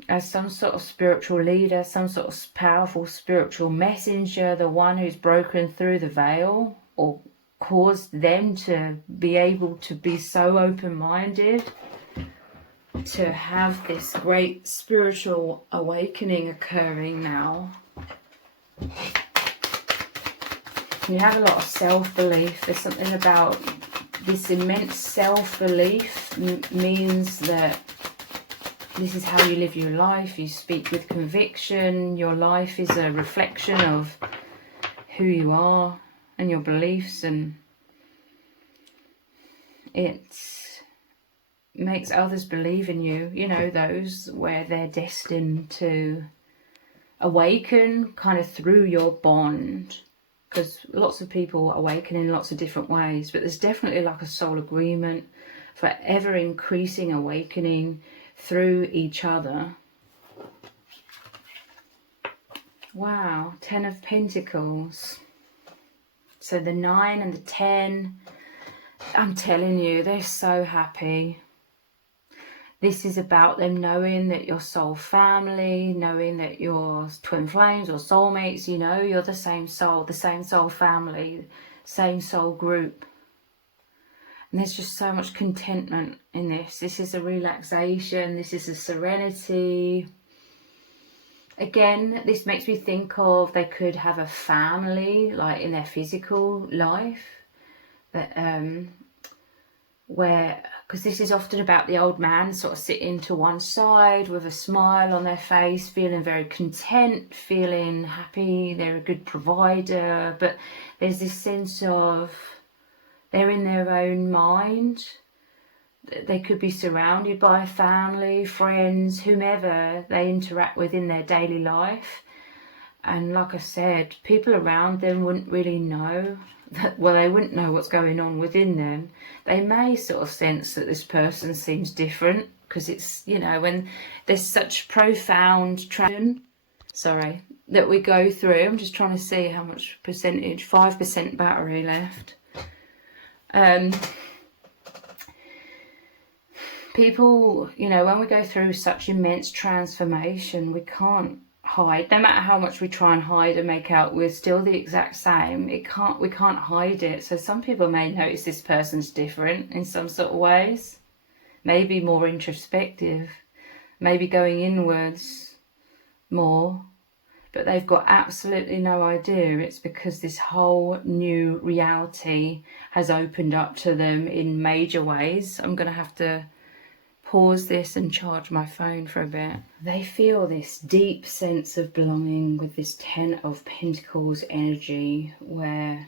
As some sort of spiritual leader, some sort of powerful spiritual messenger, the one who's broken through the veil or caused them to be able to be so open-minded, to have this great spiritual awakening occurring now. You have a lot of self-belief. There's something about this immense self-belief means that this is how you live your life. You speak with conviction. Your life is a reflection of who you are and your beliefs, and it makes others believe in you. You know, those where they're destined to awaken kind of through your bond, because lots of people awaken in lots of different ways, but there's definitely like a soul agreement for ever increasing awakening through each other. Wow, 10 of Pentacles. So the 9 and the 10, I'm telling you, they're so happy. This is about them knowing that your soul family, knowing that you're twin flames or soulmates, you know, you're the same soul family, same soul group. And there's just so much contentment in this. This is a relaxation, this is a serenity. Again, this makes me think of they could have a family, like in their physical life, that where, because this is often about the old man sort of sitting to one side with a smile on their face, feeling very content, feeling happy, they're a good provider, but there's this sense of they're in their own mind. They could be surrounded by family, friends, whomever they interact with in their daily life. And like I said, people around them wouldn't really know that, well, they wouldn't know what's going on within them. They may sort of sense that this person seems different because it's, you know, when there's such profound traction sorry, that we go through. I'm just trying to see how much percentage. 5% battery left. People, you know, when we go through such immense transformation, we can't hide. No matter how much we try and hide and make out we're still the exact same, we can't hide it. So some people may notice this person's different in some sort of ways, maybe more introspective, maybe going inwards more, but they've got absolutely no idea. It's because this whole new reality has opened up to them in major ways. I'm going to have to pause this and charge my phone for a bit. They feel this deep sense of belonging with this 10 of Pentacles energy, where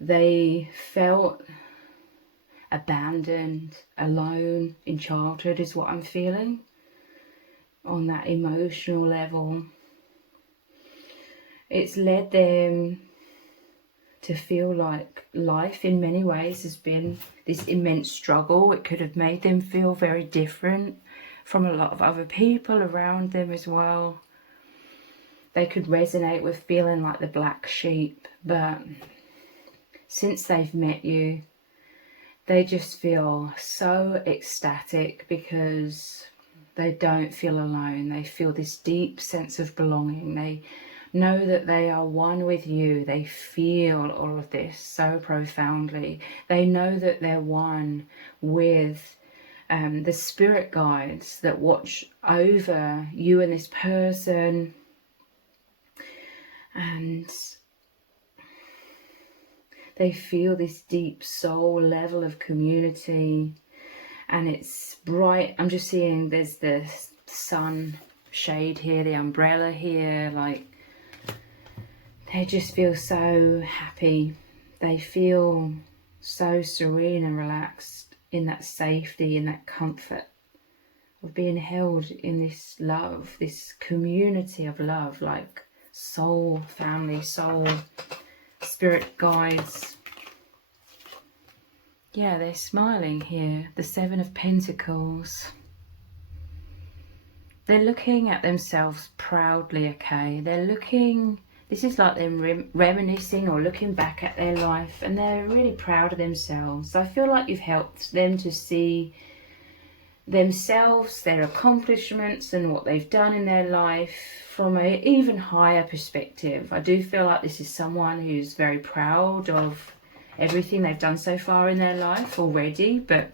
they felt abandoned, alone in childhood is what I'm feeling on that emotional level. It's led them to feel like life in many ways has been this immense struggle. It could have made them feel very different from a lot of other people around them as well. They could resonate with feeling like the black sheep, but since they've met you, they just feel so ecstatic because they don't feel alone. They feel this deep sense of belonging. They know that they are one with you. They feel all of this so profoundly. They know that they're one with the spirit guides that watch over you and this person. And they feel this deep soul level of community. And it's bright. I'm just seeing there's the sun shade here, the umbrella here, like they just feel so happy. They feel so serene and relaxed in that safety, in that comfort of being held in this love, this community of love, like soul family, soul spirit guides. Yeah, they're smiling here. The 7 of Pentacles. They're looking at themselves proudly, okay? They're looking... This is like them reminiscing or looking back at their life, and they're really proud of themselves. I feel like you've helped them to see themselves, their accomplishments and what they've done in their life from an even higher perspective. I do feel like this is someone who's very proud of everything they've done so far in their life already, but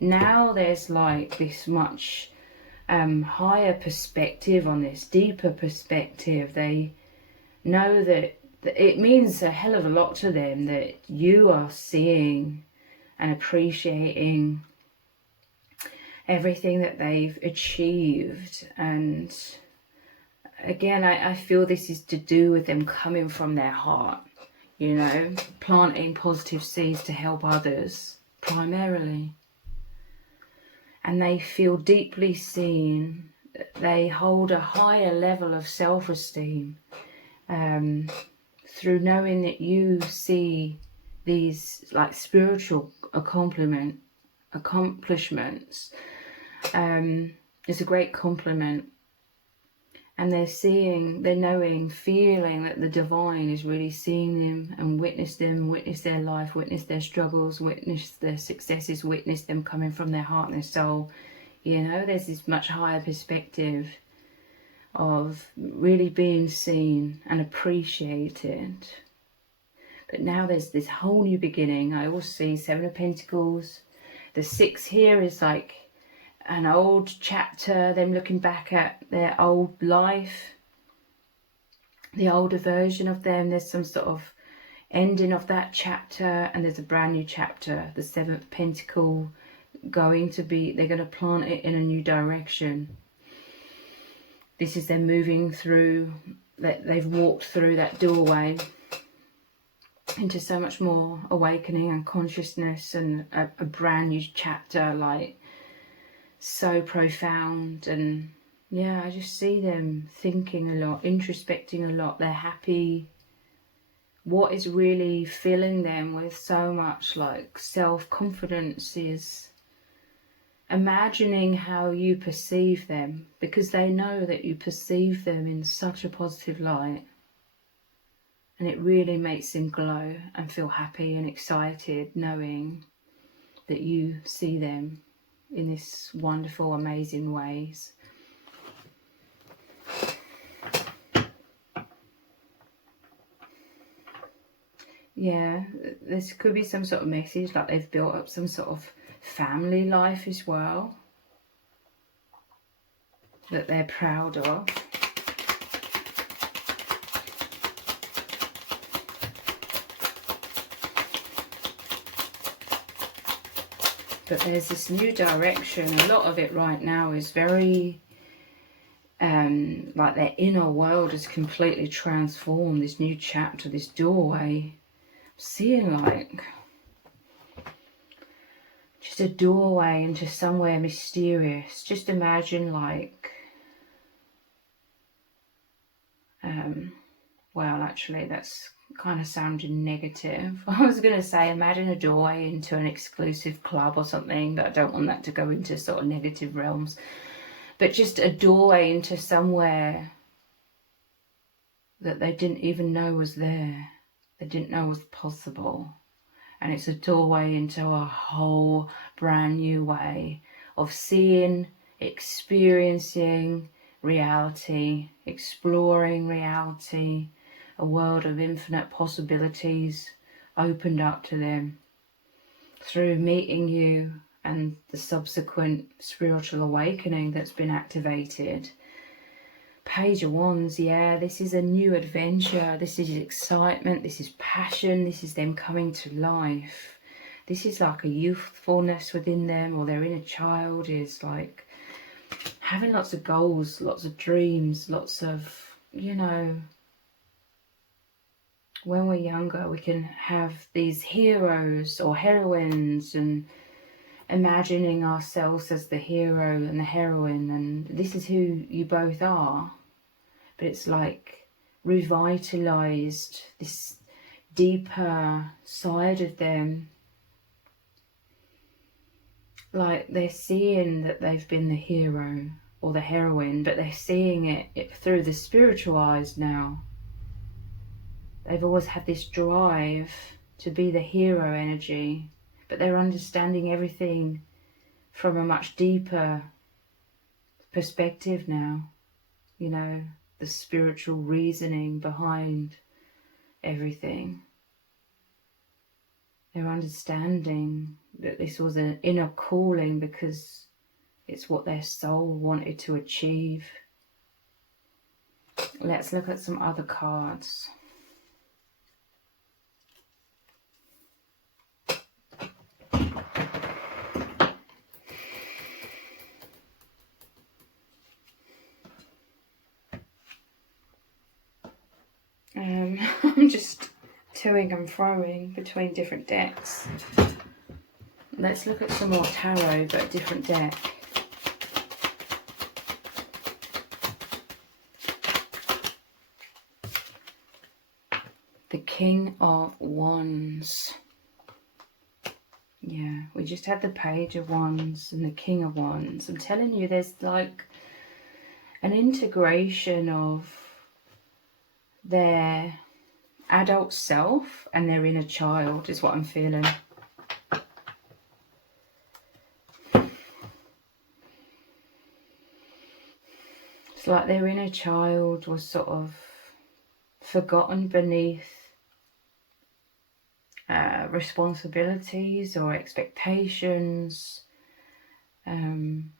now there's like this much higher perspective on this, deeper perspective. They know that it means a hell of a lot to them that you are seeing and appreciating everything that they've achieved. And again, I feel this is to do with them coming from their heart, you know, planting positive seeds to help others primarily. And they feel deeply seen. They hold a higher level of self-esteem through knowing that you see these like spiritual accomplishments. It's a great compliment. And they're knowing, feeling that the divine is really seeing them, witness their life, witness their struggles, witness their successes, witness them coming from their heart and their soul. You know, there's this much higher perspective of really being seen and appreciated. But now there's this whole new beginning. I also see 7 of Pentacles. The 6 here is like an old chapter, them looking back at their old life, the older version of them. There's some sort of ending of that chapter, and there's a brand new chapter, the 7th Pentacle, they're going to plant it in a new direction. This is them moving through, they've walked through that doorway into so much more awakening and consciousness, and a brand new chapter, like so profound. And yeah, I just see them thinking a lot, introspecting a lot. They're happy. What is really filling them with so much like self-confidence is imagining how you perceive them, because they know that you perceive them in such a positive light, and it really makes them glow and feel happy and excited knowing that you see them in this wonderful, amazing ways. Yeah, this could be some sort of message, like they've built up some sort of family life as well that they're proud of. But there's this new direction. A lot of it right now is very like their inner world is completely transformed. This new chapter, this doorway, seeing like just a doorway into somewhere mysterious. Just imagine like well, actually that's kind of sounding negative. I was going to say imagine a doorway into an exclusive club or something, but I don't want that to go into sort of negative realms. But just a doorway into somewhere that they didn't even know was there. They didn't know was possible. And it's a doorway into a whole brand new way of seeing, experiencing reality, exploring reality, a world of infinite possibilities opened up to them through meeting you and the subsequent spiritual awakening that's been activated. Page of Wands, yeah, this is a new adventure. This is excitement. This is passion. This is them coming to life. This is like a youthfulness within them, or their inner child is like having lots of goals, lots of dreams, lots of, you know, when we're younger, we can have these heroes or heroines and imagining ourselves as the hero and the heroine, and this is who you both are. But it's like revitalized this deeper side of them. Like they're seeing that they've been the hero or the heroine, but they're seeing it through the spiritual eyes now. They've always had this drive to be the hero energy, but they're understanding everything from a much deeper perspective now. You know, the spiritual reasoning behind everything. They're understanding that this was an inner calling because it's what their soul wanted to achieve. Let's look at some other cards. I'm just toing and froing between different decks. Let's look at some more tarot, but a different deck. The King of Wands. Yeah, we just had the Page of Wands and the King of Wands. I'm telling you, there's like an integration of their adult self and their inner child is what I'm feeling. It's like their inner child was sort of forgotten beneath responsibilities or expectations, them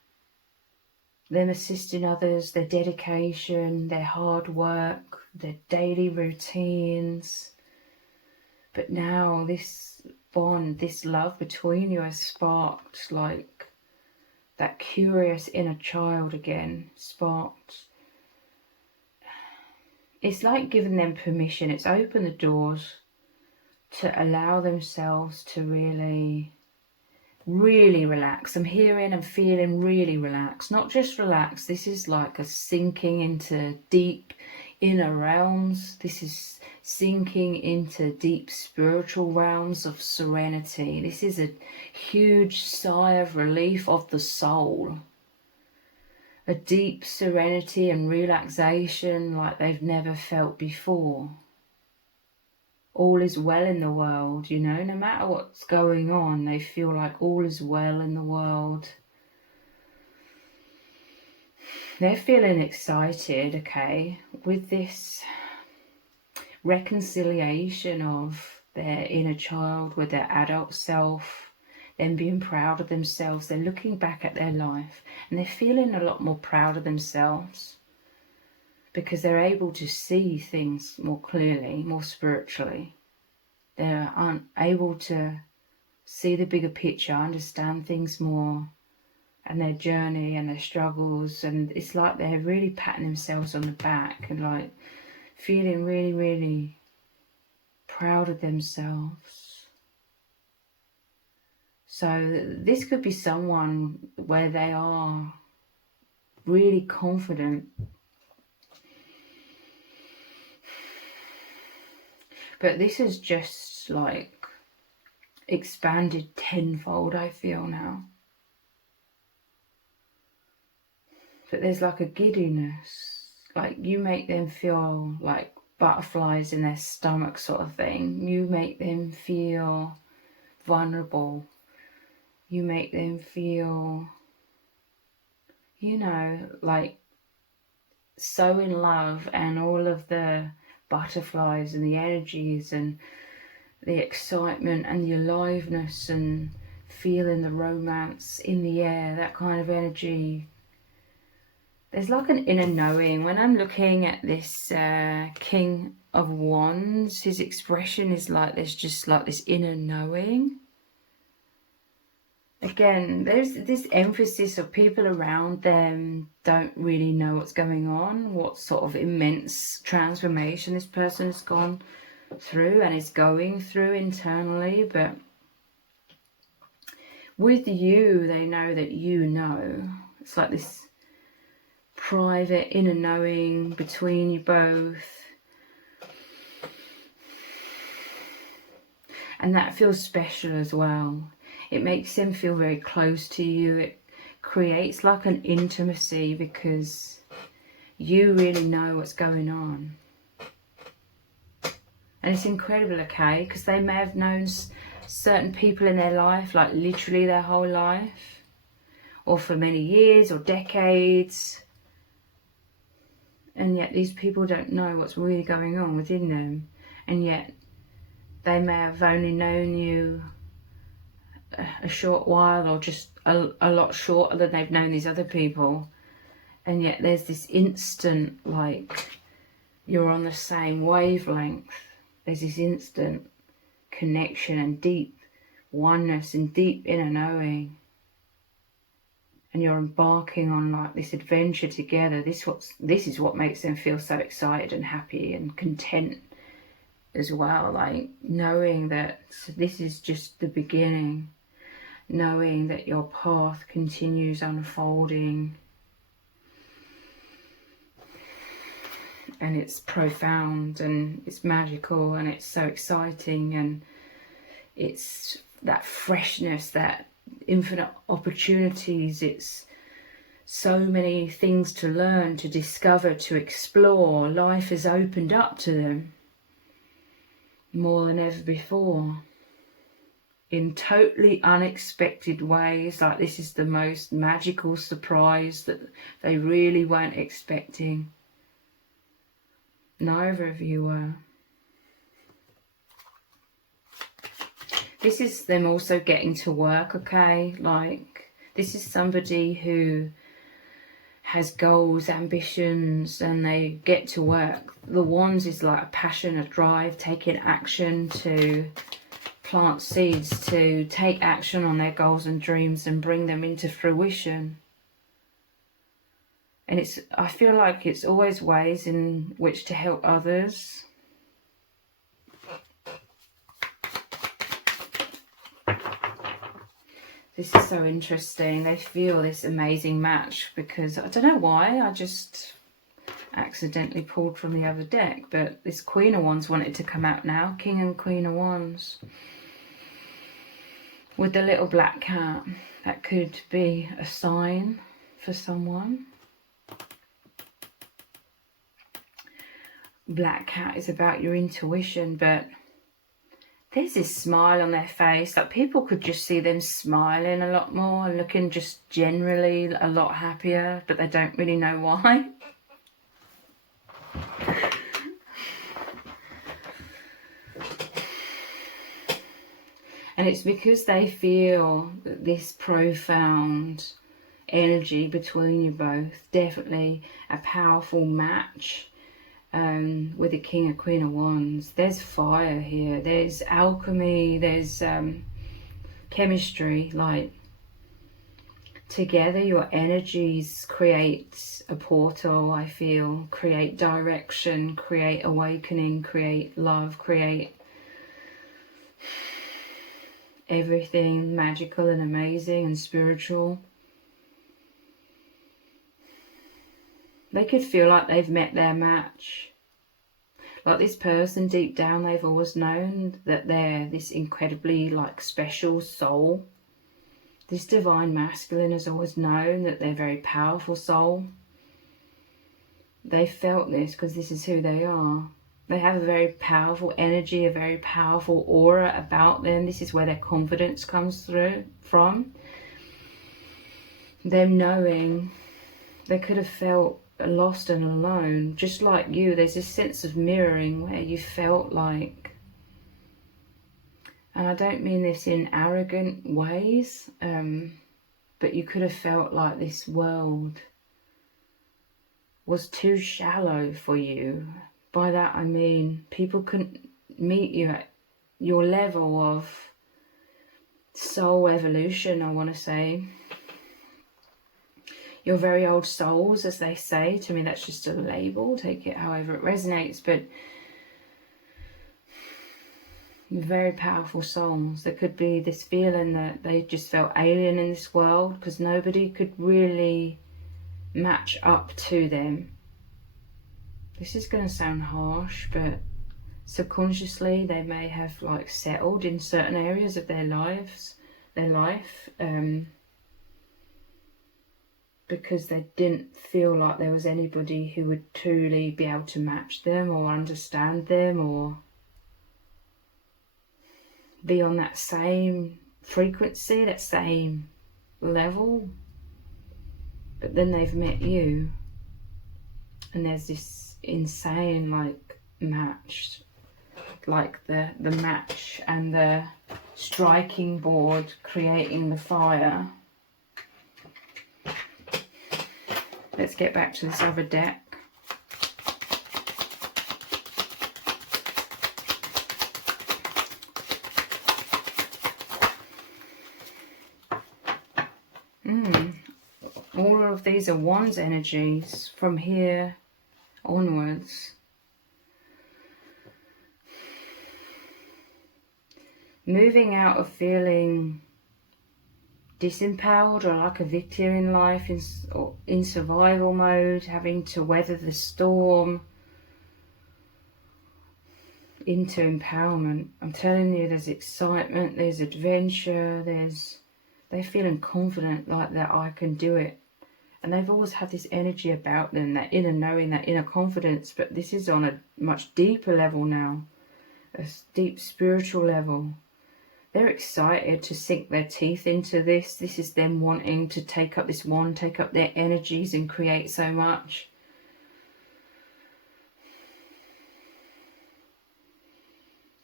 assisting others, their dedication, their hard work, their daily routines. But now this bond, this love between you has sparked like that curious inner child again, sparked. It's like giving them permission. It's opened the doors to allow themselves to really relax. I'm hearing and feeling really relaxed. Not just relaxed. This is like a sinking into deep inner realms. This is sinking into deep spiritual realms of serenity. This is a huge sigh of relief of the soul. A deep serenity and relaxation like they've never felt before. All is well in the world, you know, no matter what's going on, they feel like all is well in the world. They're feeling excited, okay, with this reconciliation of their inner child with their adult self, them being proud of themselves. They're looking back at their life and they're feeling a lot more proud of themselves because they're able to see things more clearly, more spiritually. They're able to see the bigger picture, understand things more, and their journey and their struggles, and it's like they're really patting themselves on the back and like feeling really, really proud of themselves. So this could be someone where they are really confident, but this is just like expanded tenfold, I feel now. But there's like a giddiness, like you make them feel like butterflies in their stomach sort of thing. You make them feel vulnerable. You make them feel, you know, like so in love, and all of the butterflies and the energies and the excitement and the aliveness and feeling the romance in the air, that kind of energy. There's like an inner knowing. When I'm looking at this King of Wands, his expression is like there's just like this inner knowing. Again, there's this emphasis of people around them don't really know what's going on, what sort of immense transformation this person has gone through and is going through internally. But with you, they know that you know. It's like this private inner knowing between you both, and that feels special as well. It makes them feel very close to you. It creates like an intimacy because you really know what's going on. And it's incredible, okay, because they may have known certain people in their life, like literally their whole life, or for many years or decades. And yet these people don't know what's really going on within them. And yet they may have only known you a short while, or just a lot shorter than they've known these other people. And yet there's this instant, like, you're on the same wavelength. There's this instant connection and deep oneness and deep inner knowing. And you're embarking on like this adventure together. This is what makes them feel so excited and happy and content as well. Like knowing that this is just the beginning, knowing that your path continues unfolding, and it's profound and it's magical and it's so exciting, and it's that freshness, that infinite opportunities. It's so many things to learn, to discover, to explore. Life has opened up to them more than ever before in totally unexpected ways. Like this is the most magical surprise that they really weren't expecting. Neither of you were. This is them also getting to work, okay? Like, this is somebody who has goals, ambitions, and they get to work. The Wands is like a passion, a drive, taking action to plant seeds, to take action on their goals and dreams and bring them into fruition. And I feel like it's always ways in which to help others. This is so interesting. They feel this amazing match because I don't know why. accidentally pulled from the other deck, but this Queen of Wands wanted to come out now. King and Queen of Wands. With the little black cat, that could be a sign for someone. Black cat is about your intuition, but there's this smile on their face. Like, people could just see them smiling a lot more, looking just generally a lot happier, but they don't really know why. And it's because they feel this profound energy between you both. Definitely a powerful match. With the King and Queen of Wands, there's fire here, there's alchemy, there's chemistry. Like, together your energies create a portal, I feel, create direction, create awakening, create love, create everything magical and amazing and spiritual. They could feel like they've met their match. Like, this person, deep down, they've always known that they're this incredibly, like, special soul. This divine masculine has always known that they're a very powerful soul. They felt this because this is who they are. They have a very powerful energy, a very powerful aura about them. This is where their confidence comes through from. Them knowing they could have felt lost and alone, just like you. There's this sense of mirroring where you felt like, and I don't mean this in arrogant ways, but you could have felt like this world was too shallow for you. By that I mean people couldn't meet you at your level of soul evolution, I want to say. Your very old souls, as they say. To me, that's just a label. Take it however it resonates. But very powerful souls. There could be this feeling that they just felt alien in this world because nobody could really match up to them. This is going to sound harsh, but subconsciously they may have, like, settled in certain areas of their life, because they didn't feel like there was anybody who would truly be able to match them or understand them or be on that same frequency, that same level. But then they've met you, and there's this insane, like, match, like the match and the striking board creating the fire. Let's get back to this other deck. All of these are Wands energies from here onwards. Moving out of feeling disempowered or like a victim in life, in survival mode, having to weather the storm, into empowerment. I'm telling you, there's excitement, there's adventure, they're feeling confident, like that I can do it. And they've always had this energy about them, that inner knowing, that inner confidence, but this is on a much deeper level now, a deep spiritual level. They're excited to sink their teeth into this. This is them wanting to take up this wand, take up their energies and create so much.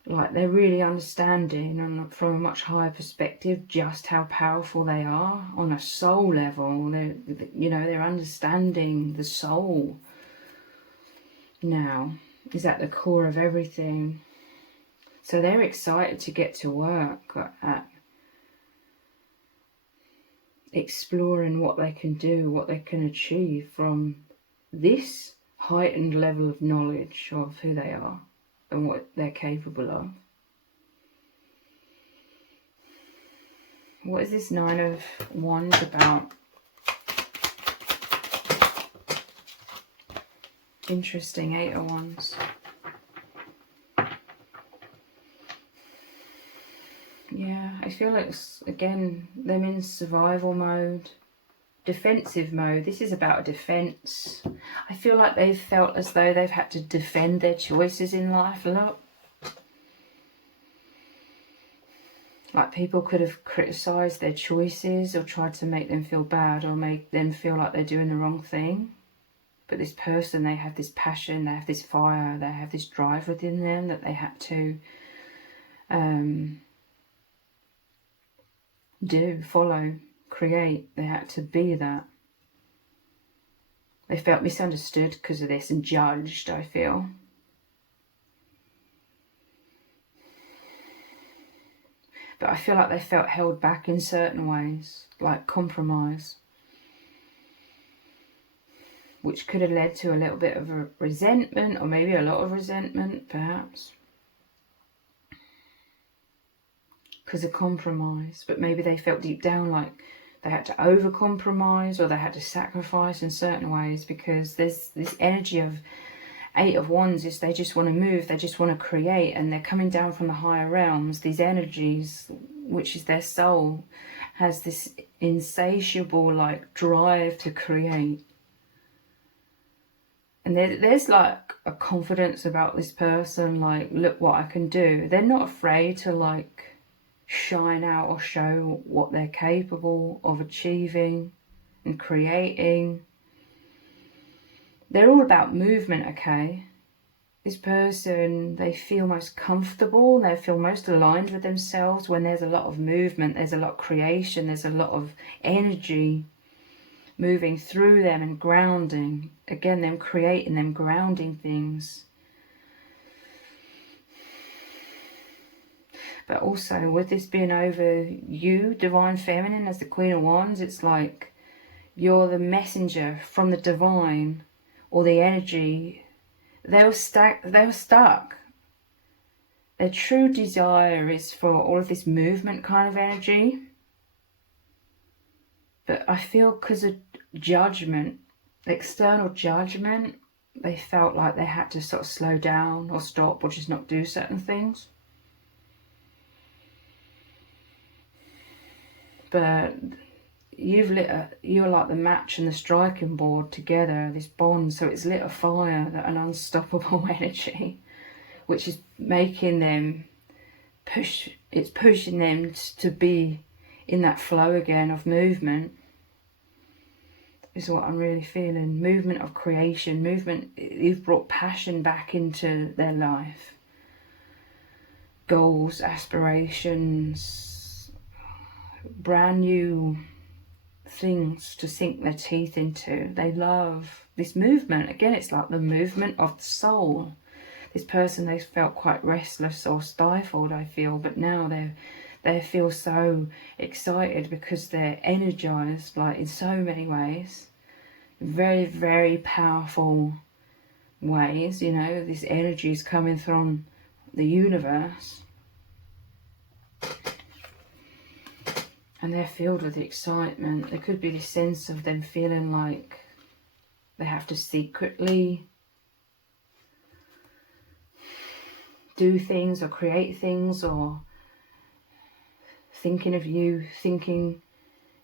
Like, they're really understanding, and from a much higher perspective, just how powerful they are on a soul level. They're understanding the soul now is at the core of everything. So they're excited to get to work at exploring what they can do, what they can achieve from this heightened level of knowledge of who they are and what they're capable of. What is this Nine of Wands about? Interesting, 8 of Wands. Yeah, I feel like, again, them in survival mode, defensive mode. This is about a defense. I feel like they've felt as though they've had to defend their choices in life a lot. Like people could have criticised their choices or tried to make them feel bad or make them feel like they're doing the wrong thing. But this person, they have this passion, they have this fire, they have this drive within them that they had to follow, create. They had to be that. They felt misunderstood because of this and judged, I feel. But I feel like they felt held back in certain ways, like compromise, which could have led to a little bit of a resentment, or maybe a lot of resentment, perhaps, because of compromise. But maybe they felt deep down like they had to over-compromise, or they had to sacrifice in certain ways, because there's this energy of 8 of Wands is they just want to move, they just want to create, and they're coming down from the higher realms. These energies, which is their soul, has this insatiable like drive to create. And there's like a confidence about this person, like, look what I can do. They're not afraid to like shine out or show what they're capable of achieving and creating. They're all about movement, okay? This person, they feel most comfortable, they feel most aligned with themselves when there's a lot of movement, there's a lot of creation, there's a lot of energy moving through them and grounding. Again, them creating, them grounding things. But also, with this being over you, Divine Feminine, as the Queen of Wands, it's like you're the messenger from the divine, or the energy. They were stuck. Their true desire is for all of this movement kind of energy. But I feel because of judgment, external judgment, they felt like they had to sort of slow down or stop or just not do certain things. But you're like the match and the striking board together, this bond. So it's lit a fire, an unstoppable energy, which is making them it's pushing them to be in that flow again of movement. Is what I'm really feeling. Movement of creation, movement. You've brought passion back into their life. Goals, aspirations, brand new things to sink their teeth into. They love this movement. Again, it's like the movement of the soul. This person, they felt quite restless or stifled, I feel, but now they feel so excited because they're energized, like in so many ways, very, very powerful ways. You know, this energy is coming from the universe, and they're filled with excitement. There could be this sense of them feeling like they have to secretly do things or create things, or thinking of you, thinking,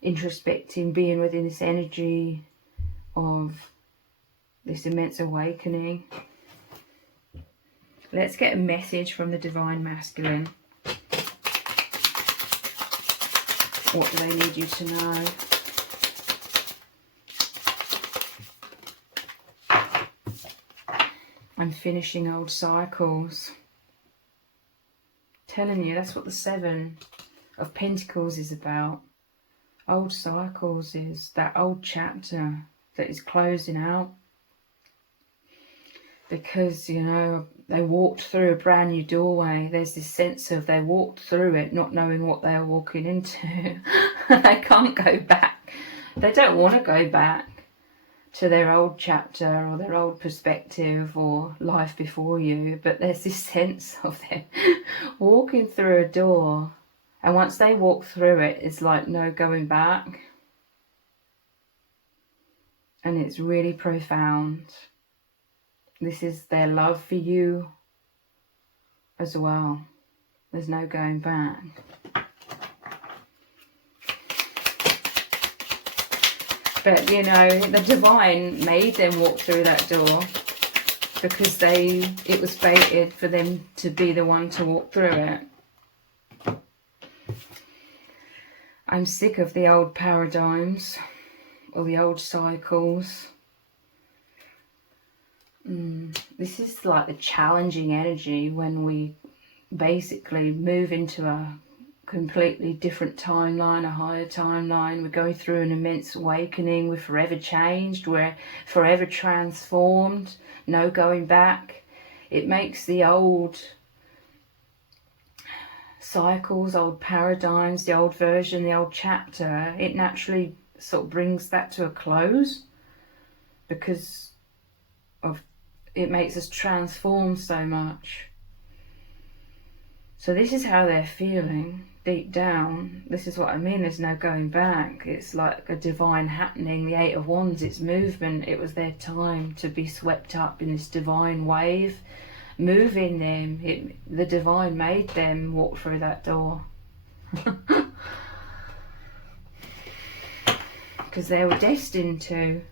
introspecting, being within this energy of this immense awakening. Let's get a message from the Divine Masculine. What do they need you to know? I'm finishing old cycles. Telling you, that's what the 7 of Pentacles is about. Old cycles is that old chapter that is closing out. Because, you know, they walked through a brand new doorway. There's this sense of they walked through it not knowing what they are walking into. They can't go back. They don't want to go back to their old chapter or their old perspective or life before you. But there's this sense of them walking through a door. And once they walk through it, it's like no going back. And it's really profound. This is their love for you as well. There's no going back. But, you know, the divine made them walk through that door because it was fated for them to be the one to walk through it. I'm sick of the old paradigms or the old cycles. This is like the challenging energy when we basically move into a completely different timeline, a higher timeline. We go through an immense awakening. We're forever changed. We're forever transformed. No going back. It makes the old cycles, old paradigms, the old version, the old chapter, it naturally sort of brings that to a close because of it makes us transform so much. So this is how they're feeling deep down. This is what I mean, there's no going back. It's like a divine happening, the Eight of Wands, it's movement. It was their time to be swept up in this divine wave, moving them. The divine made them walk through that door. Because they were destined to.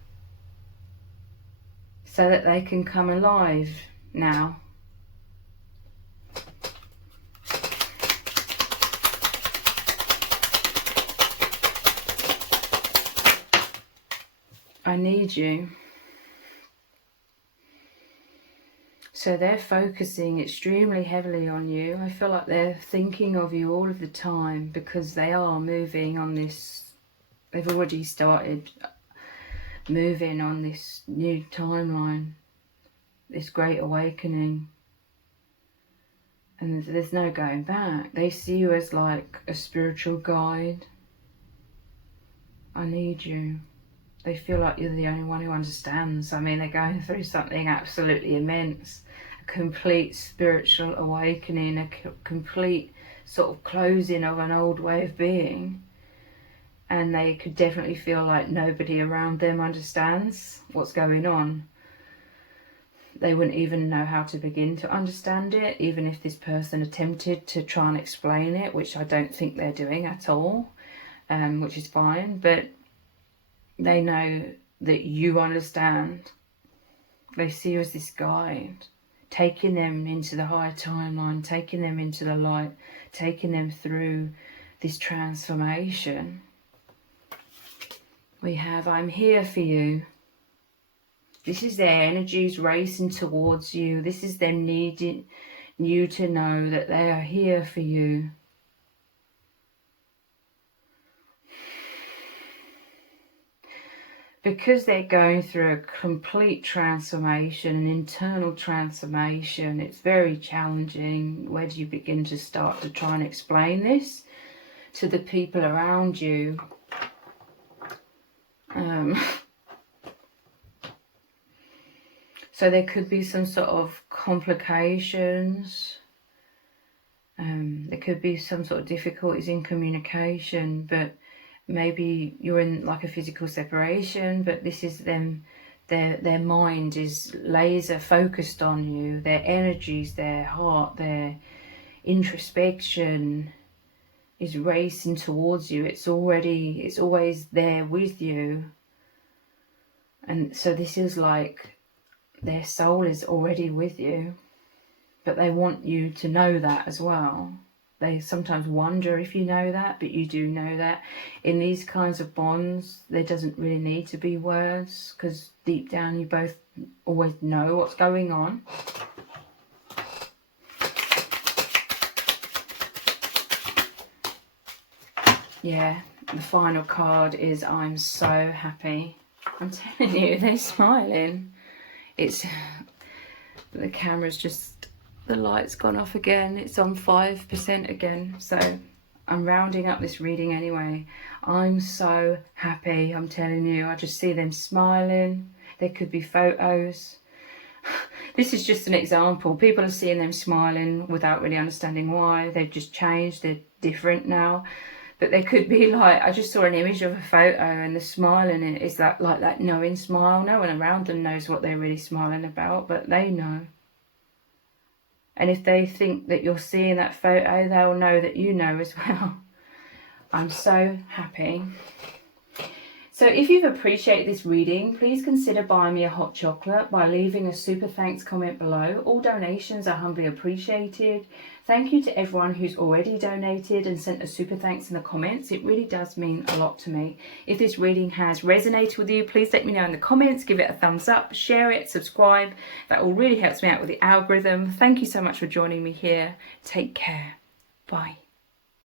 So that they can come alive now. I need you. So they're focusing extremely heavily on you. I feel like they're thinking of you all of the time because they are moving on this. They've already started moving on this new timeline, this great awakening. And there's no going back. They see you as like a spiritual guide. I need you. They feel like you're the only one who understands. I mean, they're going through something absolutely immense. A complete spiritual awakening, a complete sort of closing of an old way of being. And they could definitely feel like nobody around them understands what's going on. They wouldn't even know how to begin to understand it, even if this person attempted to try and explain it, which I don't think they're doing at all, which is fine. But they know that you understand. They see you as this guide, taking them into the higher timeline, taking them into the light, taking them through this transformation. We have, I'm here for you. This is their energies racing towards you. This is them needing you to know that they are here for you. Because they're going through a complete transformation, an internal transformation, it's very challenging. Where do you begin to start to try and explain this to the people around you? So there could be some sort of complications. There could be some sort of difficulties in communication, but maybe you're in like a physical separation, but this is them, their mind is laser focused on you, their energies, their heart, their introspection is racing towards you. It's always there with you. And so this is like their soul is already with you, but they want you to know that as well. They sometimes wonder if you know that, but you do know that. In these kinds of bonds, there doesn't really need to be words, because deep down you both always know what's going on. Yeah, the final card is I'm so happy. I'm telling you, they're smiling. The camera's just, the light's gone off again. It's on 5% again. So I'm rounding up this reading anyway. I'm so happy, I'm telling you. I just see them smiling. There could be photos. This is just an example. People are seeing them smiling without really understanding why. They've just changed. They're different now. But there could be like, I just saw an image of a photo and the smile in it is that like that knowing smile. No one around them knows what they're really smiling about, but they know. And if they think that you're seeing that photo, they'll know that you know as well. I'm so happy. So if you've appreciated this reading, please consider buying me a hot chocolate by leaving a super thanks comment below. All donations are humbly appreciated. Thank you to everyone who's already donated and sent a super thanks in the comments. It really does mean a lot to me. If this reading has resonated with you, please let me know in the comments. Give it a thumbs up, share it, subscribe. That all really helps me out with the algorithm. Thank you so much for joining me here. Take care. Bye.